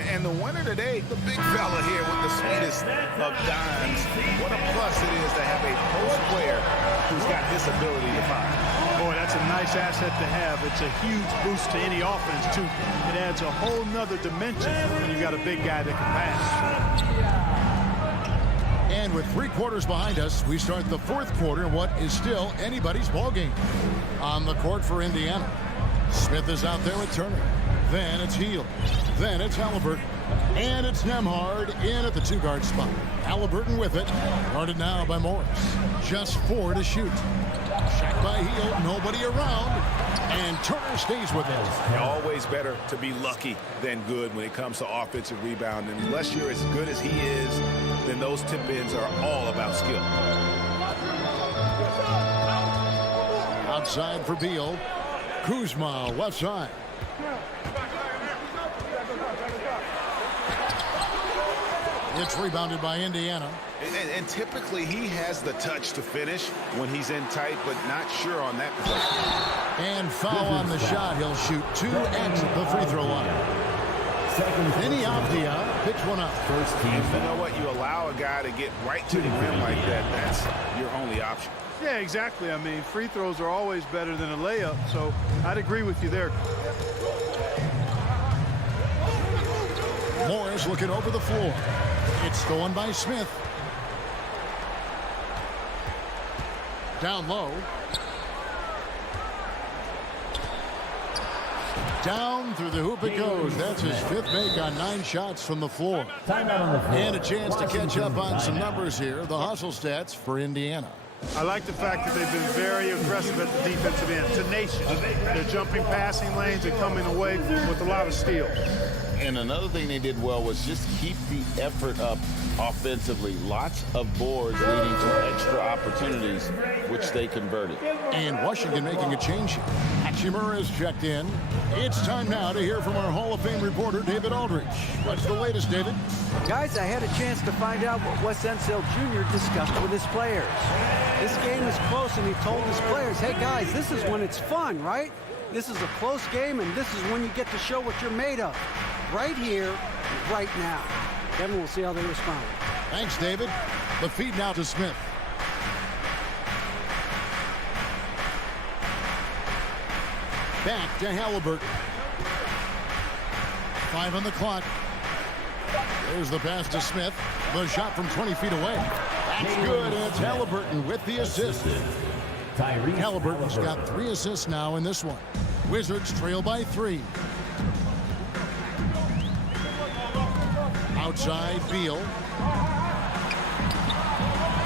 And the winner today, the big fella here with the sweetest of dimes. What a plus it is to have a post player who's got this ability to find. Boy, that's a nice asset to have. It's a huge boost to any offense, too. It adds a whole nother dimension when you've got a big guy that can pass. And with 3 quarters behind us, we start the 4th quarter in what is still anybody's ball game. On the court for Indiana. Smith is out there with Turner. Then it's Heel. Then it's Halliburton. And it's Nembhard in at the 2-guard spot. Halliburton with it. Guarded now by Morris. Just 4 to shoot. Shot by Heel. Nobody around. And Turner stays with it. Always better to be lucky than good when it comes to offensive rebound. And unless you're as good as he is, then those tip-ins are all about skill. Outside for Beal. Kuzma left side. It's rebounded by Indiana. And typically he has the touch to finish when he's in tight, but not sure on that possession. And foul on the shot. He'll shoot 2 at the free throw line. Vinny Avdia picks one up. First team. And you know what? You allow a guy to get right to the rim like that. That's your only option. Yeah, exactly. I mean, free throws are always better than a layup, so I'd agree with you there. Morris looking over the floor. It's stolen by Smith. Down low. Down through the hoop it goes. That's his 5th make on 9 shots from the floor. Timeout on the floor. And a chance to catch up on some numbers here. The hustle stats for Indiana. I like the fact that they've been very aggressive at the defensive end. Tenacious. They're jumping passing lanes and coming away with a lot of steals. And another thing they did well was just keep the effort up offensively. Lots of boards leading to extra opportunities, which they converted. And Washington making a change here. Hachimura is checked in. It's time now to hear from our Hall of Fame reporter, David Aldridge. What's the latest, David? Guys, I had a chance to find out what Wes Unseld Jr. discussed with his players. This game is close, and he told his players, hey, guys, this is when it's fun, right? This is a close game, and this is when you get to show what you're made of. Right here, right now. Kevin, we'll see how they respond. Thanks, David. The feed now to Smith. Back to Halliburton. 5 on the clock. There's the pass to Smith. The shot from 20 feet away. That's good, and it's Halliburton with the assist. Halliburton's got 3 assists now in this one. Wizards trail by 3. Outside, Beal.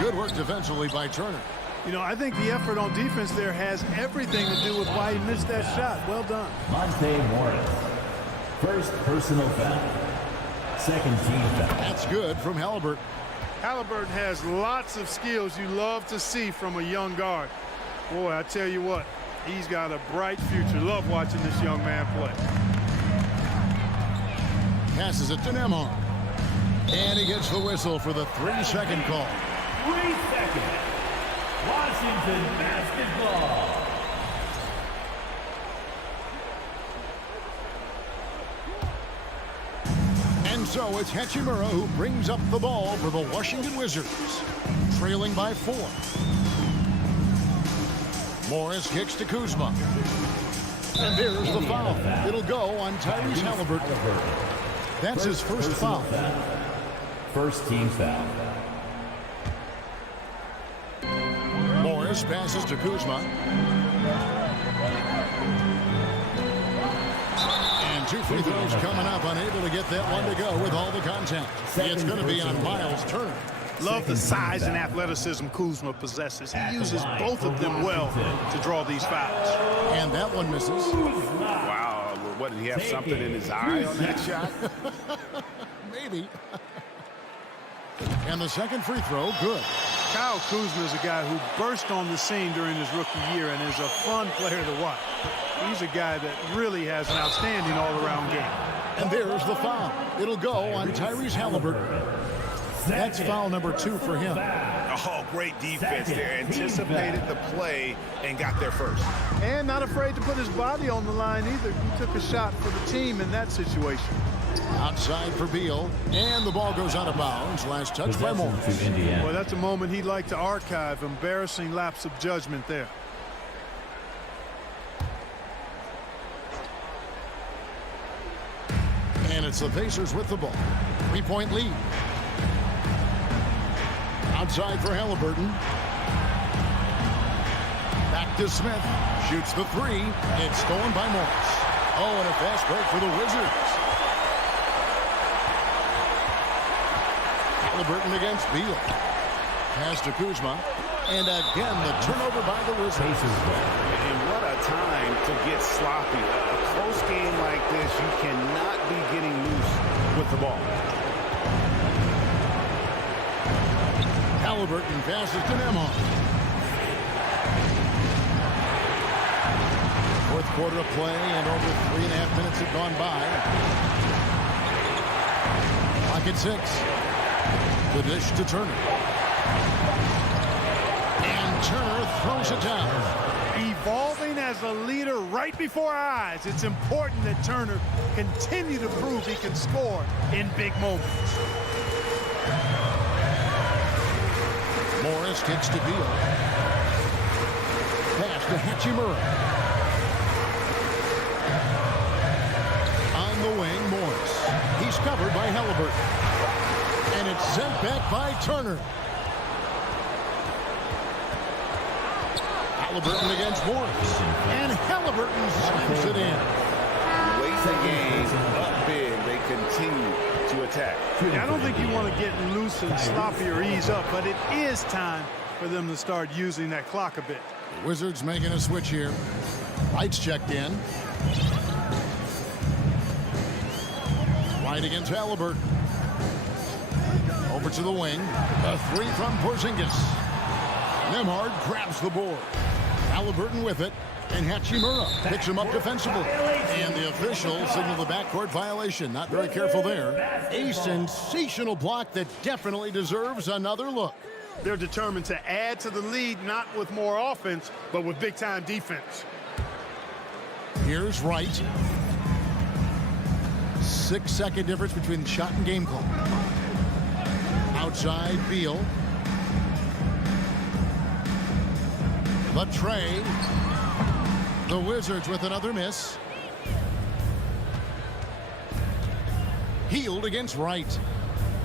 Good work defensively by Turner. You know, I think the effort on defense there has everything to do with why he missed that shot. Well done. Monte Morris. First personal foul. Second team foul. That's good from Halliburton. Halliburton has lots of skills you love to see from a young guard. Boy, I tell you what, he's got a bright future. Love watching this young man play. Passes it to Nembhard. And he gets the whistle for the 3-second call. 3 seconds. Washington basketball. And so it's Hachimura who brings up the ball for the Washington Wizards, trailing by 4. Morris kicks to Kuzma. And there's the foul. It'll go on Tyrese Halliburton. That's his first foul. First team foul. Morris passes to Kuzma. And 2 free throws coming up, unable to get that one to go with all the contact. It's going to be on Miles Turner. Love the size and athleticism Kuzma possesses. He uses both of them well to draw these fouls. And that one misses. Wow, what, did he have something in his eye on that shot? Maybe. And the second free throw, good. Kyle Kuzma is a guy who burst on the scene during his rookie year and is a fun player to watch. He's a guy that really has an outstanding all-around game. And there's the foul. It'll go on Tyrese Halliburton. That's foul number 2 for him. Oh, great defense there. Anticipated the play and got there first. And not afraid to put his body on the line either. He took a shot for the team in that situation. Outside for Beal, and the ball goes out of bounds. Last touch by Morris. Well, that's a moment he'd like to archive. Embarrassing lapse of judgment there. And it's the Pacers with the ball. 3-point lead. Outside for Halliburton. Back to Smith. Shoots the 3. It's stolen by Morris. Oh, and a fast break for the Wizards. Halliburton against Beal. Pass to Kuzma. And again, the turnover by the Wizards. And what a time to get sloppy. A close game like this, you cannot be getting loose with the ball. Halliburton passes to Nembhard. Fourth quarter of play, and over 3.5 minutes have gone by. Clock at 6. The dish to Turner. And Turner throws it down. Evolving as a leader right before our eyes. It's important that Turner continue to prove he can score in big moments. Morris kicks to Beal. Pass to Hachimura. On the wing, Morris. He's covered by Halliburton. And it's sent back by Turner. Halliburton against Morris. And Halliburton slams it in. Late the game, up big, they continue to attack. I don't think you want to get loose and sloppy or ease up, but it is time for them to start using that clock a bit. The Wizards making a switch here. Lights checked in. Right against Halliburton. Over to the wing. A three from Porzingis. Nembhard grabs the board. Halliburton with it. And Hachimura picks him up defensively. And the officials signal the backcourt violation. Not very careful there. A sensational block that definitely deserves another look. They're determined to add to the lead, not with more offense, but with big-time defense. Here's Wright. 6-second difference between the shot and game clock. Outside, Beal. The tray. The Wizards with another miss. Healed against Wright.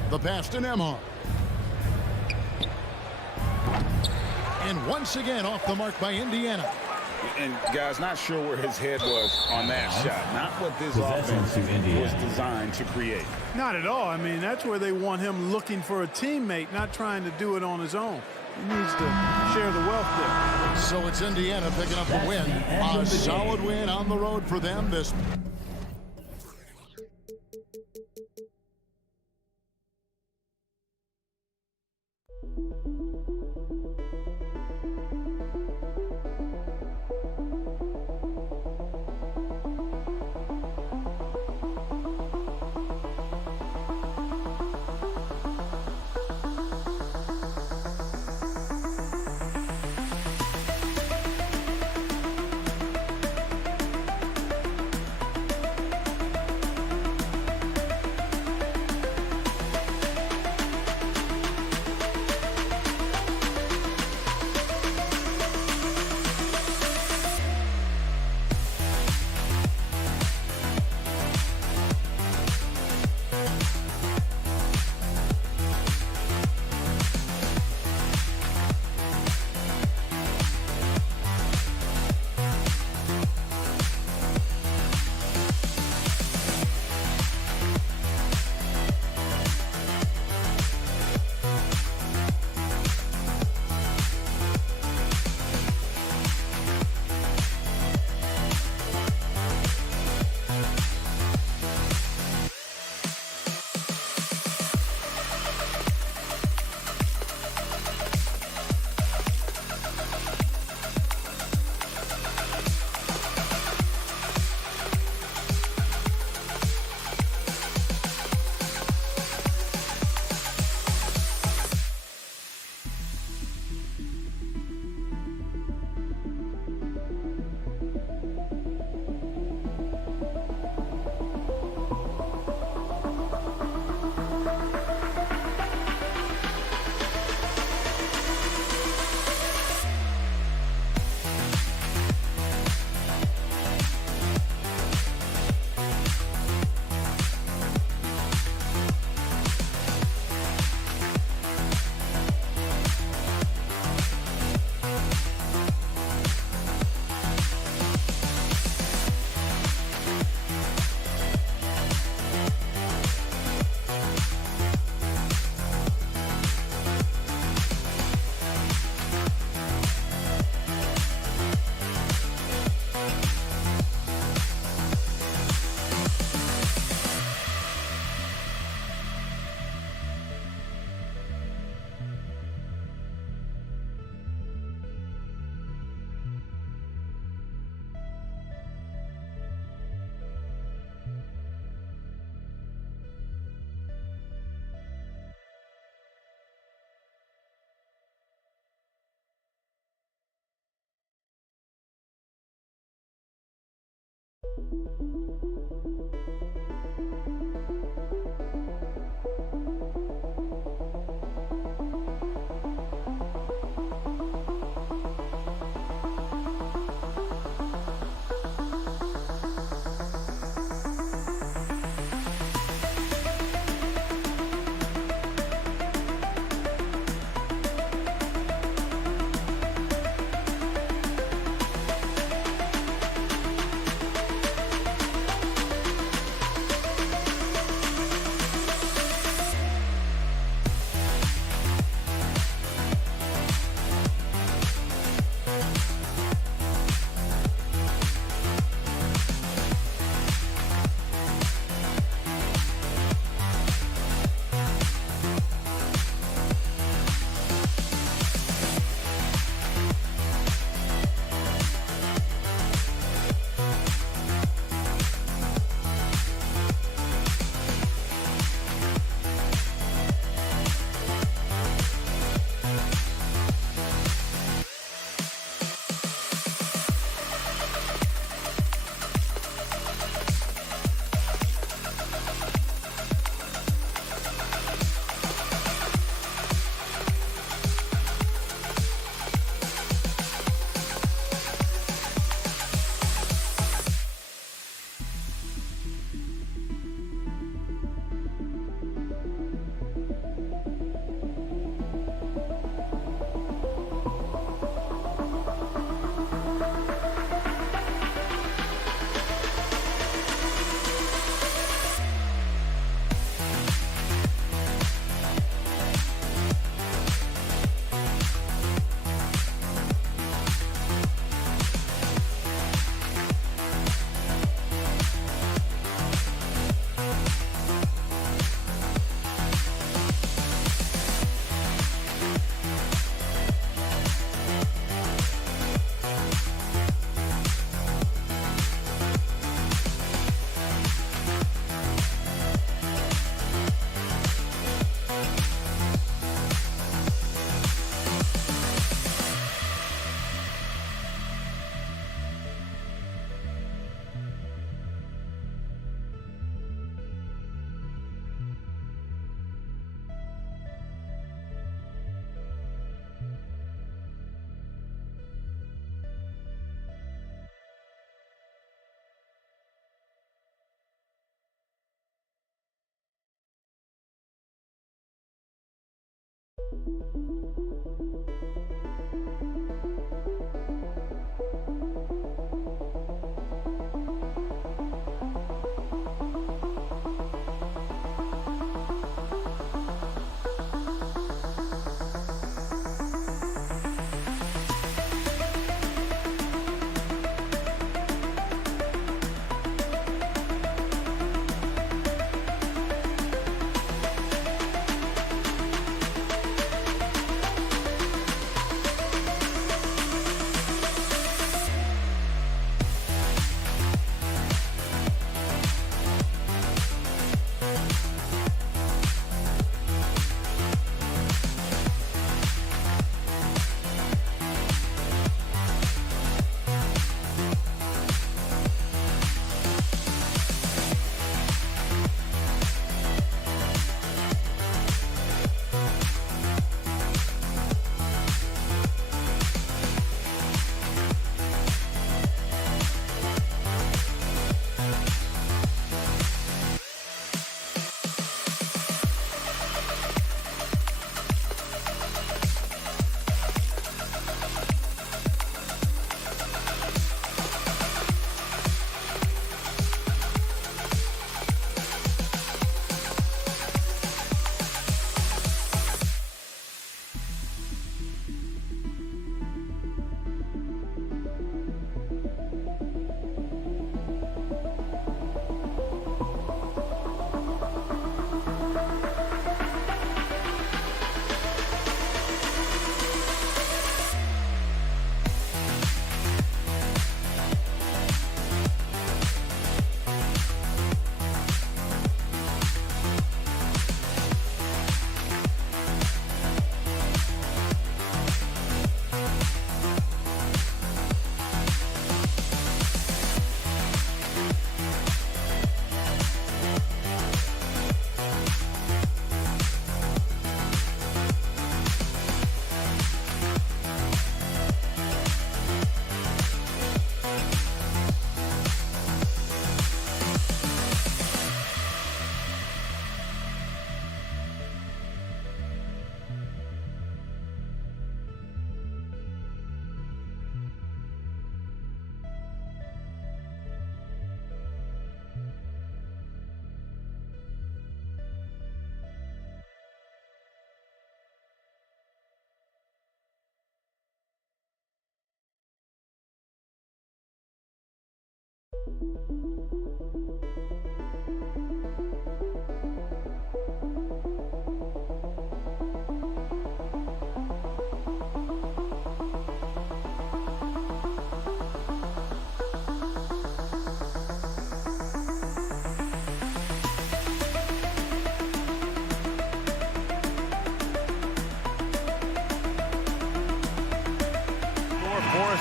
The pass to Nembhard. And once again off the mark by Indiana. And guys, not sure where his head was on that shot. Not what this offense was designed to create. Not at all. I mean, that's where they want him looking for a teammate, not trying to do it on his own. He needs to share the wealth there. So it's Indiana picking up the win. A solid win on the road for them this.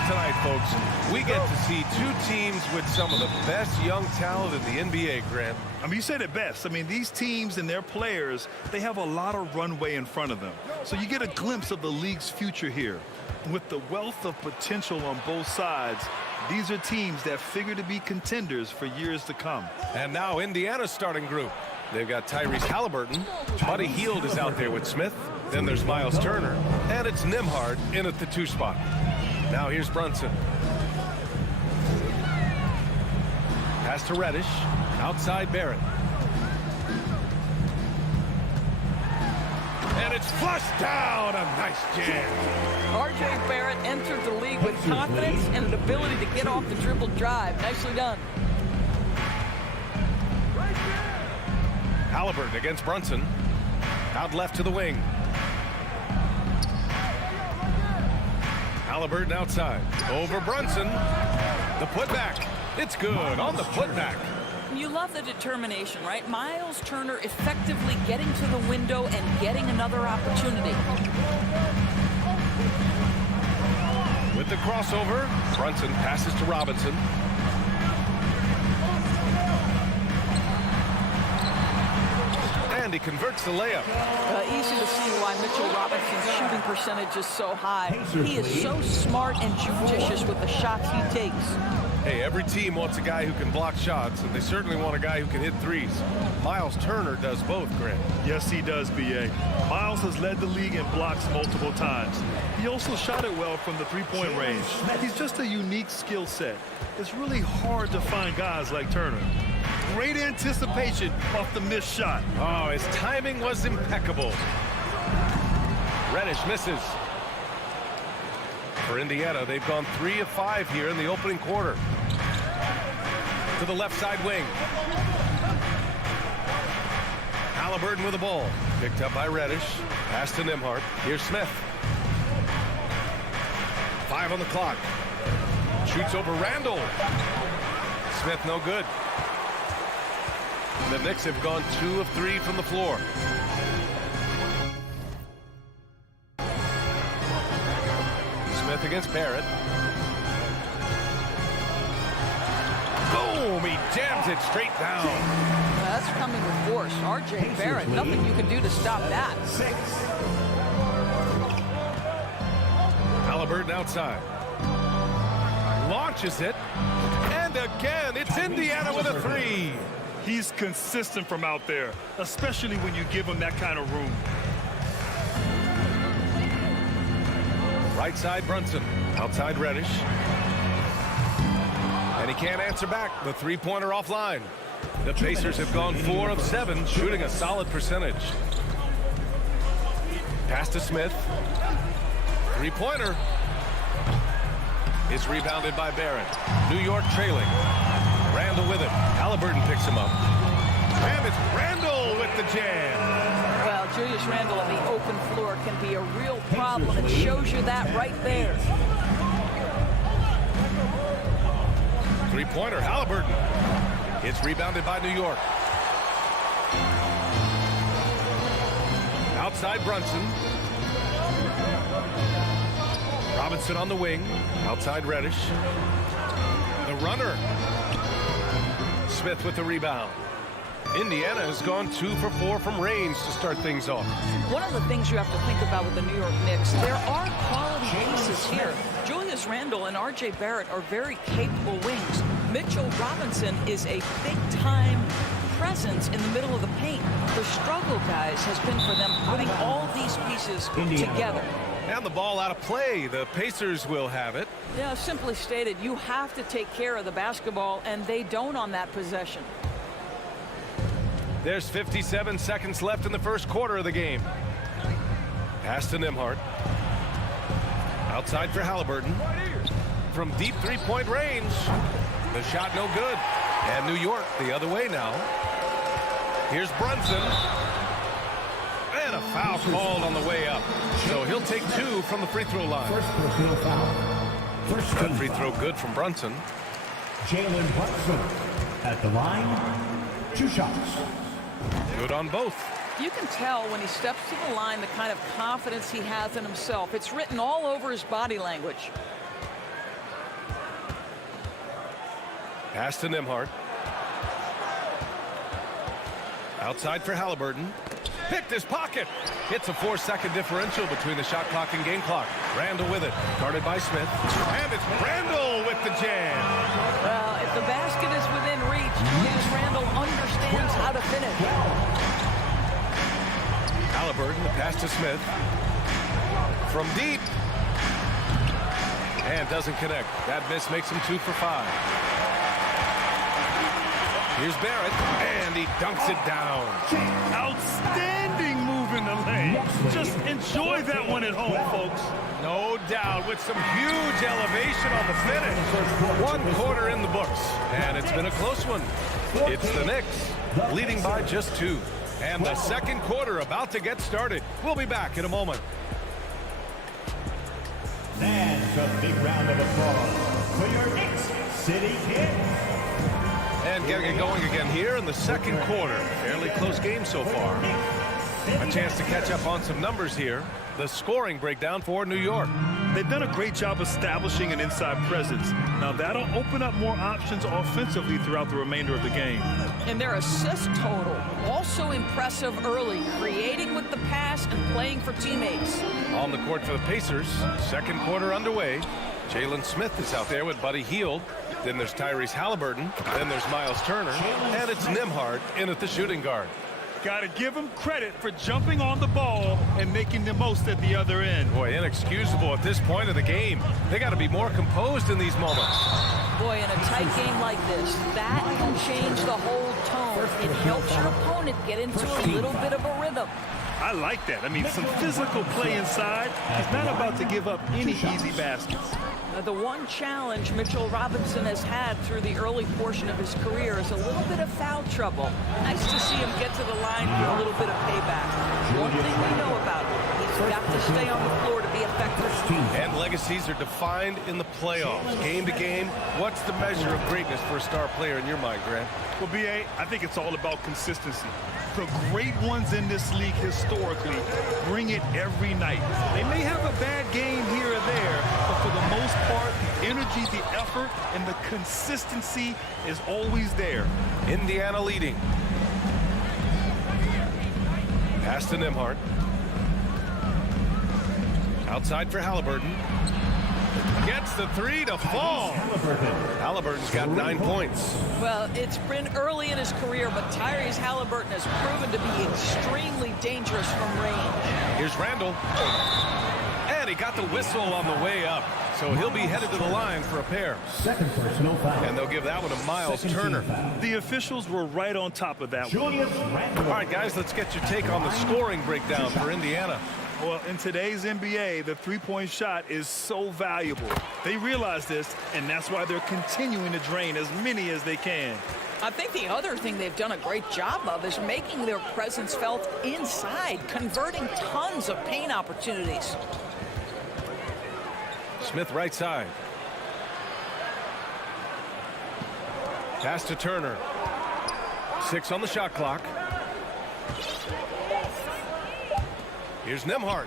Tonight, folks, we get to see two teams with some of the best young talent in the NBA, Grant. I mean, you said it best. I mean, these teams and their players, they have a lot of runway in front of them. So you get a glimpse of the league's future here. With the wealth of potential on both sides, these are teams that figure to be contenders for years to come. And now Indiana's starting group. They've got Tyrese Halliburton. Buddy Hield is out there with Smith. Then there's Miles Turner. And it's Nembhard in at the 2 spot. Now here's Brunson. Pass to Reddish. Outside Barrett. And it's flushed down. A nice jam. R.J. Barrett entered the league with confidence and an ability to get off the dribble drive. Nicely done. Halliburton against Brunson. Out left to the wing. Halliburton outside. Over Brunson. The putback. It's good on the putback. You love the determination, right? Miles Turner effectively getting to the window and getting another opportunity. With the crossover, Brunson passes to Robinson. And he converts the layup. Easy to see why Mitchell Robinson's shooting percentage is so high. He is so smart and judicious with the shots he takes. Hey, every team wants a guy who can block shots, and they certainly want a guy who can hit threes. Miles Turner does both, Grant. Yes, he does, B.A. Miles has led the league in blocks multiple times. He also shot it well from the three-point range. He's just a unique skill set. It's really hard to find guys like Turner. Great anticipation off the missed shot. Oh, his timing was impeccable. Reddish misses. For Indiana, they've gone 3 of 5 here in the opening quarter. To the left side wing. Halliburton with the ball. Picked up by Reddish. Pass to Nembhard. Here's Smith. 5 on the clock. Shoots over Randall. Smith no good. The Knicks have gone 2 of 3 from the floor. Smith against Barrett. Boom! He jams it straight down. That's coming with force. R.J. Barrett, nothing you can do to stop that. Halliburton outside. Launches it. And again, it's Indiana with a 3. He's consistent from out there, especially when you give him that kind of room. Right side Brunson. Outside Reddish. And he can't answer back. The three-pointer offline. The Pacers have gone 4 of 7, shooting a solid percentage. Pass to Smith. Three-pointer is rebounded by Barrett. New York trailing. Randall with it. Halliburton picks him up. And it's Randall with the jam. Well, Julius Randle on the open floor can be a real problem. It shows you that right there. Three-pointer, Halliburton. It's rebounded by New York. Outside Brunson. Robinson on the wing. Outside Reddish. The runner. Smith with the rebound. Indiana has gone 2 for 4 from range to start things off. One of the things you have to think about with the New York Knicks, there are quality pieces here. Julius Randle and R.J. Barrett are very capable wings. Mitchell Robinson is a big-time presence in the middle of the paint. The struggle, guys, has been for them putting all these pieces together. And the ball out of play. The Pacers will have it. Yeah, simply stated, you have to take care of the basketball, and they don't on that possession. There's 57 seconds left in the first quarter of the game. Pass to Nembhard. Outside for Halliburton. From deep three-point range. The shot no good. And New York the other way now. Here's Brunson. And a foul called on the way up. So he'll take 2 from the free throw line. First personal foul. That free throw good from Brunson. Jalen Brunson at the line. 2 shots. Good on both. You can tell when he steps to the line the kind of confidence he has in himself. It's written all over his body language. Pass to Nembhard. Outside for Halliburton. Picked his pocket. It's a 4-second differential between the shot clock and game clock. Randall with it. Guarded by Smith. And it's Randall with the jam. Well, if the basket is within reach, Julius Randle understands how to finish. Halliburton, the pass to Smith. From deep. And doesn't connect. That miss makes him 2 for 5. Here's Barrett, and he dunks it down. Outstanding move in the lane. Just enjoy that one at home, folks. No doubt, with some huge elevation on the finish. 1 quarter in the books, and it's been a close one. It's the Knicks, leading by just 2. And the second quarter about to get started. We'll be back in a moment. And a big round of applause for your Knicks City Kings. And getting it going again here in the second quarter. Fairly close game so far. A chance to catch up on some numbers here. The scoring breakdown for New York. They've done a great job establishing an inside presence. Now that'll open up more options offensively throughout the remainder of the game. And their assist total, also impressive early, creating with the pass and playing for teammates. On the court for the Pacers, second quarter underway. Jalen Smith is out there with Buddy Hield. Then there's Tyrese Halliburton. Then there's Miles Turner. And it's Nembhard in at the shooting guard. Got to give him credit for jumping on the ball and making the most at the other end. Boy, inexcusable at this point of the game. They got to be more composed in these moments. Boy, in a tight game like this, that can change the whole tone. It helps your opponent get into a little bit of a rhythm. I like that. I mean, some physical play inside. He's not about to give up any easy baskets. The one challenge Mitchell Robinson has had through the early portion of his career is a little bit of foul trouble. Nice to see him get to the line for a little bit of payback. One thing we know about him, he's got to stay on the floor to be effective. And legacies are defined in the playoffs. Game to game, what's the measure of greatness for a star player in your mind, Grant? Well, B.A., I think it's all about consistency. The great ones in this league historically bring it every night. They may have a bad game here or there, but for the most part, the energy, the effort, and the consistency is always there. Indiana leading. Pass to Nembhard. Outside for Halliburton. Gets the three to fall. Halliburton's got 9 points. Well, it's been early in his career, but Tyrese Halliburton has proven to be extremely dangerous from range. Here's Randall. And he got the whistle on the way up. So he'll be headed to the line for a pair. Second personal foul. And they'll give that one to Miles Turner. The officials were right on top of that one. All right, guys, let's get your take on the scoring breakdown for Indiana. Well, in today's NBA, the three-point shot is so valuable. They realize this, and that's why they're continuing to drain as many as they can. I think the other thing they've done a great job of is making their presence felt inside, converting tons of paint opportunities. Smith right side. Pass to Turner. 6 on the shot clock. Here's Nembhard.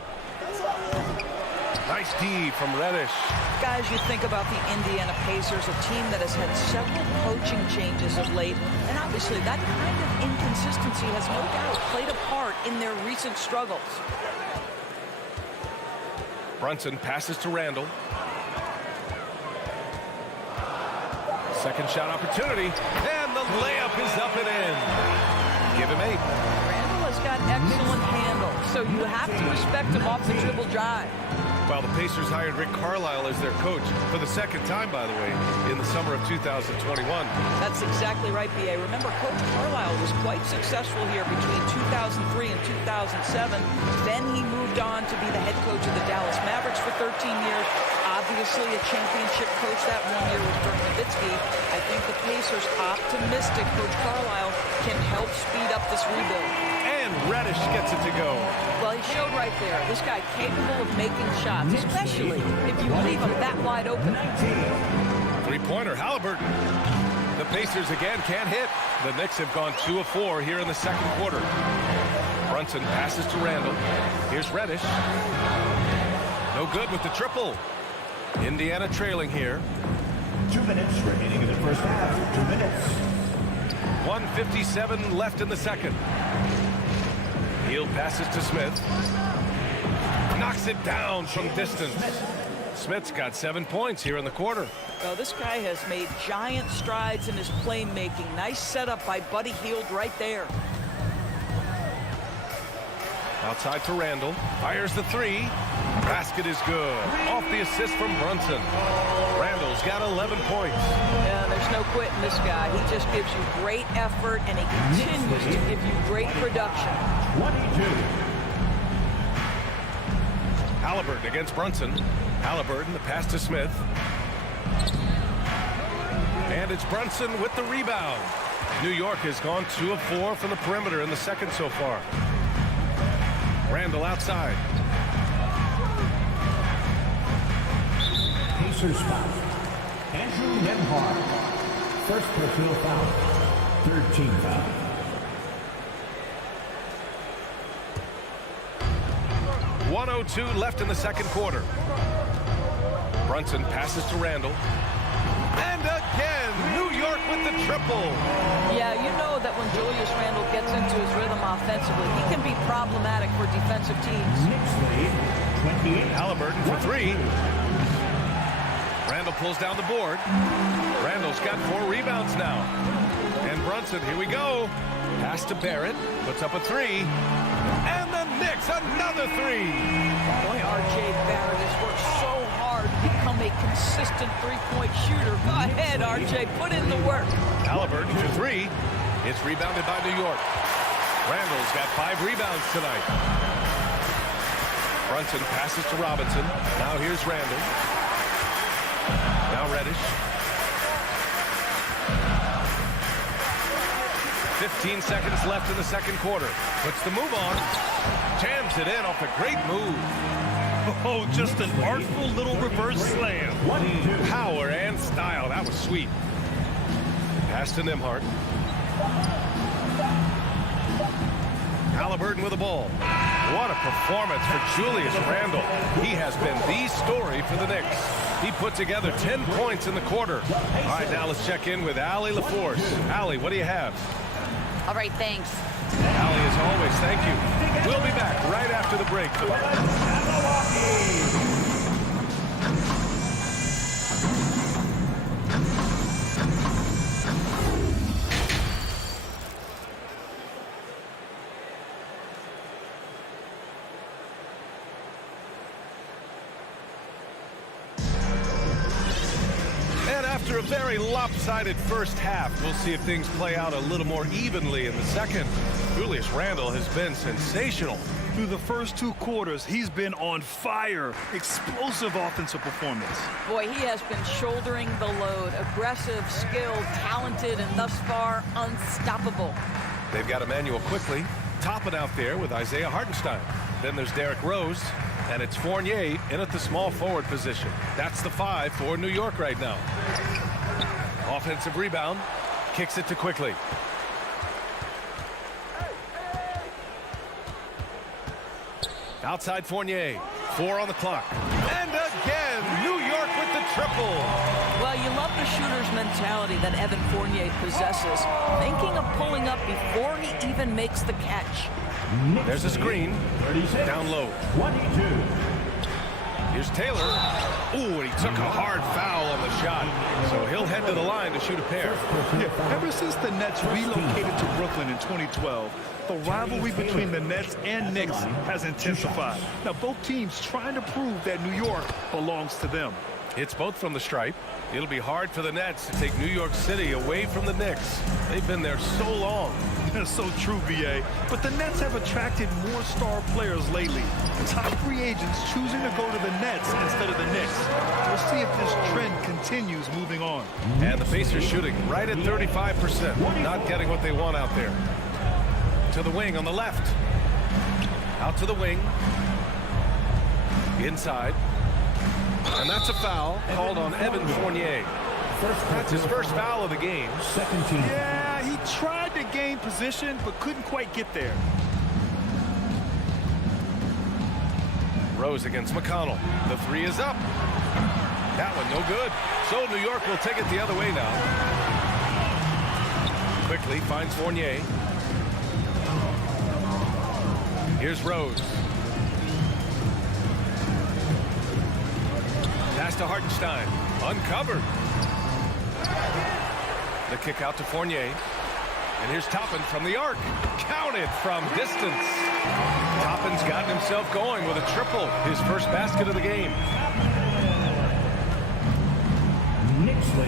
Nice D from Reddish. Guys, you think about the Indiana Pacers, a team that has had several coaching changes of late, and obviously that kind of inconsistency has no doubt played a part in their recent struggles. Brunson passes to Randall. Second shot opportunity, and the layup is up and in. Give him 8. Randall has got excellent handle, so you have to respect him off the dribble drive. Well, the Pacers hired Rick Carlisle as their coach for the second time, by the way, in the summer of 2021. That's exactly right, B.A. Remember, Coach Carlisle was quite successful here between 2003 and 2007. Then he moved on to be the head coach of the Dallas Mavericks for 13 years. Obviously a championship coach that 1 year with Dirk Nowitzki. I think the Pacers optimistic Coach Carlisle can help speed up this rebuild. And Reddish gets it to go. Well, he showed right there, this guy capable of making shots, especially if you leave him that wide open. Three-pointer, Halliburton. The Pacers again can't hit. The Knicks have gone 2 of 4 here in the second quarter. Brunson passes to Randall. Here's Reddish. No good with the triple. Indiana trailing here. 2 minutes remaining in the first half. 2 minutes. 1:57 left in the second. Hield passes to Smith. Knocks it down from distance. Smith's got 7 points here in the quarter. Well, this guy has made giant strides in his playmaking. Nice setup by Buddy Hield right there. Outside to Randall. Fires the 3. Basket is good. Off the assist from Brunson. Randall's got 11 points. Yeah, there's no quitting this guy. He just gives you great effort, and he continues to give you great production. 22. Halliburton against Brunson. Halliburton, the pass to Smith. And it's Brunson with the rebound. New York has gone 2 of 4 from the perimeter in the second so far. Randall outside. Pacers foul. Andrew Nembhard. First personal foul. Third team foul. 1:02 left in the second quarter. Brunson passes to Randall. And again, New York with the triple. Yeah, you know that when Julius Randle gets into his rhythm offensively, he can be problematic for defensive teams. Halliburton for three. Randall pulls down the board. Randall's got 4 rebounds now. And Brunson, here we go. Pass to Barrett, puts up a three. And the Knicks, another three. Boy, R.J. Barrett has worked so hard to become a consistent three-point shooter. Go ahead, R.J., put in the work. Halliburton for three. It's rebounded by New York. Randall's got 5 rebounds tonight. Brunson passes to Robinson. Now here's Randall. Now Reddish. 15 seconds left in the second quarter. Puts the move on. Jams it in off a great move. Oh, just an artful little reverse slam. Power and style. That was sweet. Pass to Nembhard. Halliburton with the ball. What a performance for Julius Randle. He has been the story for the Knicks. He put together 10 points in the quarter. All right, now let's check in with Allie LaForce. Allie, what do you have? All right, thanks. Allie, as always, thank you. We'll be back right after the break. After a very lopsided first half, we'll see if things play out a little more evenly in the second. Julius Randle has been sensational. Through the first 2 quarters, he's been on fire. Explosive offensive performance. Boy, he has been shouldering the load. Aggressive, skilled, talented, and thus far unstoppable. They've got Emmanuel quickly topping out there with Isaiah Hartenstein. Then there's Derrick Rose, and it's Fournier in at the small forward position. That's the 5 for New York right now. Offensive rebound, kicks it to Quickly. Outside Fournier, 4 on the clock. And again, New York with the triple. Well, you love the shooter's mentality that Evan Fournier possesses, thinking of pulling up before he even makes the catch. There's a screen, down low. Here's Taylor. Ooh, and he took a hard foul on the shot. So he'll head to the line to shoot a pair. Yeah, ever since the Nets relocated to Brooklyn in 2012, the rivalry between the Nets and Knicks has intensified. Now, both teams trying to prove that New York belongs to them. It's both from the stripe. It'll be hard for the Nets to take New York City away from the Knicks. They've been there so long. That's so true, B.A. But the Nets have attracted more star players lately. Top free agents choosing to go to the Nets instead of the Knicks. We'll see if this trend continues moving on. And the Pacers shooting right at 35%. Not getting what they want out there. To the wing on the left. Out to the wing. Inside. And that's a foul called on Evan Fournier. That's his first foul of the game. Second team. Yeah, he tried to gain position, but couldn't quite get there. Rose against McConnell. The 3 is up. That one no good. So New York will take it the other way now. Quickly finds Fournier. Here's Rose. Pass to Hartenstein. Uncovered. The kick out to Fournier. And here's Toppin from the arc. Counted from distance. Toppin's gotten himself going with a triple. His first basket of the game.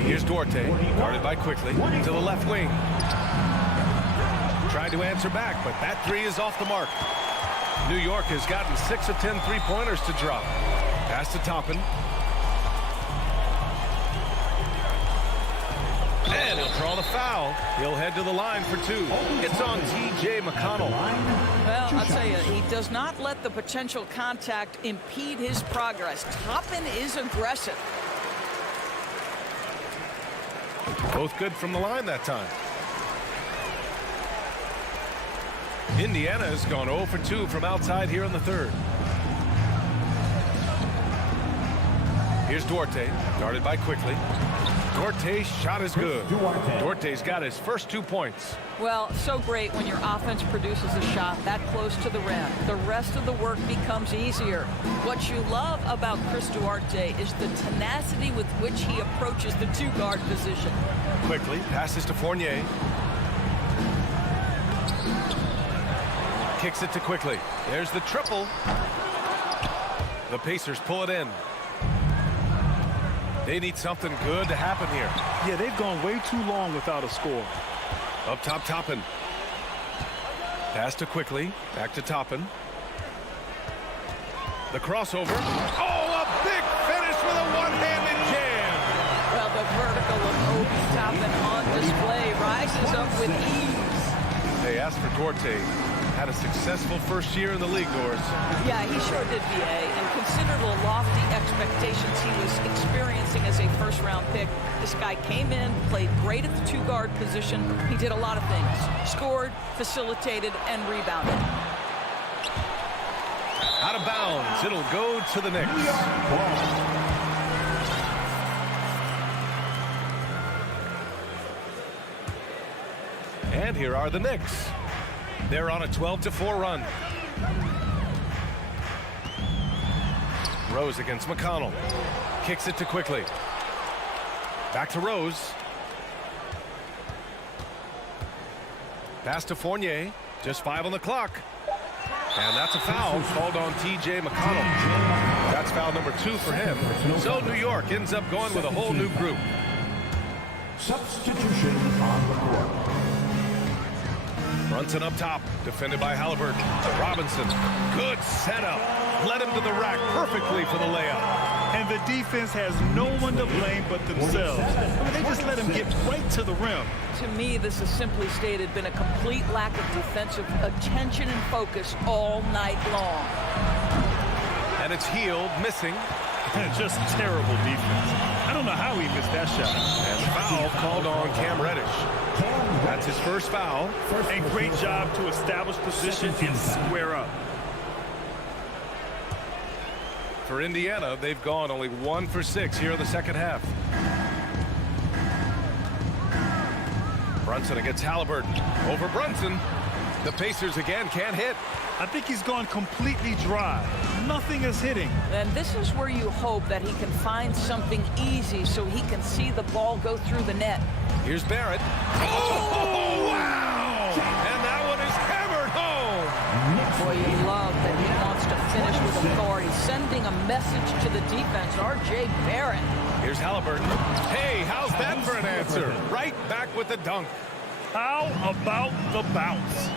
Here's Duarte. Guarded by Quickly. To the left wing. Tried to answer back, but that 3 is off the mark. New York has gotten 6 of 10 three-pointers to drop. Pass to Toppin. And he'll draw the foul. He'll head to the line for 2. It's on T.J. McConnell. Well, I'll tell you, he does not let the potential contact impede his progress. Toppin is aggressive. Both good from the line that time. Indiana has gone 0 for 2 from outside here in the third. Here's Duarte, guarded by Quickly. Duarte's shot is good. Duarte's got his first 2 points. Well, so great when your offense produces a shot that close to the rim. The rest of the work becomes easier. What you love about Chris Duarte is the tenacity with which he approaches the two-guard position. Quickly passes to Fournier. Kicks it to Quickly. There's the triple. The Pacers pull it in. They need something good to happen here. Yeah, they've gone way too long without a score. Up top, Toppin. Pass to Quickly. Back to Toppin. The crossover. Oh, a big finish with a one-handed jam. Well, the vertical of Obi Toppin on display rises up with ease. They asked for Duarte. Had a successful first year in the league, Doors. Yeah, he sure did, VA, and consider the lofty expectations he was experiencing as a first-round pick. This guy came in, played great at the two-guard position. He did a lot of things. Scored, facilitated, and rebounded. Out of bounds. It'll go to the Knicks. And here are the Knicks. They're on a 12-4 run. Rose against McConnell. Kicks it to Quickly. Back to Rose. Pass to Fournier. Just 5 on the clock. And that's a foul called on T.J. McConnell. That's foul number 2 for him. So New York ends up going with a whole new group. Substitution on the court. Brunson up top, defended by Halliburton. Robinson, good setup. Led him to the rack perfectly for the layup. And the defense has no one to blame but themselves. I mean, they just let him get right to the rim. To me, this has simply stated been a complete lack of defensive attention and focus all night long. And it's Hield missing. Just terrible defense. I don't know how he missed that shot. And foul called on Cam Reddish. That's his first foul. And great job to establish position and square up. For Indiana, they've gone only 1 for 6 here in the second half. Brunson against Halliburton. Over Brunson. The Pacers again can't hit. I think he's gone completely dry. Nothing is hitting. And this is where you hope that he can find something easy so he can see the ball go through the net. Here's Barrett. Oh, wow! And that one is hammered home. Boy, you love that he wants to finish with authority, sending a message to the defense. R.J. Barrett. Here's Halliburton. Hey, how's that for an answer? Right back with the dunk. How about the bounce?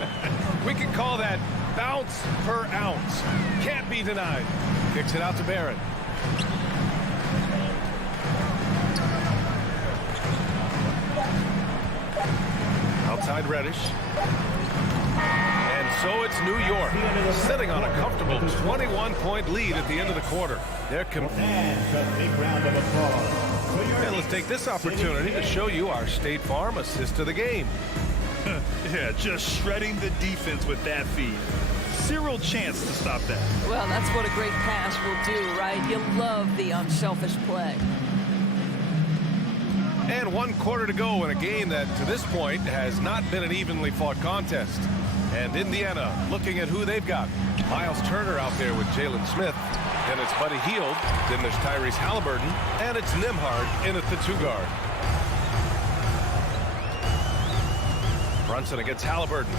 We can call that bounce per ounce. Can't be denied. Kicks it out to Barrett. Outside Reddish. And so it's New York sitting on a comfortable 21-point lead at the end of the quarter. They're Big round of applause. And let's take this opportunity to show you our State Farm assist of the game. Yeah, just shredding the defense with that feed. Zero chance to stop that. Well, that's what a great pass will do, right? You love the unselfish play. And 1 quarter to go in a game that, to this point, has not been an evenly fought contest. And Indiana looking at who they've got. Miles Turner out there with Jalen Smith. Then it's Buddy Hield. Then there's Tyrese Halliburton. And it's Nembhard in at the 2-guard. Brunson against Halliburton.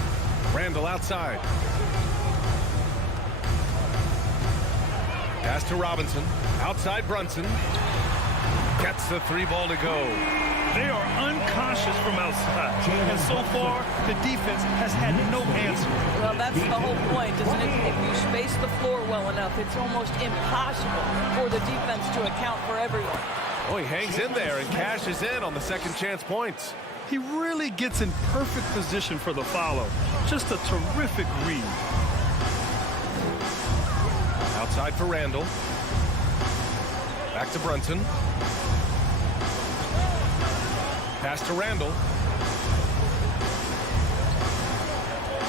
Randall outside. Pass to Robinson. Outside Brunson. Gets the 3 ball to go. They are unconscious from outside. And so far, the defense has had no answer. Well, that's the whole point, isn't it? If you space the floor well enough, it's almost impossible for the defense to account for everyone. Oh, he hangs in there and cashes in on the second chance points. He really gets in perfect position for the follow. Just a terrific read. Outside for Randall. Back to Brunson. Pass to Randall.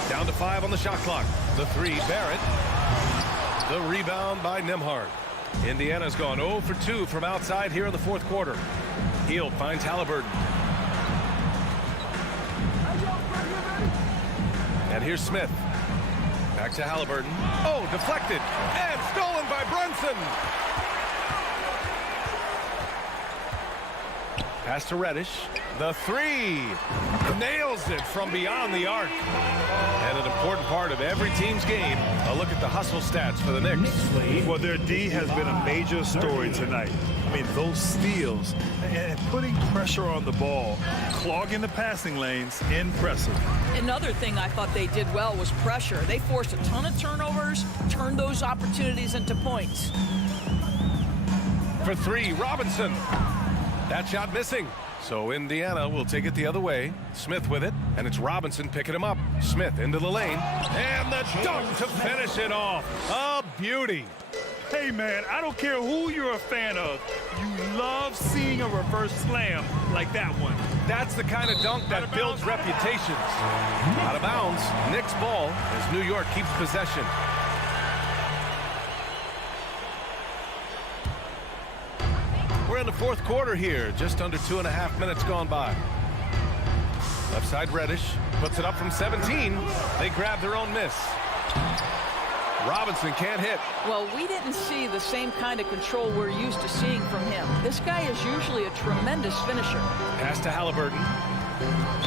Down to 5 on the shot clock. The 3, Barrett. The rebound by Nembhard. Indiana's gone 0 for 2 from outside here in the fourth quarter. Hield finds Halliburton. And here's Smith. Back to Halliburton. Oh, deflected. And stolen by Brunson. Pass to Reddish. The three. Nails it from beyond the arc. And an important part of every team's game, a look at the hustle stats for the Knicks. Well, their D has been a major story tonight. I mean, those steals and putting pressure on the ball, clogging the passing lanes, impressive. Another thing I thought they did well was pressure. They forced a ton of turnovers, turned those opportunities into points. For three, Robinson. That shot missing. So Indiana will take it the other way. Smith with it, and it's Robinson picking him up. Smith into the lane, and the dunk to finish it off. A beauty. Hey, man, I don't care who you're a fan of. You love seeing a reverse slam like that one. That's the kind of dunk that builds reputations. Out of bounds, Knicks ball as New York keeps possession. We're in the fourth quarter here, just under 2.5 minutes gone by. Left side Reddish puts it up from 17. They grab their own miss. Robinson can't hit. Well, we didn't see the same kind of control we're used to seeing from him. This guy is usually a tremendous finisher. Pass to Halliburton.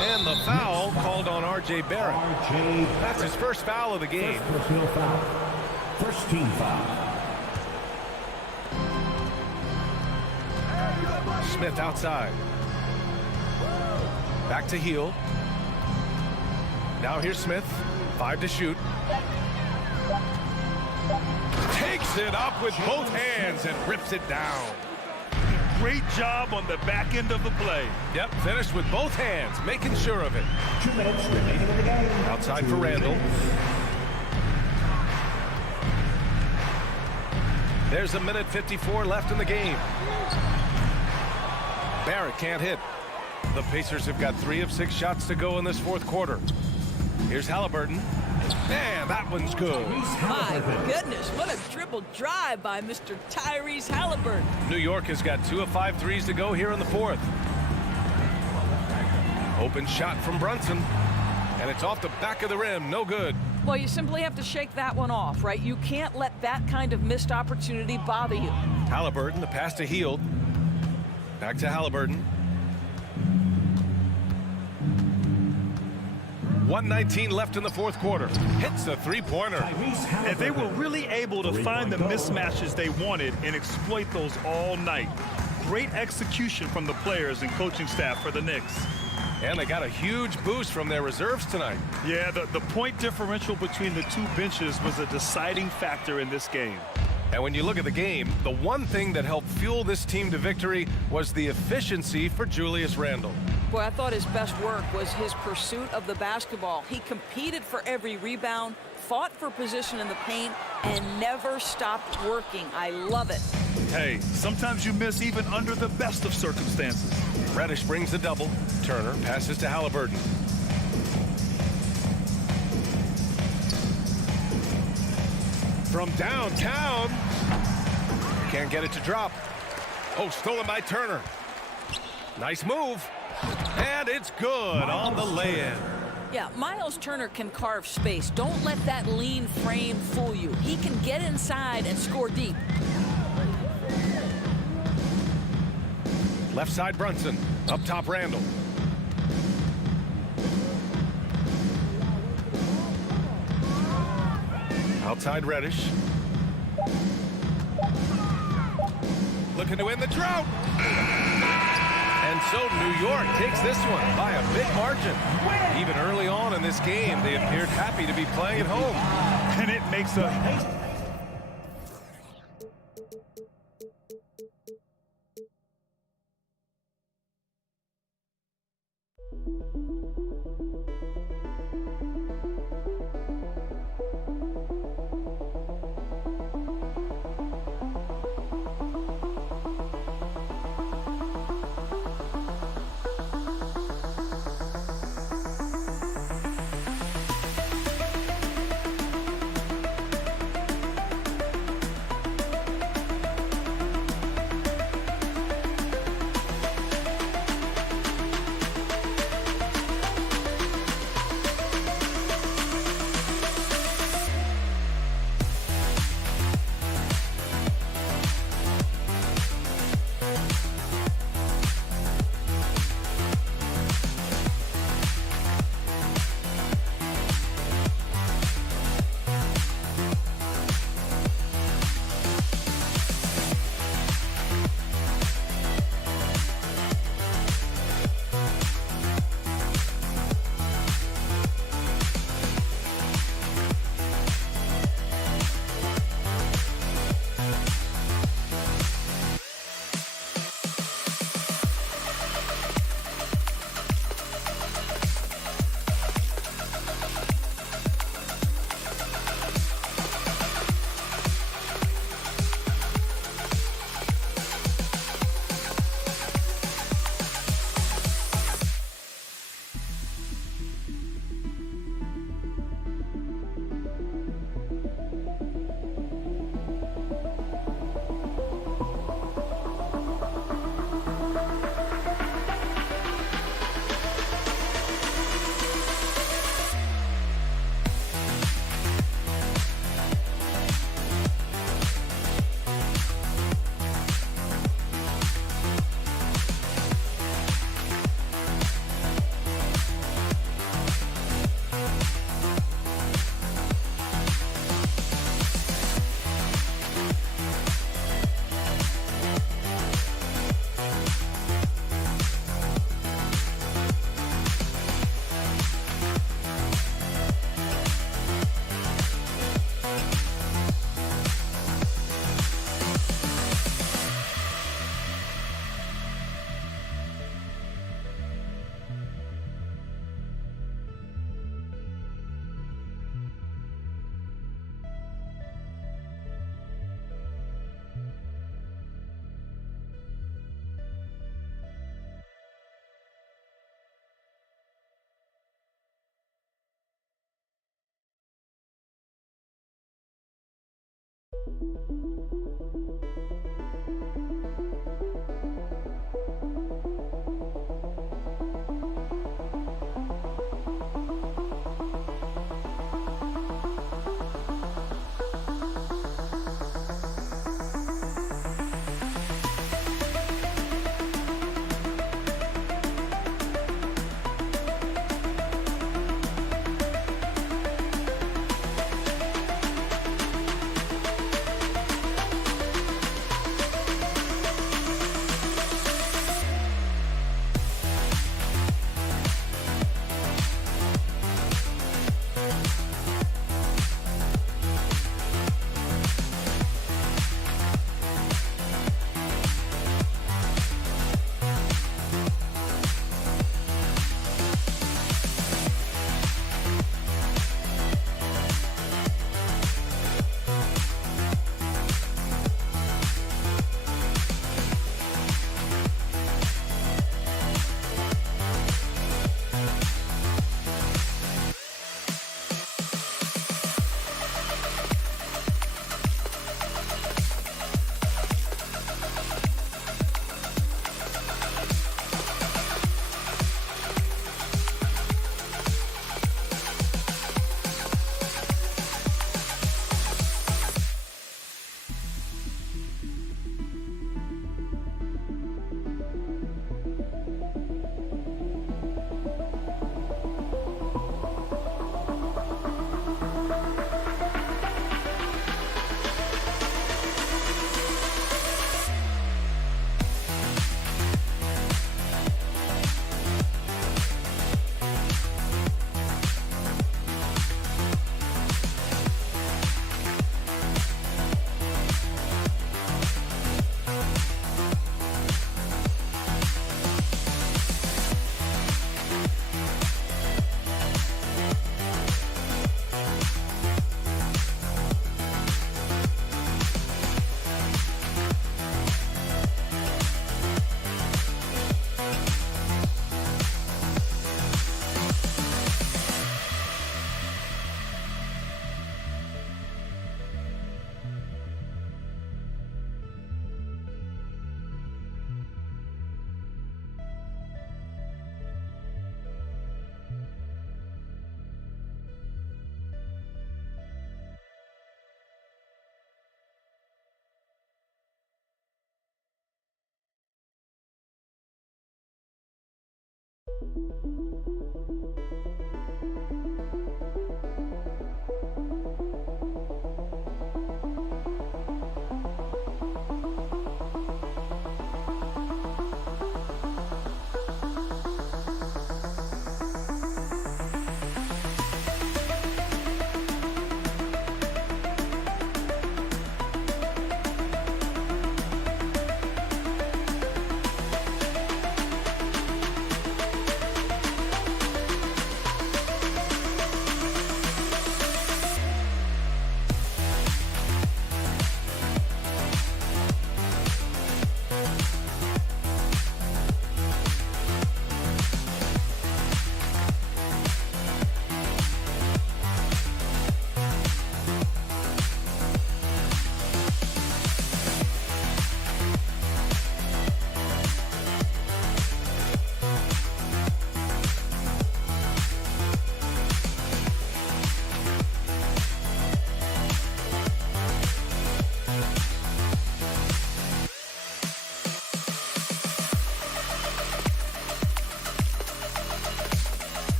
And the foul called on R.J. Barrett. That's his first foul of the game. First personal foul. First team foul. Smith outside. Back to Hield. Now here's Smith. 5 to shoot. Takes it up with both hands and rips it down. Great job on the back end of the play. Yep, finished with both hands, making sure of it. 2 minutes remaining in the game. Outside for Randall. There's 1:54 left in the game. Barrett can't hit. The Pacers have got 3 of 6 shots to go in this fourth quarter. Here's Halliburton. Man, that one's good. My goodness, what a triple drive by Mr. Tyrese Halliburton. New York has got 2 of 5 threes to go here in the fourth. Open shot from Brunson. And it's off the back of the rim. No good. Well, you simply have to shake that one off, right? You can't let that kind of missed opportunity bother you. Halliburton, the pass to Hield. Back to Halliburton. 1:19 left in the fourth quarter. Hits a three-pointer. And they were really able to find the mismatches they wanted and exploit those all night. Great execution from the players and coaching staff for the Knicks. And they got a huge boost from their reserves tonight. Yeah, the point differential between the two benches was a deciding factor in this game. And when you look at the game, the one thing that helped fuel this team to victory was the efficiency for Julius Randle. Boy, I thought his best work was his pursuit of the basketball. He competed for every rebound, fought for position in the paint, and never stopped working. I love it. Hey, sometimes you miss even under the best of circumstances. Reddish brings the double. Turner passes to Halliburton. From downtown. Can't get it to drop. Oh, stolen by Turner. Nice move. And it's good on the lay-in. Yeah, Miles Turner can carve space. Don't let that lean frame fool you. He can get inside and score deep. Left side Brunson. Up top Randall. Outside Reddish. Looking to win the drought. And so New York takes this one by a big margin. Even early on in this game, they appeared happy to be playing at home. And it makes a...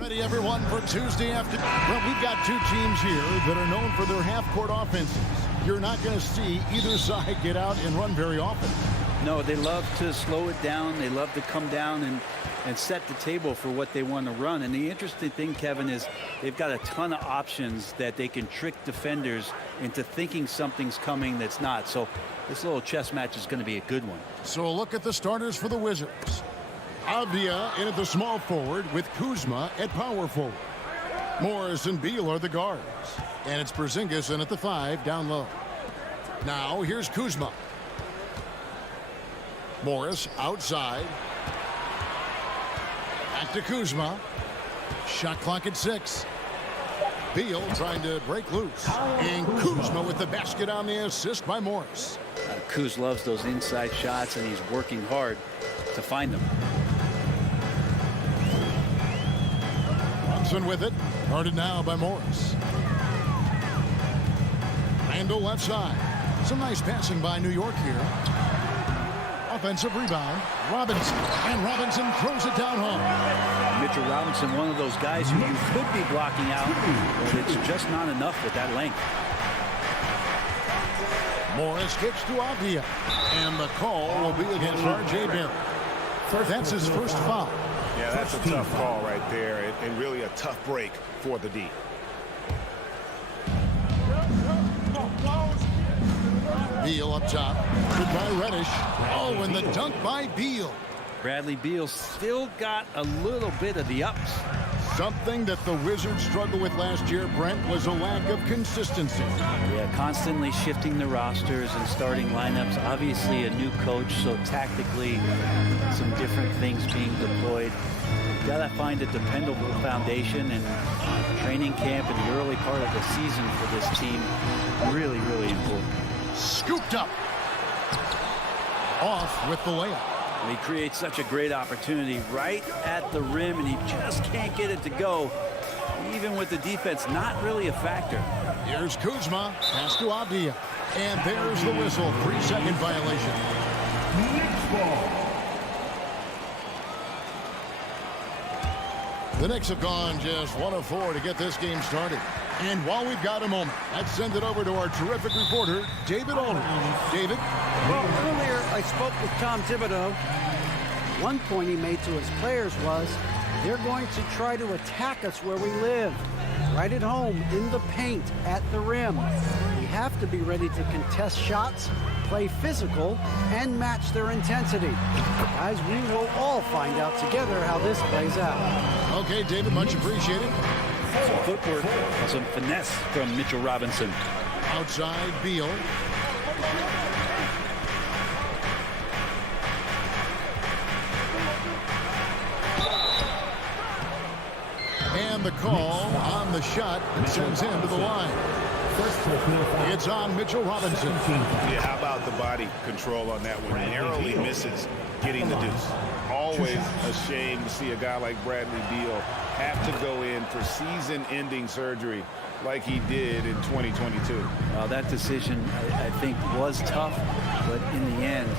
Ready, everyone, for Tuesday afternoon. Well, we've got two teams here that are known for their half-court offenses. You're not going to see either side get out and run very often. No, they love to slow it down. They love to come down and set the table for what they want to run. And the interesting thing, Kevin, is they've got a ton of options that they can trick defenders into thinking something's coming that's not. So this little chess match is going to be a good one. So a look at the starters for the Wizards. Avdia in at the small forward with Kuzma at power forward. Morris and Beal are the guards. And it's Porzingis in at the 5 down low. Now here's Kuzma. Morris outside. Back to Kuzma. Shot clock at 6. Beal trying to break loose. And Kuzma with the basket on the assist by Morris. Kuz loves those inside shots, and he's working hard to find them. Brunson with it. Guarded now by Morris. Randall left side. Some nice passing by New York here. Offensive rebound. Robinson. And Robinson throws it down home. Mitchell Robinson, one of those guys who you could be blocking out, but it's just not enough with that length. Morris gets to Avdia. And the call will be against R.J. Barrett. That's his first foul. Yeah, that's a tough call right there, and really a tough break for the D. Beal up top. Good by Reddish. Oh, and the dunk by Beal. Bradley Beal still got a little bit of the ups. Something that the Wizards struggled with last year, Brent, was a lack of consistency. Yeah, constantly shifting the rosters and starting lineups. Obviously a new coach, so tactically some different things being deployed. You've got to find a dependable foundation, and training camp in the early part of the season for this team, really, really important. Scooped up. Off with the layup. He creates such a great opportunity right at the rim, and he just can't get it to go. Even with the defense, not really a factor. Here's Kuzma. Pass to Avdia. And there's the whistle. 3-second violation. Knicks ball. The Knicks have gone just 1 of 4 to get this game started. And while we've got a moment, let's send it over to our terrific reporter, David Aldridge. David? Well, earlier I spoke with Tom Thibodeau. One point he made to his players was, they're going to try to attack us where we live. Right at home, in the paint, at the rim. We have to be ready to contest shots, play physical, and match their intensity. Guys, we will all find out together how this plays out. Okay, David, much appreciated. Some footwork, some finesse from Mitchell Robinson. Outside, Beal. And And the call on the shot that sends him to the line. It's on Mitchell Robinson. Yeah, how about the body control on that one? Narrowly misses getting the deuce. Always a shame to see a guy like Bradley Beal have to go in for season-ending surgery like he did in 2022. That decision, I think, was tough, but in the end,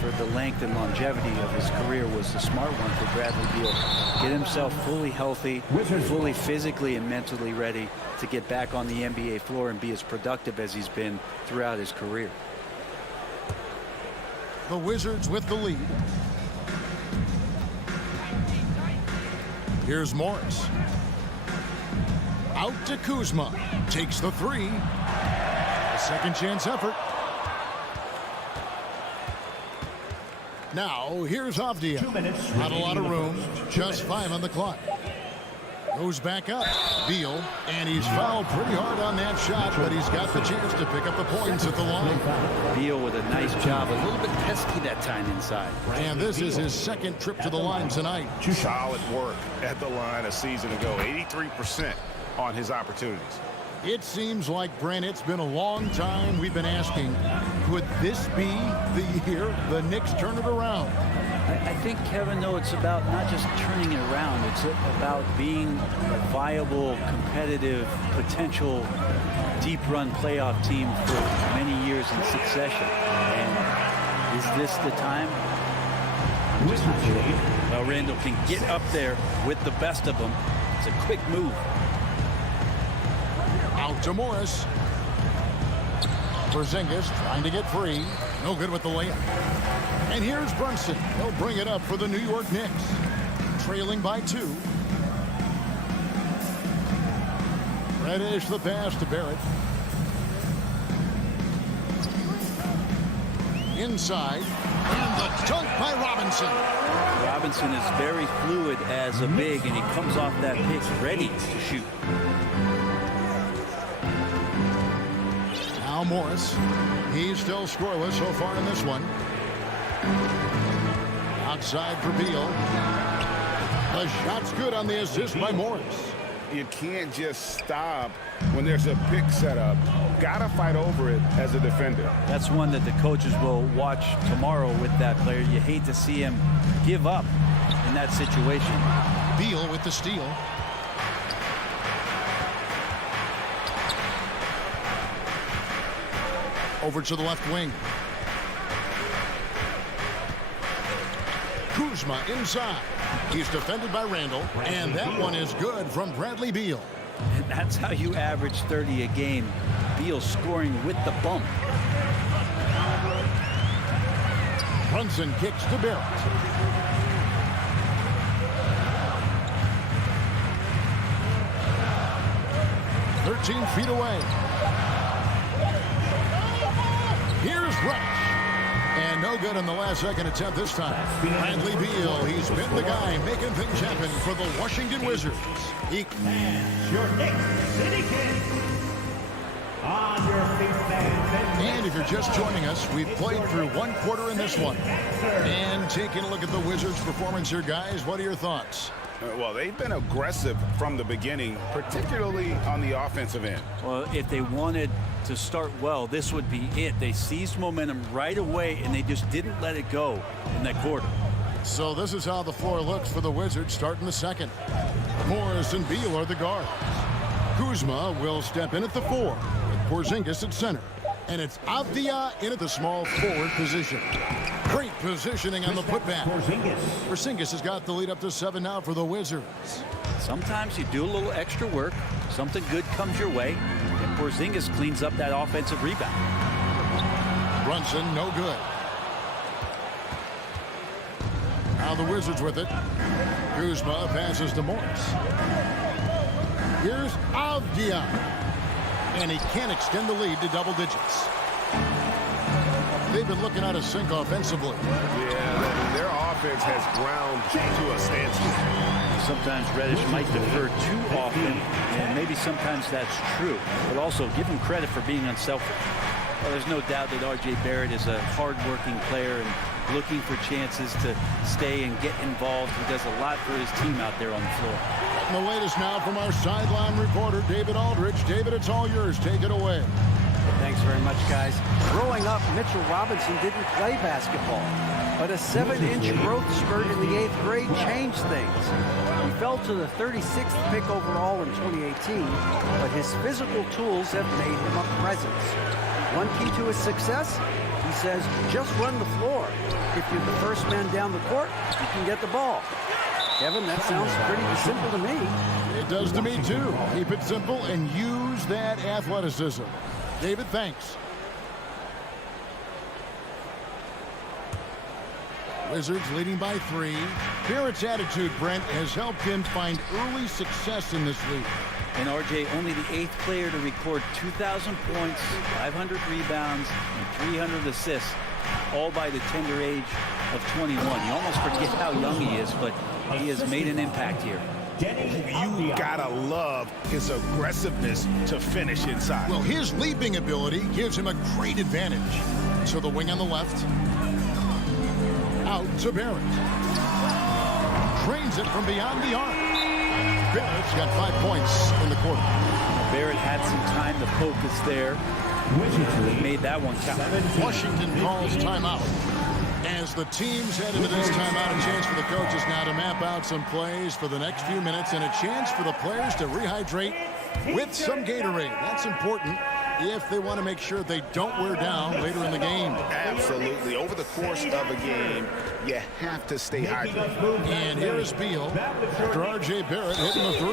for the length and longevity of his career, was the smart one for Bradley Beal. Get himself fully healthy, fully physically and mentally ready to get back on the NBA floor and be as productive as he's been throughout his career. The Wizards with the lead. Here's Morris. Out to Kuzma. Takes the three. A second chance effort. Now, here's Avdia. Not a lot of room. Just 5 on the clock. Goes back up. Beal. And he's fouled pretty hard on that shot, but he's got the chance to pick up the points at the line. Beal with a nice job. A little bit pesky that time inside. And this is his second trip to the line tonight. Solid work at the line a season ago. 83% on his opportunities. It seems like, Brent, it's been a long time we've been asking, could this be the year the Knicks turn it around? I think, Kevin, though, it's about not just turning it around. It's about being a viable, competitive, potential deep-run playoff team for many years in succession. And is this the time? I'm just not sure. Well, Randall can get up there with the best of them. It's a quick move. Out to Morris. Porzingis trying to get free. No good with the layup. And here's Brunson. He'll bring it up for the New York Knicks. Trailing by 2. Reddish the pass to Barrett. Inside. And the dunk by Robinson. Robinson is very fluid as a big, and he comes off that pick ready to shoot. Now Morris. He's still scoreless so far in this one. Outside for Beal. The shot's good on the assist by Morris. You can't just stop when there's a pick set up. Gotta fight over it as a defender. That's one that the coaches will watch tomorrow with that player. You hate to see him give up in that situation. Beal with the steal. Over to the left wing. Kuzma inside. He's defended by Randall, and that one is good from Bradley Beal. And that's how you average 30 a game. Beal scoring with the bump. Brunson kicks to Barrett. "13 feet away. Here's Reddish. And no good on the last second attempt this time. Bradley Beal, he's been the guy making things happen for the Washington Wizards. Your Knicks City Kid. On your feet, fans. And if you're just joining us, we've played through one quarter in this one. And taking a look at the Wizards' performance here, guys, what are your thoughts? Well, they've been aggressive from the beginning, particularly on the offensive end. Well, if they wanted to start well, this would be it. They seized momentum right away, and they just didn't let it go in that quarter. So this is how the floor looks for the Wizards starting the second. Morris and Beal are the guards. Kuzma will step in at the 4, with Porzingis at center. And it's Avdia in at the small forward position. Great positioning on the putback. Porzingis has got the lead up to 7 now for the Wizards. Sometimes you do a little extra work, something good comes your way, and Porzingis cleans up that offensive rebound. Brunson, no good. Now the Wizards with it. Kuzma passes to Morris. Here's Avdia. And he can't extend the lead to double digits. They've been looking out of sync offensively. Yeah, their offense has ground to a standstill. Sometimes Reddish might defer too often, and maybe sometimes that's true. But also give him credit for being unselfish. Well, there's no doubt that R.J. Barrett is a hard-working player and looking for chances to stay and get involved. He does a lot for his team out there on the floor. And the latest now from our sideline reporter, David Aldridge. David, it's all yours. Take it away. Thanks very much, guys. Growing up, Mitchell Robinson didn't play basketball, but a 7-inch growth spurt in the 8th grade changed things. He fell to the 36th pick overall in 2018, but his physical tools have made him a presence. One key to his success, he says, just run the floor. If you're the first man down the court, you can get the ball. Kevin, that sounds pretty simple to me. It does to me, too. Keep it simple and use that athleticism. David, thanks. Wizards leading by 3. Barrett's attitude, Brent, has helped him find early success in this league. And RJ, only the 8th player to record 2,000 points, 500 rebounds, and 300 assists, all by the tender age of 21. You almost forget how young he is, but he has made an impact here. You gotta love his aggressiveness to finish inside. Well, his leaping ability gives him a great advantage. So the wing on the left. Out to Barrett. Trains it from beyond the arc. Barrett's got 5 points in the quarter. Barrett had some time to focus there. He made that one count. Washington calls timeout. As the teams head into this timeout, a chance for the coaches now to map out some plays for the next few minutes and a chance for the players to rehydrate with some Gatorade. That's important if they want to make sure they don't wear down later in the game. Absolutely. Over the course of a game, you have to stay hydrated. And here is Beal after R.J. Barrett hitting the 3.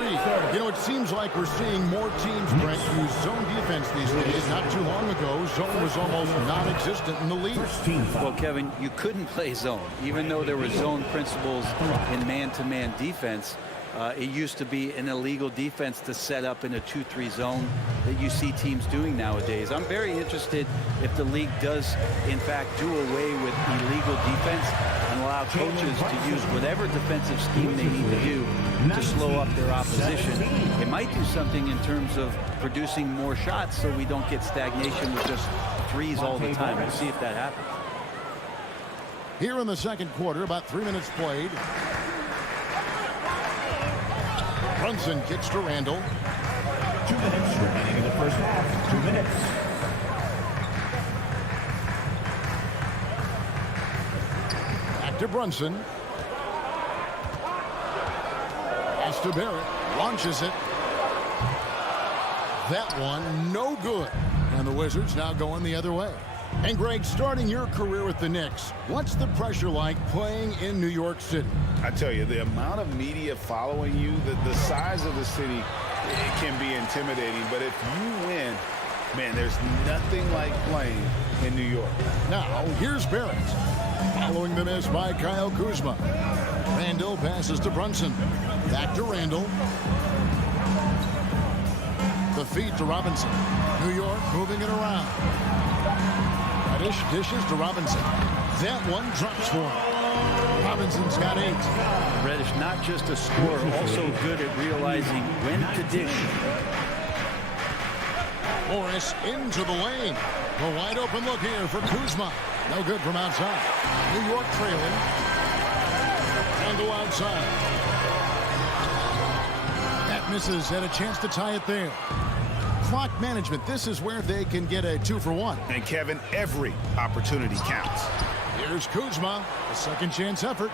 You know, it seems like we're seeing more teams, Brent, use zone defense these days. Not too long ago, zone was almost non-existent in the league. Well, Kevin, you couldn't play zone. Even though there were zone principles in man-to-man defense, it used to be an illegal defense to set up in a 2-3 zone that you see teams doing nowadays. I'm very interested if the league does, in fact, do away with illegal defense and allow coaches to use whatever defensive scheme they need to do to slow up their opposition. It might do something in terms of producing more shots so we don't get stagnation with just threes all the time. We'll see if that happens. Here in the second quarter, about 3 minutes played. Brunson kicks to Randall. 2 minutes remaining in the first half. 2 minutes. Back to Brunson. Pass to Barrett. Launches it. That one, no good. And the Wizards now going the other way. And Greg, starting your career with the Knicks, what's the pressure like playing in New York City? I tell you, the amount of media following you, the size of the city, it can be intimidating. But if you win, man, there's nothing like playing in New York. Now, here's Barrett. Following the miss by Kyle Kuzma. Randall passes to Brunson. Back to Randall. The feed to Robinson. New York moving it around. Reddish dishes to Robinson. That one drops for him. Robinson's got 8. Reddish, not just a scorer, also good at realizing when to dish. Morris into the lane. A wide open look here for Kuzma. No good from outside. New York trailing. And go outside. That misses. Had a chance to tie it there. Clock management. This is where they can get a 2-for-1. And Kevin, every opportunity counts. Here's Kuzma. A second chance effort.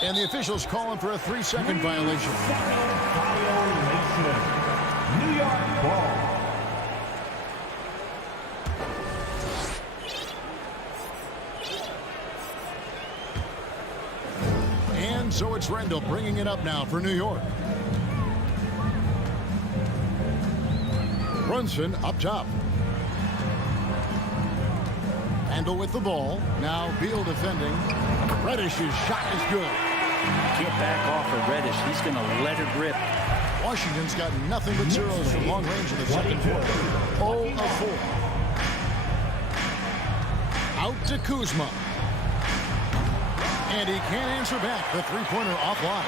And the officials calling for a 3-second violation. New York ball. And so it's Randall bringing it up now for New York. Brunson up top. Randall with the ball. Now Beal defending. Reddish's shot is good. Can't back off of Reddish. He's going to let it rip. Washington's got nothing but zeros from long range in the second quarter. 0 of 4. Out to Kuzma. And he can't answer back. The three-pointer offline.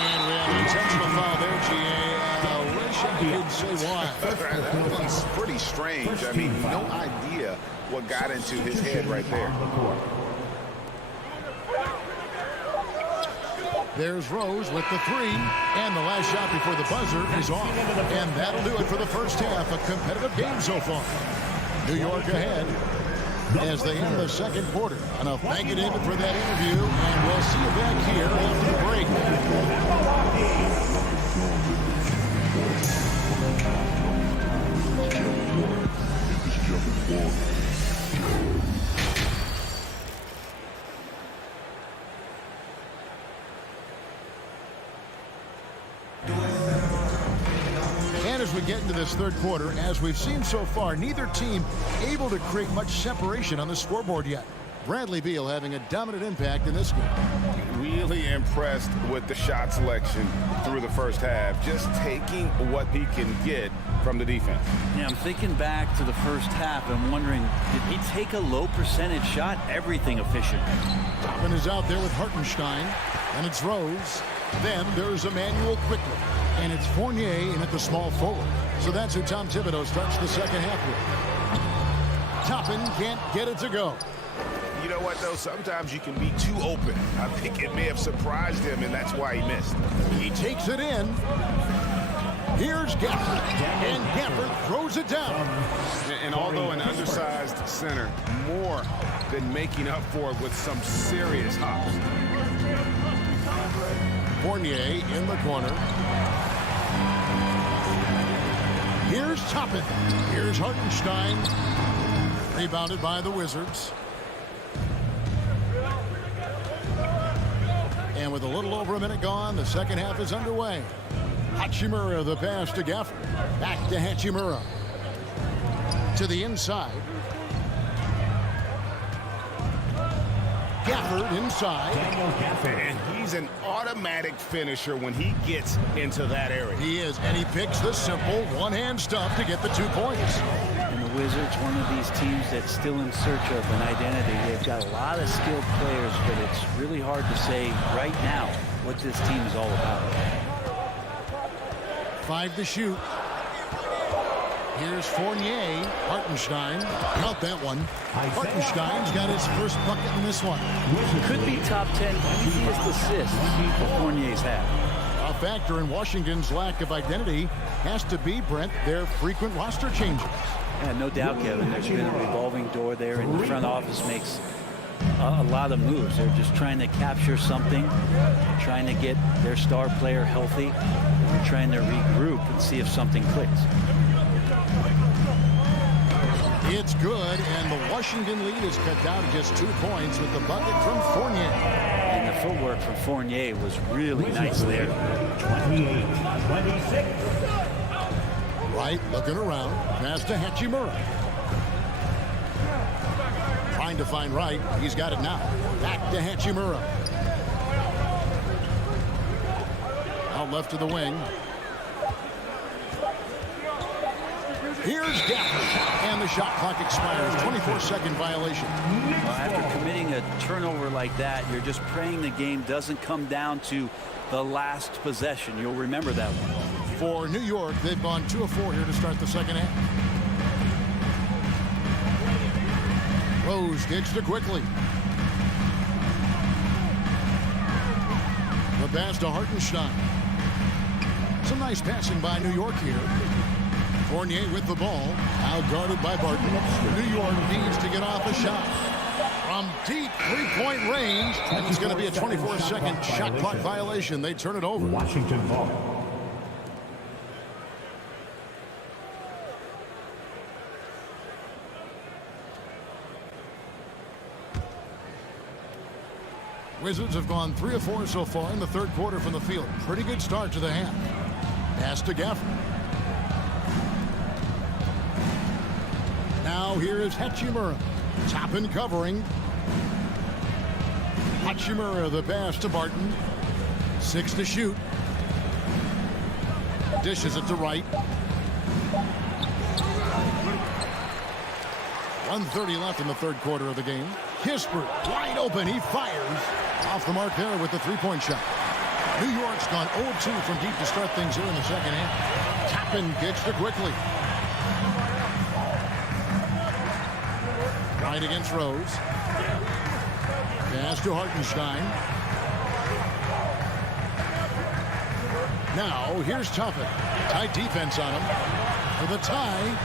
And we have an intentional foul there, G.A. Wish I could say why. That one's pretty strange. I mean, no idea what got into his head right there. There's Rose with the three, and the last shot before the buzzer is off. And that'll do it for the first half. A competitive game so far. New York ahead as they end the second quarter. Enough thank you, David, for that interview, and we'll see you back here after the break. As we get into this third quarter, as we've seen so far, neither team able to create much separation on the scoreboard yet. Bradley Beal having a dominant impact in this game. Really impressed with the shot selection through the first half, just taking what he can get from the defense. Yeah, I'm thinking back to the first half and wondering, did he take a low percentage shot? Everything efficient. Toppin is out there with Hartenstein, and it's Rose. Then there's Emmanuel quickly, and it's Fournier in at the small forward. So that's who Tom Thibodeau starts the second half with. Toppin can't get it to go. You know what, though? Sometimes you can be too open. I think it may have surprised him, and that's why he missed. He takes it in. Here's Gafford, and Gafford throws it down. And although an undersized center, more than making up for it with some serious hops. Fournier in the corner. Here's Toppin. Here's Hartenstein. Rebounded by the Wizards. And with a little over a minute gone, the second half is underway. Hachimura, the pass to Gafford. Back to Hachimura. To the inside. Gafford inside. And he's an automatic finisher when he gets into that area. He is, and he picks the simple one-hand stuff to get the 2 points. And the Wizards, one of these teams that's still in search of an identity. They've got a lot of skilled players, but it's really hard to say right now what this team is all about. 5 to shoot. Here's Fournier. Hartenstein. Count that one. Hartenstein's got his first bucket in this one. Could be top 10 easiest assists that Fournier's had. A factor in Washington's lack of identity has to be, Brent, their frequent roster changes. Yeah, no doubt, Kevin. There's been a revolving door there, and the front office makes a lot of moves. They're just trying to capture something, trying to get their star player healthy. They're trying to regroup and see if something clicks. It's good, and the Washington lead is cut down to just 2 points with the bucket from Fournier. And the footwork from Fournier was really nice there. 28-26. Wright looking around. Pass to Hachimura. Trying to find Wright. He's got it now. Back to Hachimura. Out left to the wing. Here's Gafford, and the shot clock expires. 24-second violation. Well, after committing a turnover like that, you're just praying the game doesn't come down to the last possession. You'll remember that one. For New York, they've gone 2 of 4 here to start the second half. Rose gets to quickly. The pass to Hartenstein. Some nice passing by New York here. Fournier with the ball, out guarded by Barton. New York needs to get off a shot from deep three-point range, and it's going to be a 24-second shot clock violation. They turn it over. Washington ball. Wizards have gone 3 of 4 so far in the third quarter from the field. Pretty good start to the half. Pass to Gafford. Now here is Hachimura. Toppin covering. Hachimura, the pass to Barton. 6 to shoot. Dishes it to Wright. 1:30 left in the third quarter of the game. Kispert wide open. He fires. Off the mark there with the three-point shot. New York's gone 0-2 from deep to start things here in the second half. Toppin gets to quickly. Right against Rose. Pass to Hartenstein. Now, here's Toppin. Tight defense on him. For the tie.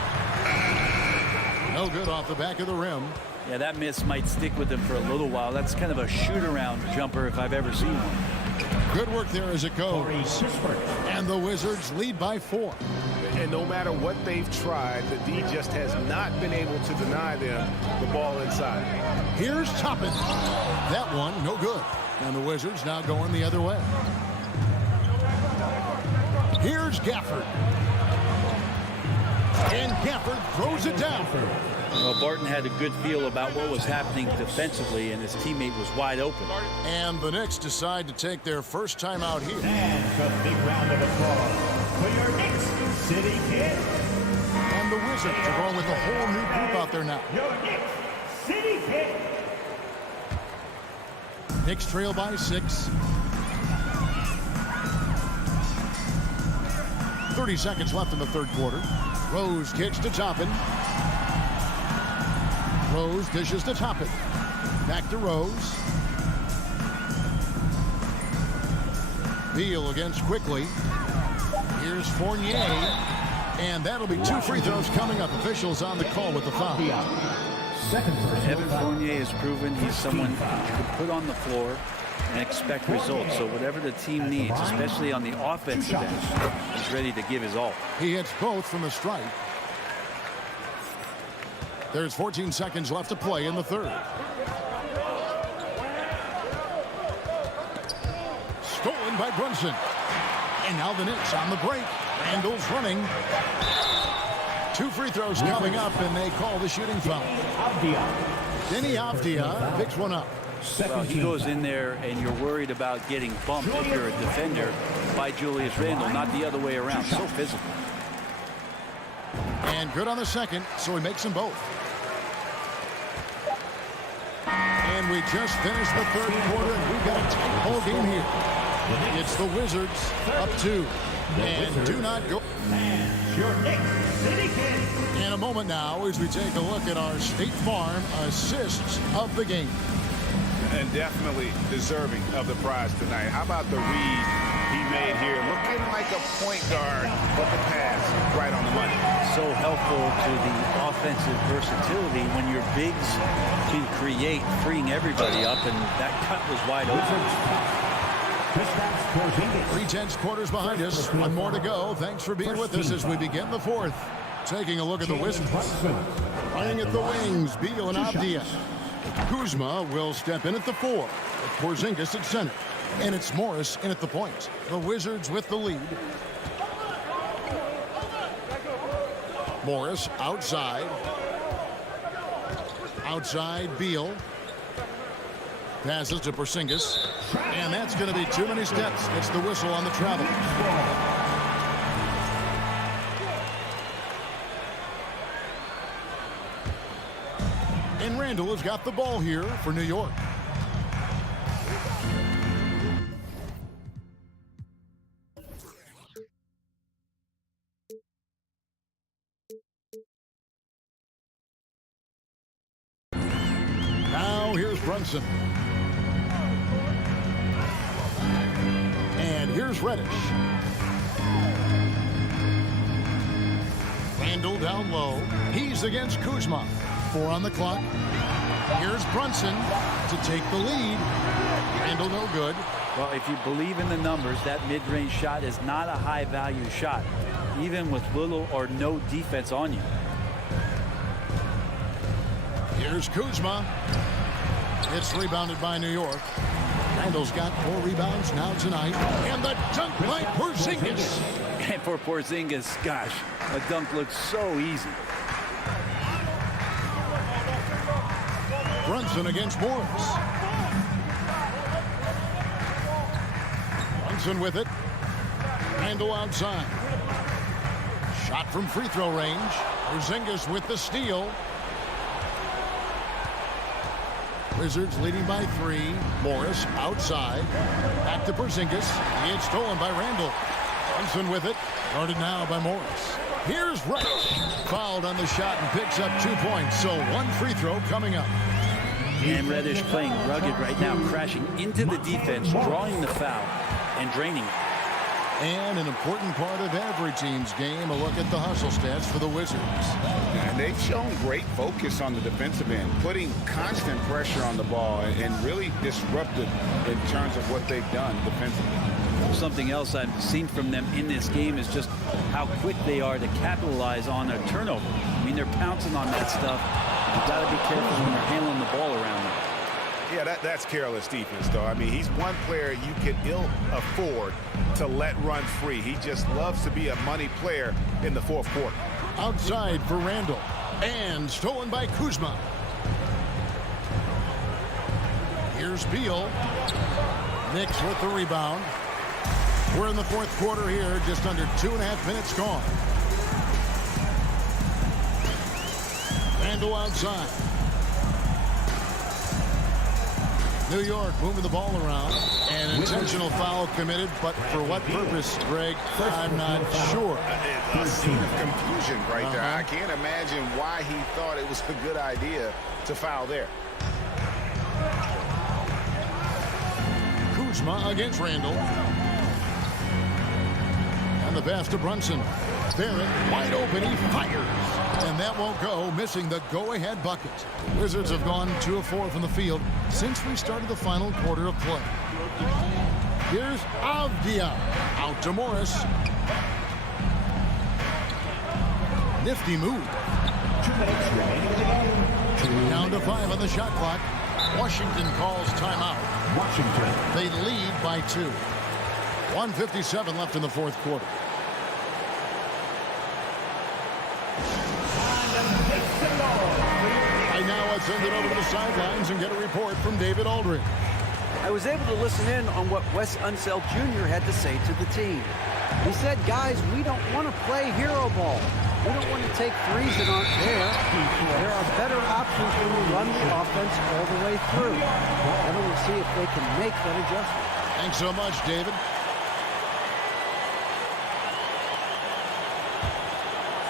No good off the back of the rim. Yeah, that miss might stick with him for a little while. That's kind of a shoot-around jumper if I've ever seen one. Good work there as it goes. And the Wizards lead by 4. And no matter what they've tried, the D just has not been able to deny them the ball inside. Here's Toppin. That one, no good. And the Wizards now going the other way. Here's Gafford. And Gafford throws it down. Well, Barton had a good feel about what was happening defensively, and his teammate was wide open. And the Knicks decide to take their first time out here. And a big round of applause for your Knicks City Kid. And the Wizards are going with a whole new group out there now. Your Knicks City Kid. Knicks trail by 6. 30 seconds left in the third quarter. Rose kicks to Toppin. Rose dishes to Toppin. Back to Rose. Beal against Quickly. Here's Fournier. And that'll be 2 free throws coming up. Officials on the call with the foul. Evan Fournier has proven he's someone you can put on the floor and expect results. So whatever the team needs, especially on the offensive end, he's ready to give his all. He hits both from the stripe. There's 14 seconds left to play in the third. Stolen by Brunson. And now the Knicks on the break. Randall's running. 2 free throws coming up, and they call the shooting foul. Denny Avdia picks one up. Well, he goes in there, and you're worried about getting bumped if you're a defender by Julius Randle, not the other way around. So physical. And good on the second, so he makes them both. And we just finished the third quarter, and we've got a tight ball game here. It's the Wizards up 2. And do not go. In a moment now as we take a look at our State Farm assists of the game. And definitely deserving of the prize tonight. How about the read he made here? Looking like a point guard, but the pass right on the money. So helpful to the offensive versatility when your bigs can create, freeing everybody up, and that cut was wide open. 3/10 quarters behind us. One more to go. Thanks for being with us as we begin the fourth. Taking a look at the Wizards. Playing at the wings, Beal and Avdia. Kuzma will step in at the 4. With Porzingis at center. And it's Morris in at the point. The Wizards with the lead. Morris outside. Outside, Beal. Passes to Porzingis. And that's going to be too many steps. It's the whistle on the travel. And Randall has got the ball here for New York. Now here's Brunson. And here's Reddish. Randall down low. He's against Kuzma. 4 on the clock. Here's Brunson to take the lead. Randall no good. Well, if you believe in the numbers, that mid-range shot is not a high-value shot, even with little or no defense on you. Here's Kuzma. It's rebounded by New York. Randall's got 4 rebounds now tonight. And the dunk by Porzingis. And for Porzingis, gosh, a dunk looks so easy. Brunson against Morris. Brunson with it. Randall outside. Shot from free throw range. Porzingis with the steal. Wizards leading by 3. Morris outside. Back to Porzingis. It's stolen by Randall. Brunson with it. Guarded now by Morris. Here's Reddish. Fouled on the shot and picks up 2 points. So 1 free throw coming up. And Reddish playing rugged right now, crashing into the defense, drawing the foul, and draining it. And an important part of every team's game, a look at the hustle stats for the Wizards. And they've shown great focus on the defensive end, putting constant pressure on the ball and really disruptive in terms of what they've done defensively. Something else I've seen from them in this game is just how quick they are to capitalize on a turnover. I mean, they're pouncing on that stuff. You've got to be careful when you're handling the ball around them. Yeah, that's careless defense, though. I mean, he's one player you can ill afford to let run free. He just loves to be a money player in the fourth quarter. Outside for Randall. And stolen by Kuzma. Here's Beal. Knicks with the rebound. We're in the fourth quarter here. Just under 2.5 minutes gone. Randall outside. New York moving the ball around. An intentional foul committed, but for what purpose, Greg? I'm not sure. A scene of confusion right there. I can't imagine why he thought it was a good idea to foul there. Kuzma against Randall. And the pass to Brunson. Barrett wide open. He fires. And that won't go, missing the go-ahead bucket. The Wizards have gone 2 of 4 from the field since we started the final quarter of play. Here's Avdia. Out to Morris. Nifty move. Down to 5 on the shot clock. Washington calls timeout. Washington. They lead by 2. 1:57 left in the fourth quarter. Right now, let's send it over to the sidelines and get a report from David Aldridge. I was able to listen in on what Wes Unseld Jr. had to say to the team. He said, guys, we don't want to play hero ball. We don't want to take threes that aren't there. There are better options when we run the offense all the way through. And we'll see if they can make that adjustment. Thanks so much, David.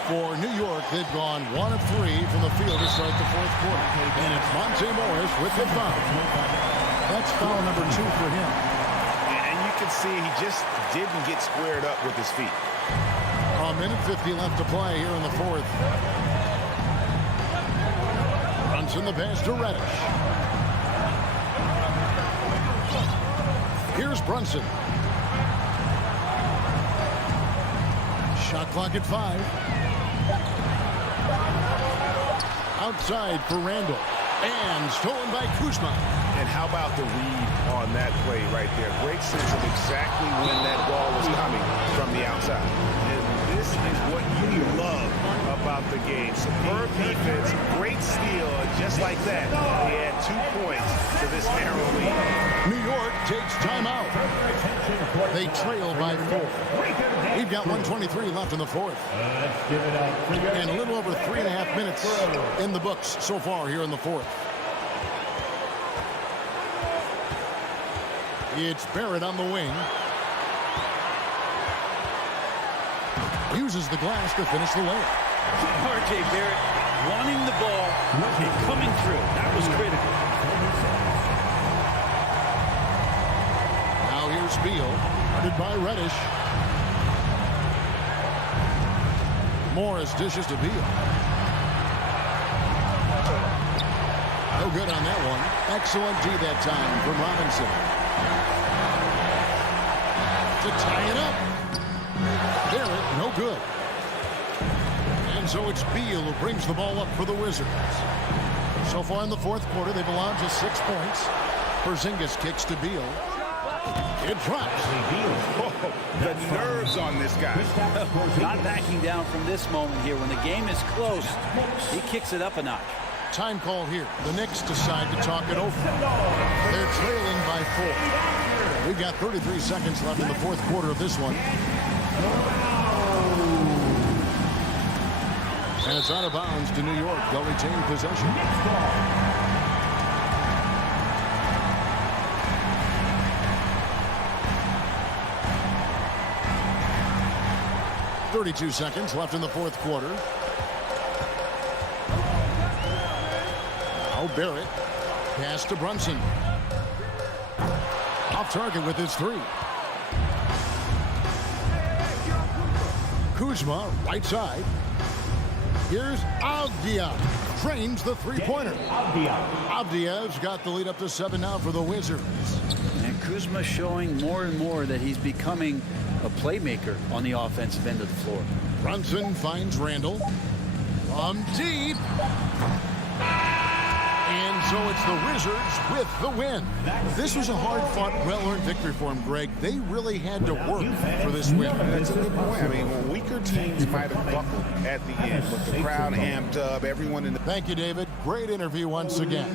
For New York, they've gone 1 of 3 from the field to start the fourth quarter. And it's Monte Morris with the foul. That's foul number 2 for him. And you can see he just didn't get squared up with his feet. 1:50 left to play here in the fourth. Brunson the pass to Reddish. Here's Brunson. Shot clock at 5. Outside for Randall. And stolen by Kuzma. And how about the read on that play right there? Great sense of exactly when that ball was coming from the outside. And this is what you love about the game. Superb defense, great steal, and just like that, he had 2 points to this narrow lead. New York takes timeout. They trail by 4. We've got 1:23 left in the fourth. And a little over 3.5 minutes in the books so far here in the fourth. It's Barrett on the wing. Uses the glass to finish the layup. R.J. Barrett wanting the ball and coming through. That was critical. Now here's Beal, guarded by Reddish. Morris dishes to Beal. No good on that one. Excellent D that time from Robinson. To tie it up. Barrett, no good. And so it's Beal who brings the ball up for the Wizards. So far in the fourth quarter, they've allowed just 6 points. Porzingis kicks to Beal. It drops. Oh, the nerves on this guy. Not backing down from this moment here. When the game is close, he kicks it up a notch. Time call here. The Knicks decide to talk it over. They're trailing by 4. We've got 33 seconds left in the fourth quarter of this one. And it's out of bounds to New York. They'll retain possession. 32 seconds left in the fourth quarter. Now Barrett. Pass to Brunson. Off target with his 3. Kuzma, right side. Here's Avdia. Drains the three-pointer. Avdia's got the lead up to 7 now for the Wizards. And Kuzma showing more and more that he's becoming a playmaker on the offensive end of the floor. Brunson finds Randall. From deep. And so it's the Wizards with the win. This was a hard-fought, well-earned victory for them, Greg. They really had to work for this win. That's a good point. I mean, weaker teams might have buckled at the end, but the crowd amped up, everyone in the... Thank you, David. Great interview once again.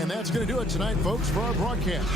And that's going to do it tonight, folks, for our broadcast.